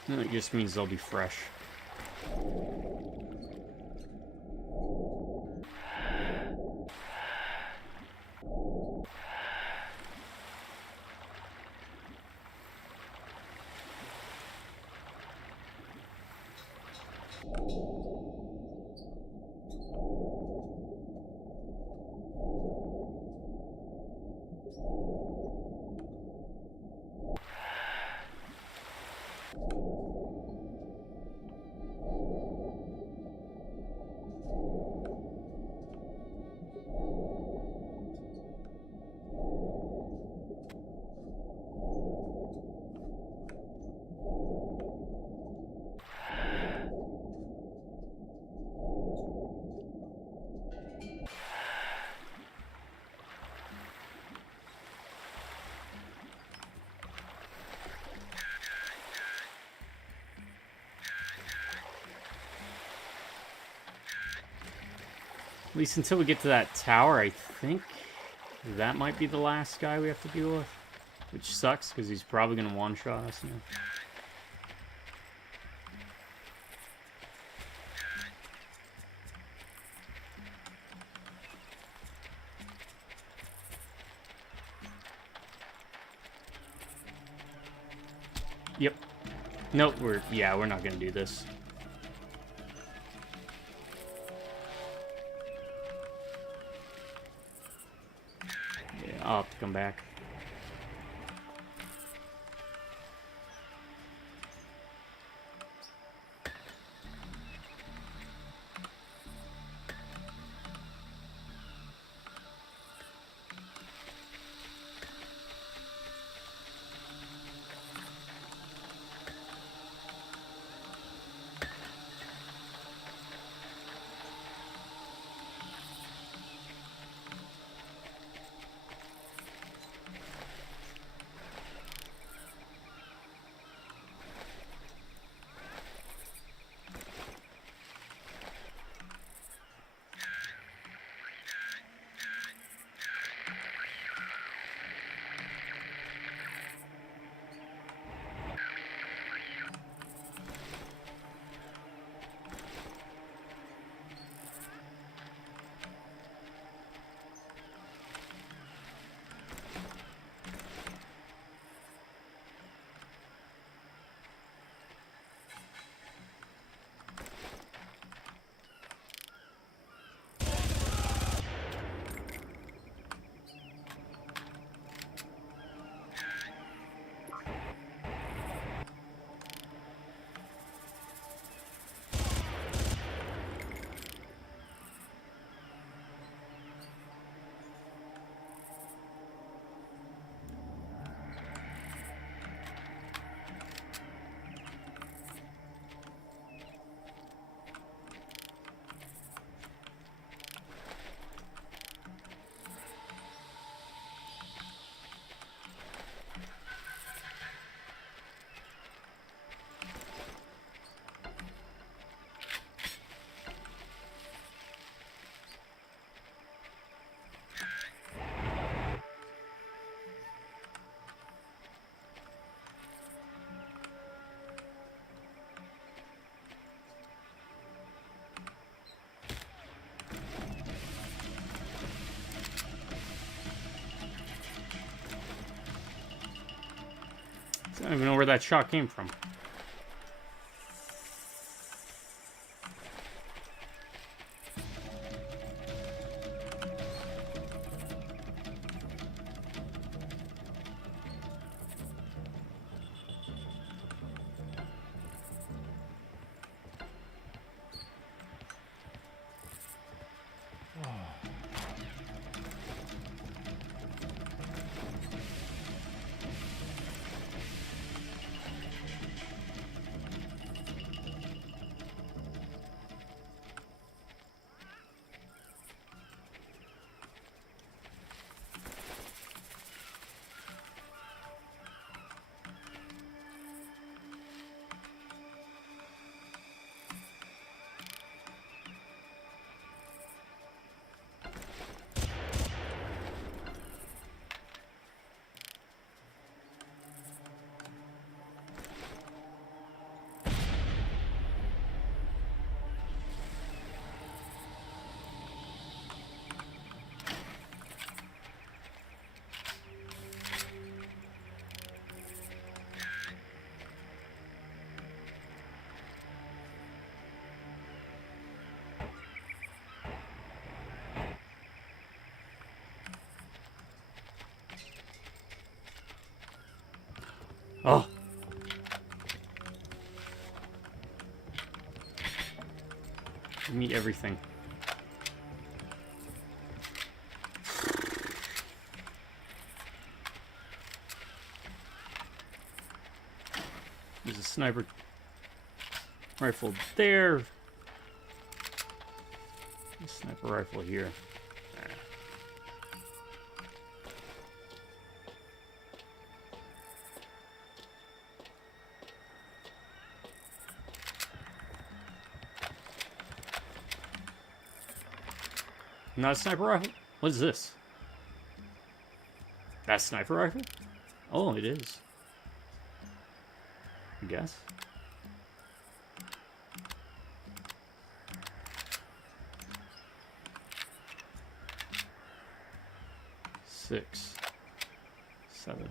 No, it just means they'll be fresh. At least until we get to that tower, I think that might be the last guy we have to deal with. Which sucks, because he's probably going to one-shot us now. Yep. Nope, we're not going to do this. I'll have to come back. I don't even know where that shot came from. Give me everything. There's a sniper rifle there. A sniper rifle here. Not a sniper rifle? What is this? That sniper rifle? Oh, it is. I guess. Six. 7.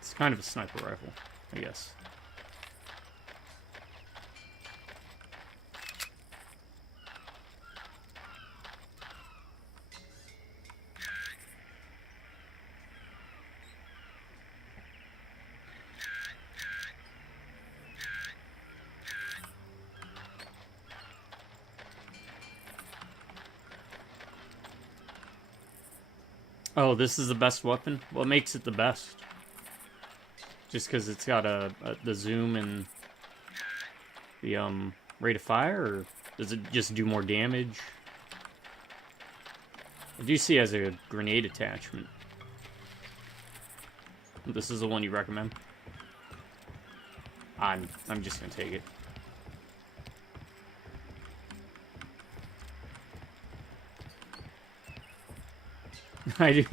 It's kind of a sniper rifle, I guess. Oh, this is the best weapon? What makes it the best? Just because it's got the zoom and the rate of fire, or does it just do more damage? I do see it as a grenade attachment. This is the one you recommend? I'm just gonna take it. I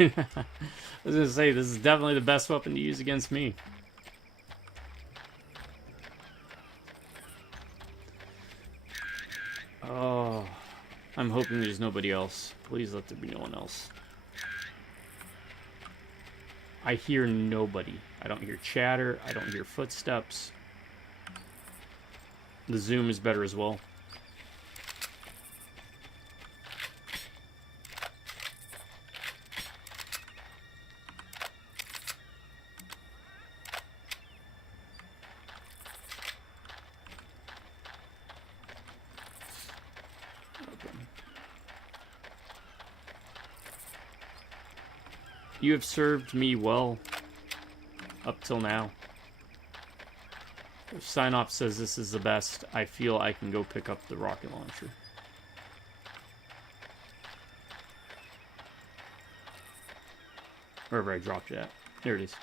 was gonna say, this is definitely the best weapon to use against me. Oh, I'm hoping there's nobody else. Please let there be no one else. I hear nobody. I don't hear chatter. I don't hear footsteps. The zoom is better as well. You have served me well up till now. If Sign-Off says this is the best, I feel I can go pick up the rocket launcher. Wherever I dropped it at. There it is.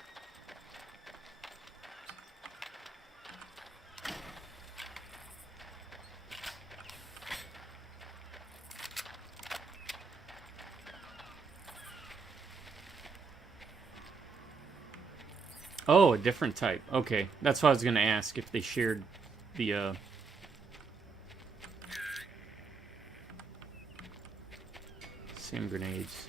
Oh, a different type. Okay, that's what I was gonna ask, if they shared the same grenades.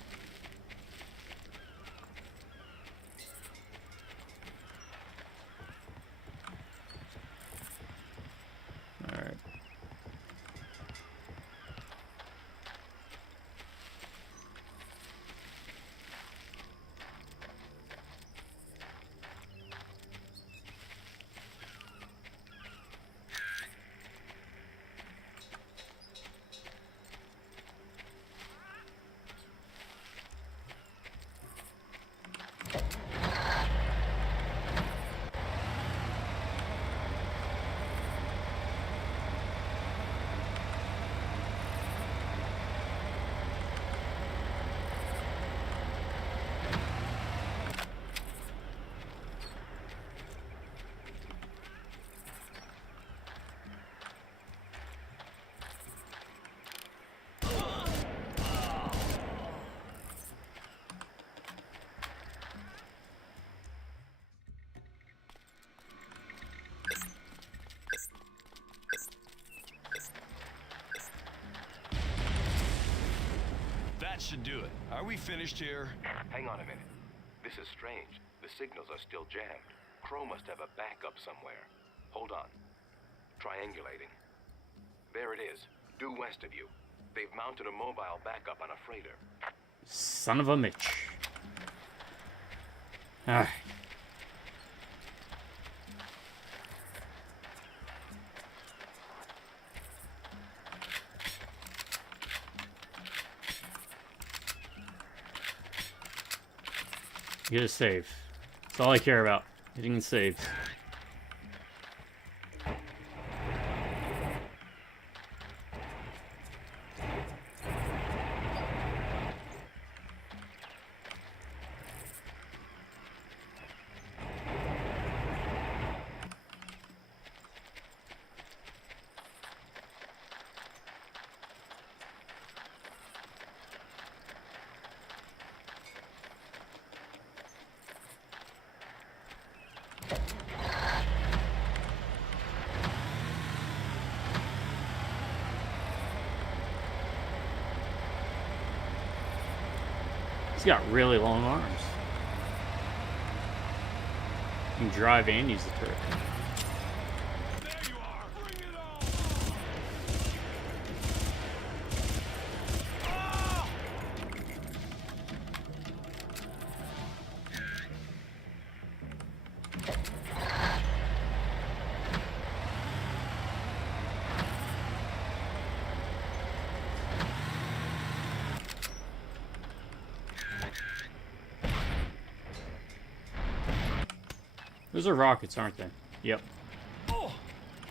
All right. That should do it. Are we finished here? Hang on a minute. This is strange. The signals are still jammed. Crow must have a backup somewhere. Hold on. Triangulating. There it is, due west of you. They've mounted a mobile backup on a freighter. Son of a Mitch. Alright. Get a save. That's all I care about. Getting a save. He's got really long arms. He can drive and use the turret. There you are! Bring it on! Ah! Those are rockets, aren't they? Yep. Oh!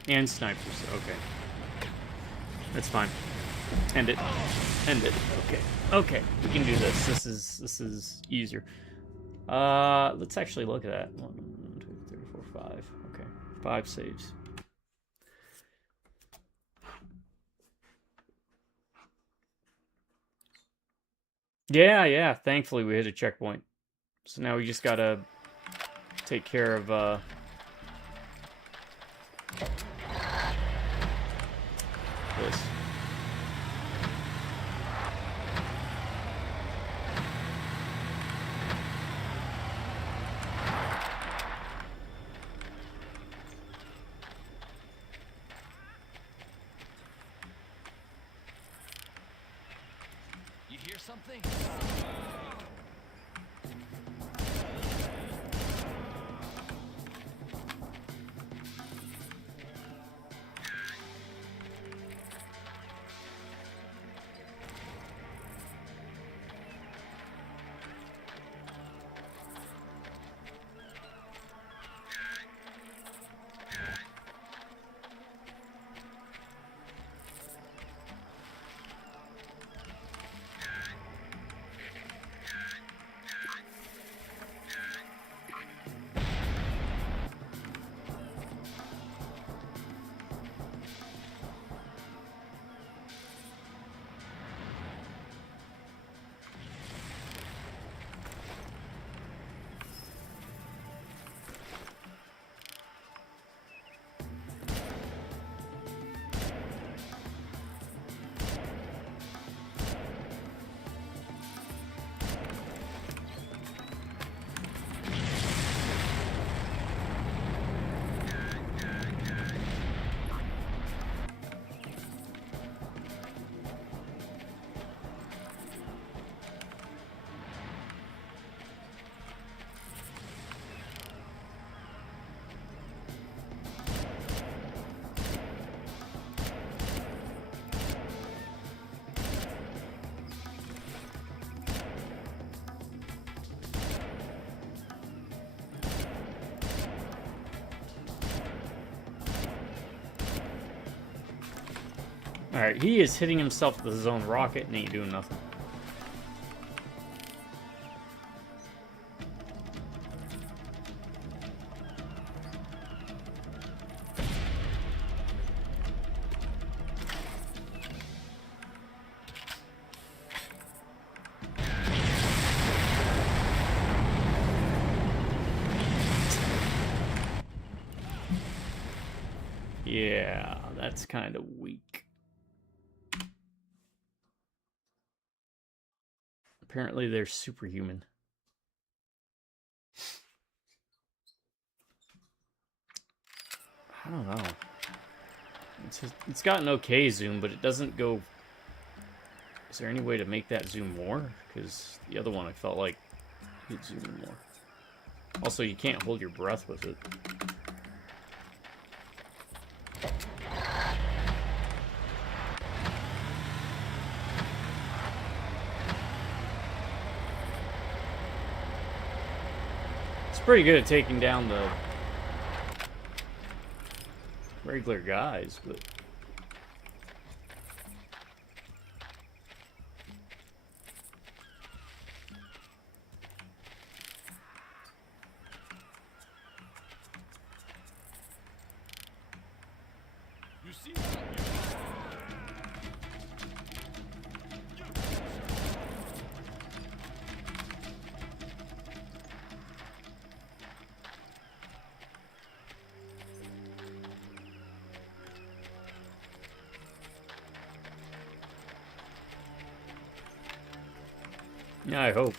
And snipers. Okay. That's fine. End it. End it. Okay. Okay. We can do this. This is easier. Let's actually look at that. 1, 2, 3, 4, 5. Okay. 5 saves. Yeah. Thankfully we hit a checkpoint. So now we just gotta take care of this. You hear something? Alright, he is hitting himself with his own rocket and ain't doing nothing. Yeah, that's kind of weak. Apparently they're superhuman. I don't know. It's got an okay zoom, but it doesn't go... Is there any way to make that zoom more? Because the other one I felt like you'd zoom in more. Also, you can't hold your breath with it. It's pretty good at taking down the regular guys, but... You see? Yeah, I hope.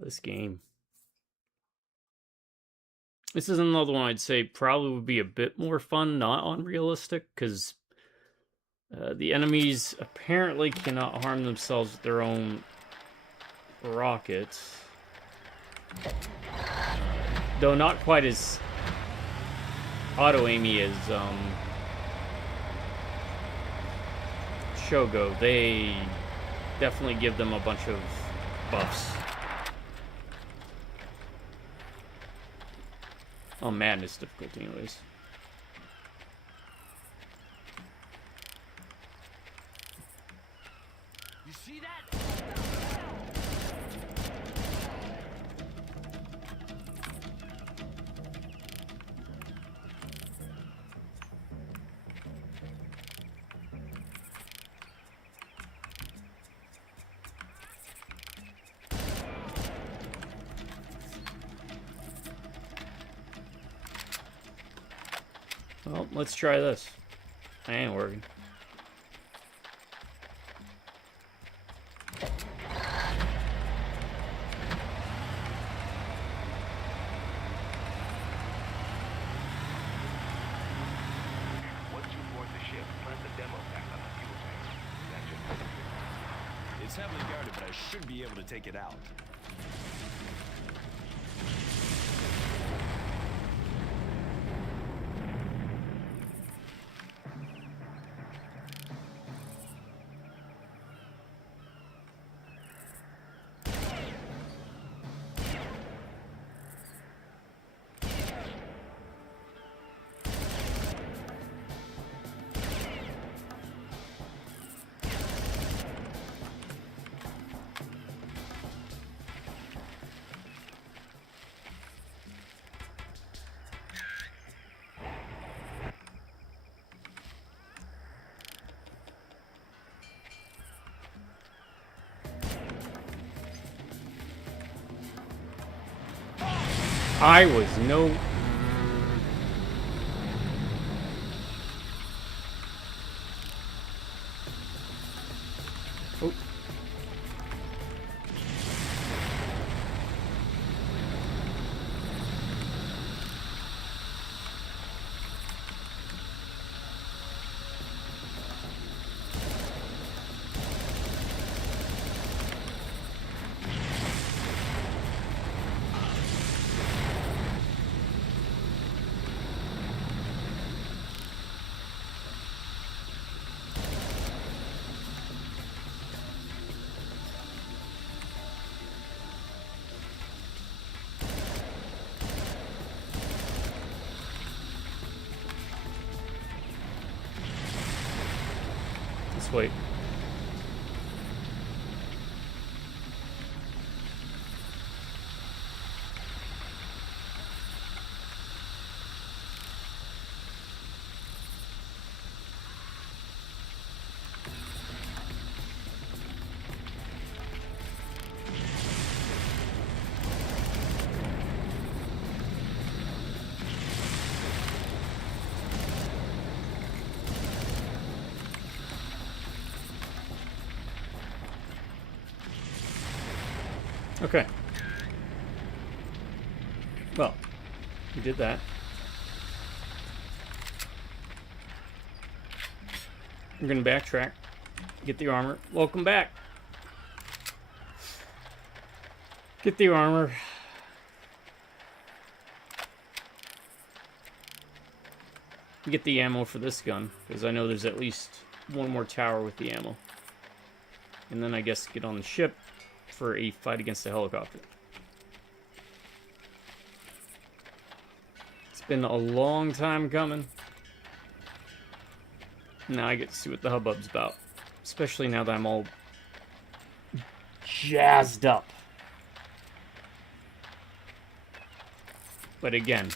This game. This is another one I'd say probably would be a bit more fun, not unrealistic, because the enemies apparently cannot harm themselves with their own rockets. Though not quite as auto-aimy as Shogo. They definitely give them a bunch of buffs. Oh, madness difficulty anyways. You see that? Well, let's try this. I ain't working. Once you board the ship, plant the demo pack on the fuel tank. That should... It's heavily guarded, but I should be able to take it out. I was no... Oh. Let's wait. Okay. Well, we did that. We're gonna backtrack. Get the armor. Welcome back. Get the armor. Get the ammo for this gun, because I know there's at least one more tower with the ammo. And then I guess get on the ship for a fight against the helicopter. It's been a long time coming. Now I get to see what the hubbub's about. Especially now that I'm all jazzed up. But again,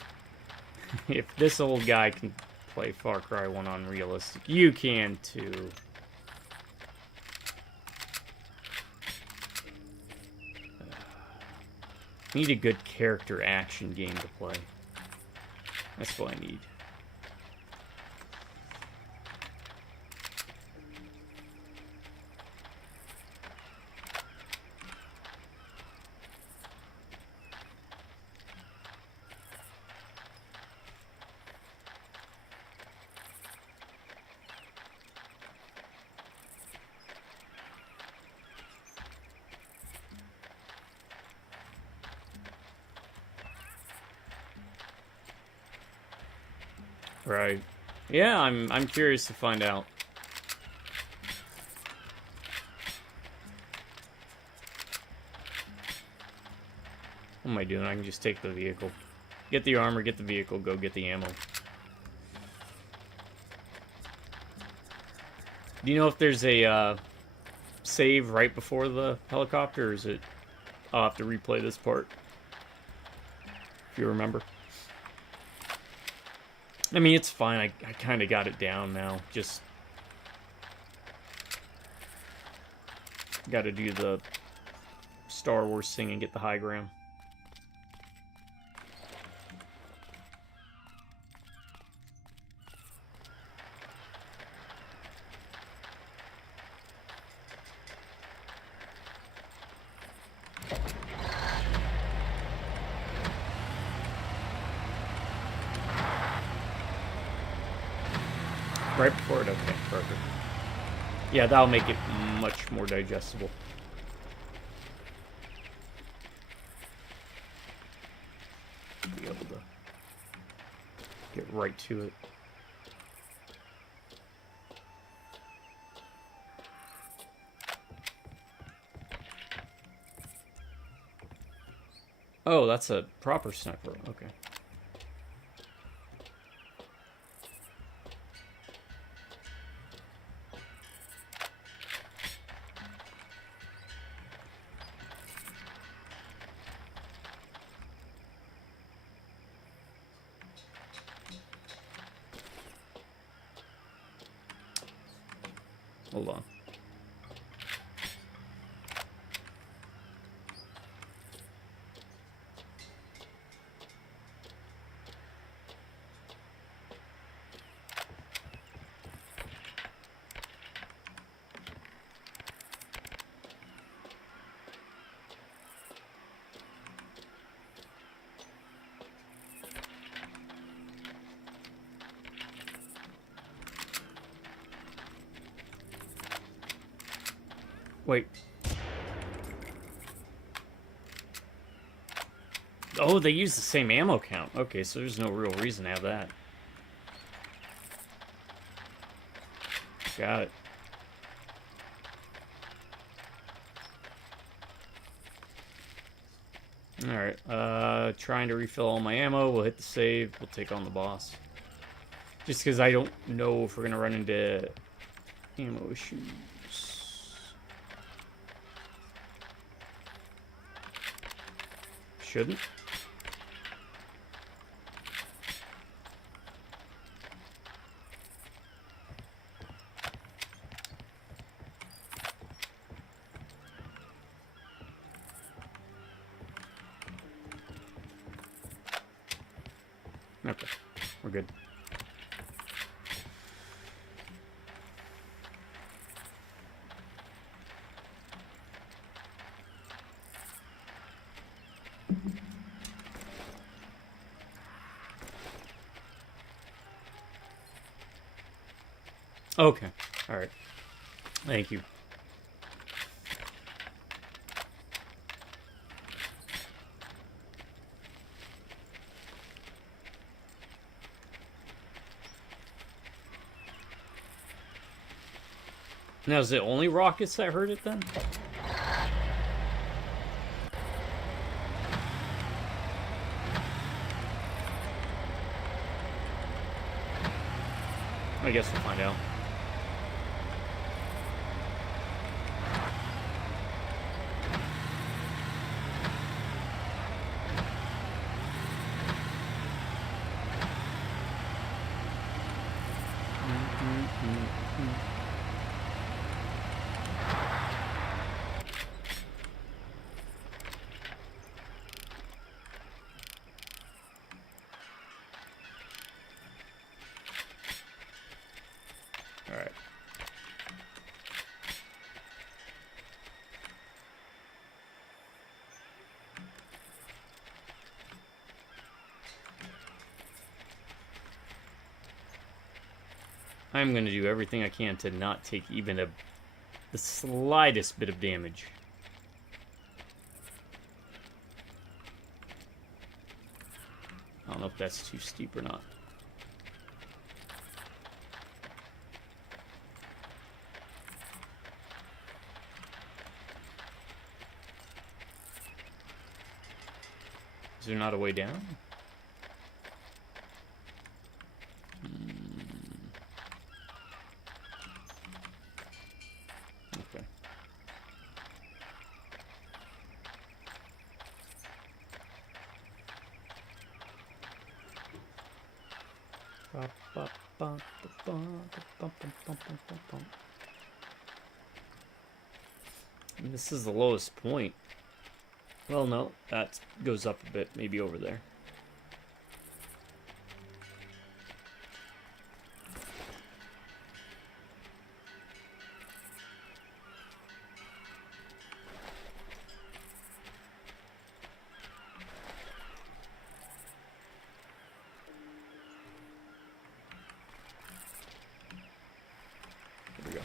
if this old guy can play Far Cry 1 on realistic, you can too. Need a good character action game to play. That's what I need. Right. Yeah, I'm curious to find out. What am I doing? I can just take the vehicle. Get the armor, get the vehicle, go get the ammo. Do you know if there's a save right before the helicopter, or is it... I'll have to replay this part. If you remember. I mean, it's fine. I kind of got it down now. Just got to do the Star Wars thing and get the high ground. Right before it? Okay, perfect. Yeah, that'll make it much more digestible. Be able to get right to it. Oh, that's a proper sniper. Okay. Hold on. Wait. Oh, they use the same ammo count. Okay, so there's no real reason to have that. Got it. Alright, trying to refill all my ammo. We'll hit the save. We'll take on the boss. Just because I don't know if we're going to run into Ammo issues. Shouldn't. Okay, we're good. Okay, all right. Thank you. Now, is it only rockets that hurt it then? I guess we'll find out. All right. I'm going to do everything I can to not take even the slightest bit of damage. I don't know if that's too steep or not. Is there not a way down? Okay. And this is the lowest point. Well, no, that goes up a bit, maybe over there. There we go.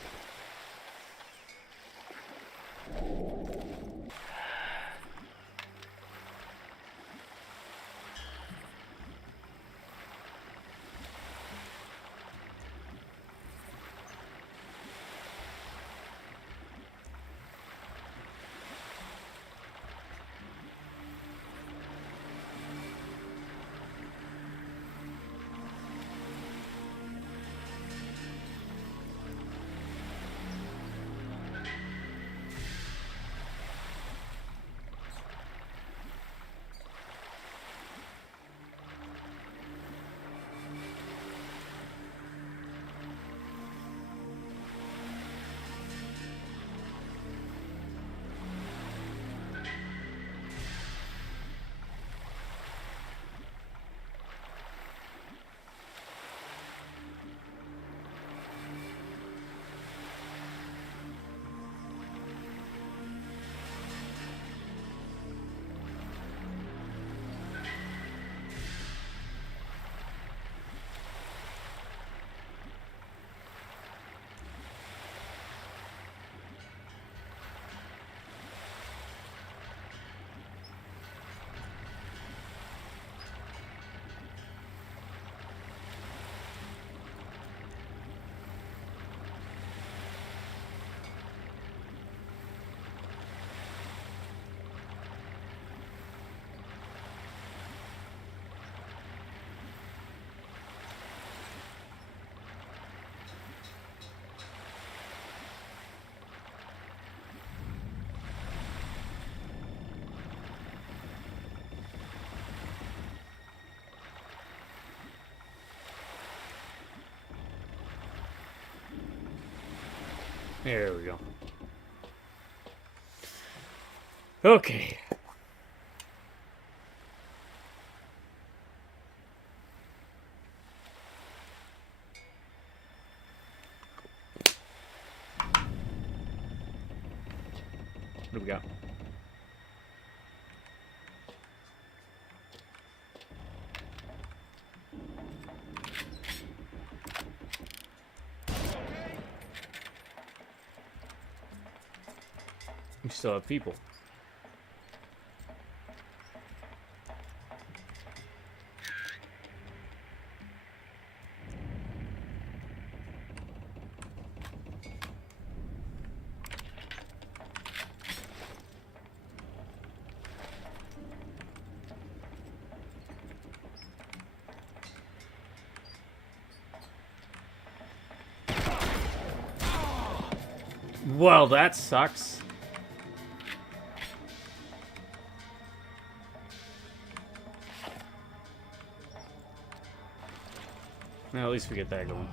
There we go. Okay. What do we got? We still have people. Well, that sucks. Well, at least we get that going.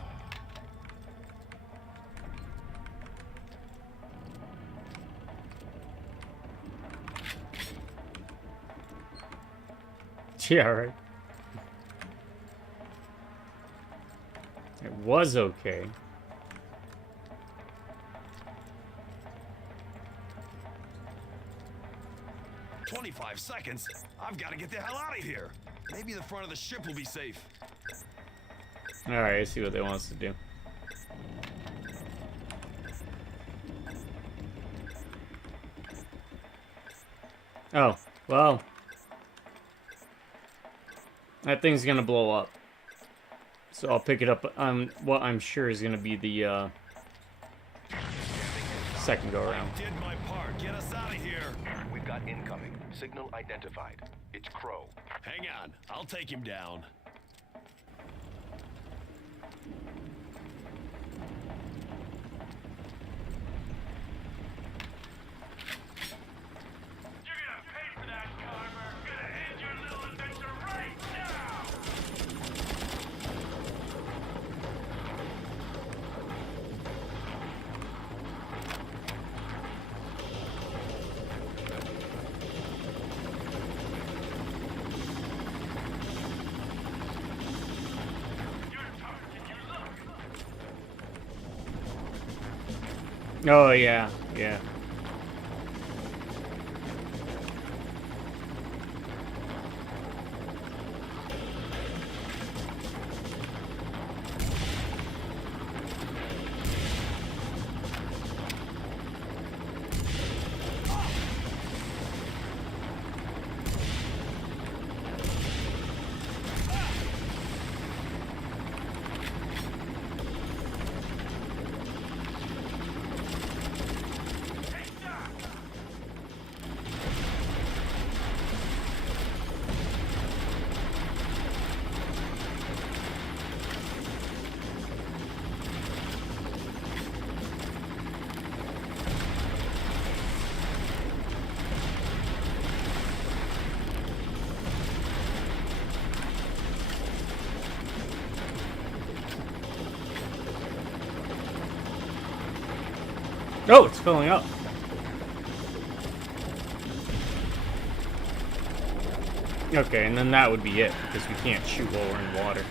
Yeah, right. It was okay. "25 seconds? I've got to get the hell out of here. Maybe the front of the ship will be safe." Alright, I see what they want us to do. Oh, well. That thing's gonna blow up. So I'll pick it up on what I'm sure is gonna be the second go around. I did my part. Get us out of here. We've got incoming. Signal identified. It's Crow. Hang on. I'll take him down. Oh, yeah, yeah. Oh, it's filling up. Okay, and then that would be it, because we can't shoot while we're in water.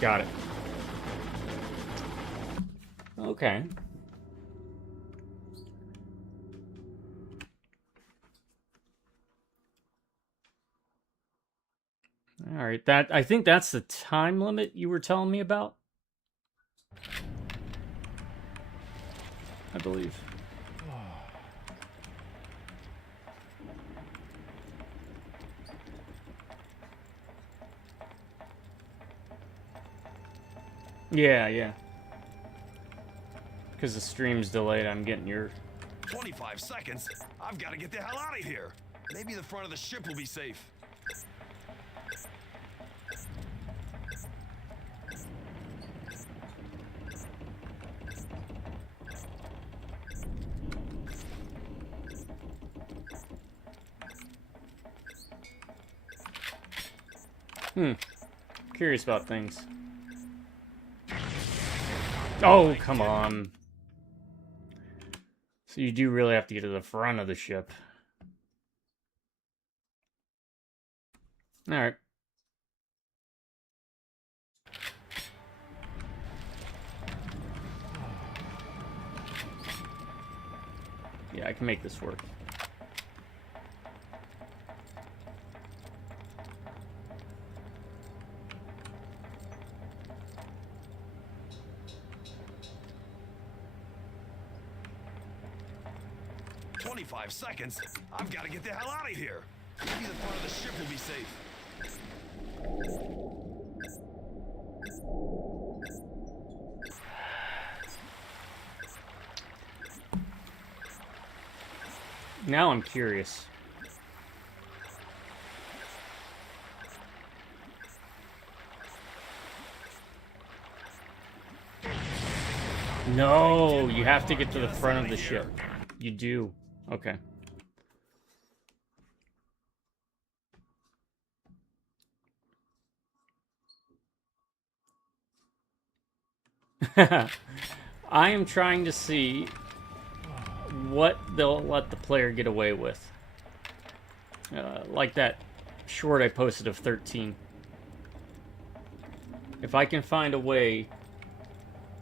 Got it. Okay. Alright, I think that's the time limit you were telling me about. I believe. Yeah, yeah. Because the stream's delayed, I'm getting your... 25 seconds? I've got to get the hell out of here. Maybe the front of the ship will be safe. Curious about things. Oh, come on. So you do really have to get to the front of the ship. Alright. Yeah, I can make this work. "25 seconds? I've got to get the hell out of here. Maybe the front of the ship will be safe." Now I'm curious. No, you have to get to the front of the ship. You do. Okay. I am trying to see what they'll let the player get away with. Like that short I posted of 13. If I can find a way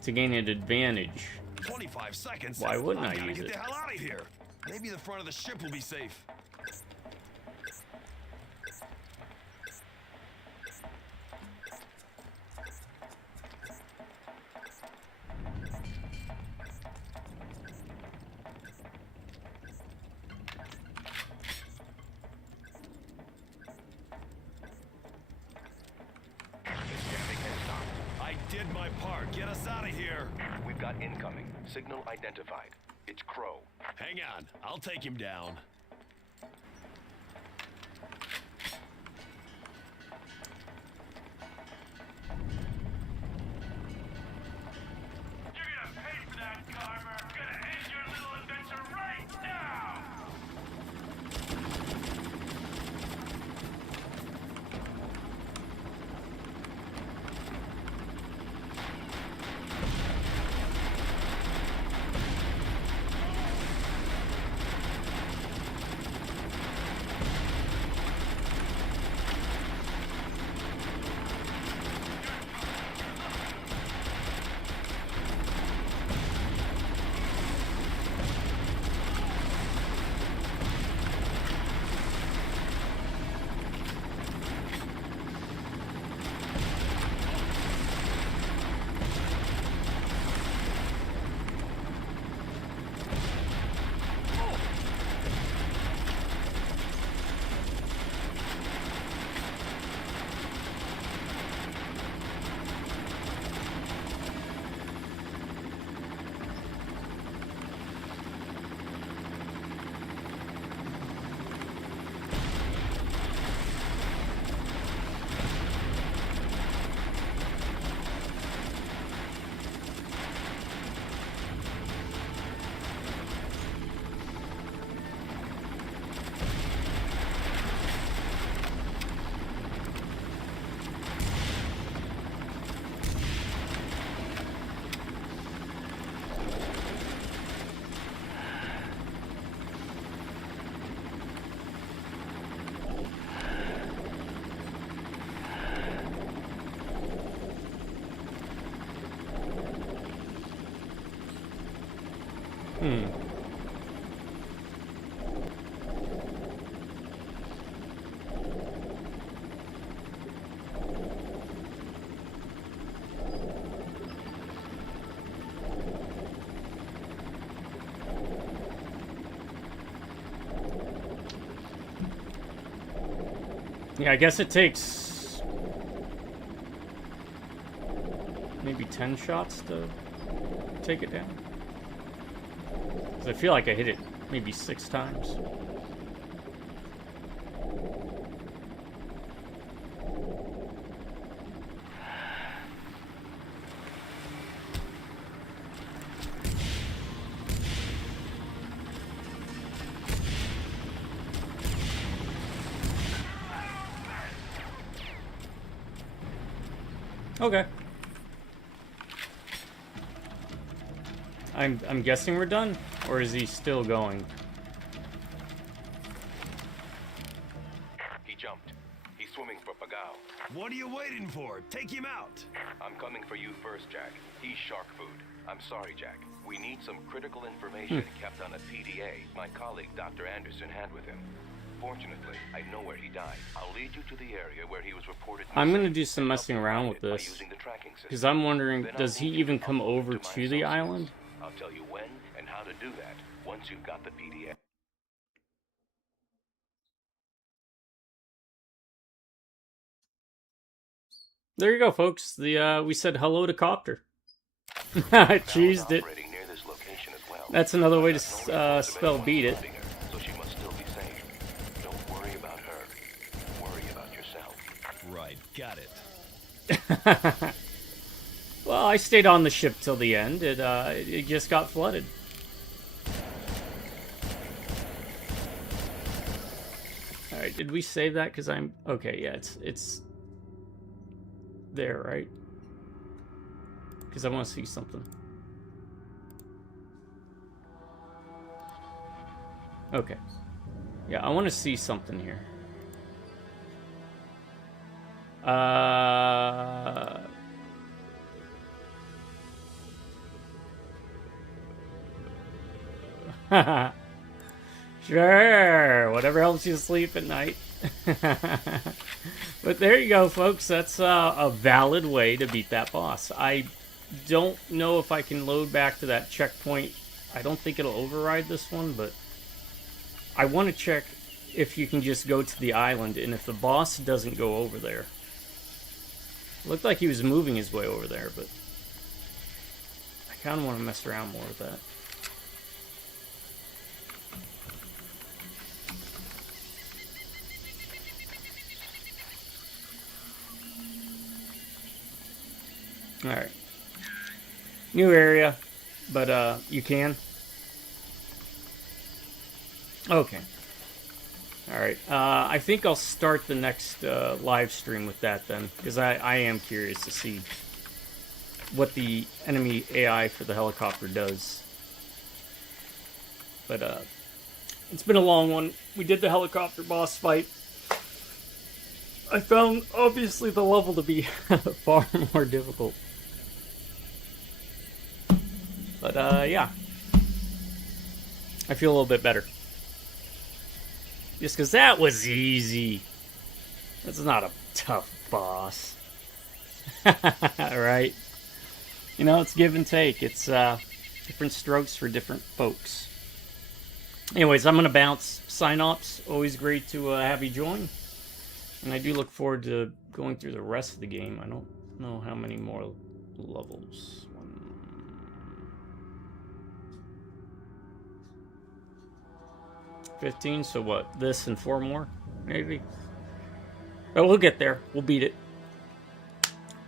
to gain an advantage, 25 seconds? why wouldn't I I've got to use get it? the hell out of here. Maybe the front of the ship will be safe. I did my part. Get us out of here. We've got incoming. Signal identified. It's Crow. Hang on. I'll take him down. You're gonna pay for that, Carver. I'm gonna end your little adventure right now. Yeah, I guess it takes maybe 10 shots to take it down. 'Cause I feel like I hit it maybe 6 times. Okay. I'm guessing we're done, or is he still going? He jumped. He's swimming for Pagao. What are you waiting for? Take him out. I'm coming for you first, Jack. He's shark food. I'm sorry, Jack. We need some critical information kept on a PDA my colleague Dr. Anderson had with him. Fortunately, I know where he died. I'll lead you to the area where he was reported I'm missing gonna do some and help messing you around find with it by this, using the tracking system. because I'm wondering, Then does I'll he move even you come up over my to the associates. island? I'll tell you when and how to do that once you've got the PDA. There you go, folks. The we said hello to Copter. Cheesed it. Operating near this location as well. That's another way to I've got no reports of spell anyone beat it. stalking her, so she must still be safe. Don't worry about her. Worry about yourself. Right, got it. Well, I stayed on the ship till the end. It just got flooded. All right, did we save that? Because I'm okay. Yeah, it's there, right? Because I want to see something. Okay. Yeah, I want to see something here. Sure, whatever helps you sleep at night. But there you go, folks. That's a valid way to beat that boss. I don't know if I can load back to that checkpoint. I don't think it'll override this one, but I want to check if you can just go to the island, and if the boss doesn't go over there. Looked like he was moving his way over there, but I kind of want to mess around more with that. Alright. New area, but you can. Okay. Alright, I think I'll start the next live stream with that then, because I am curious to see what the enemy AI for the helicopter does. But it's been a long one. We did the helicopter boss fight. I found, obviously, the level to be far more difficult. But, yeah. I feel a little bit better. Just because that was easy. That's not a tough boss. Right? You know, it's give and take. It's different strokes for different folks. Anyways, I'm going to bounce. Synops, always great to have you join. And I do look forward to going through the rest of the game. I don't know how many more levels. 15, so what? This and 4 more? Maybe? But we'll get there. We'll beat it.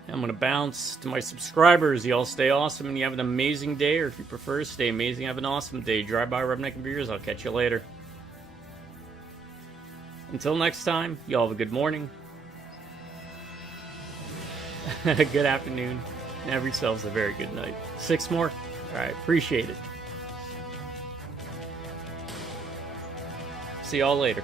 I'm going to bounce to my subscribers. You all stay awesome and you have an amazing day, or if you prefer, stay amazing, have an awesome day. Drive by Rubneck and Beers. I'll catch you later. Until next time, you all have a good morning, good afternoon, and have yourselves a very good night. 6 more? Alright, appreciate it. See y'all later.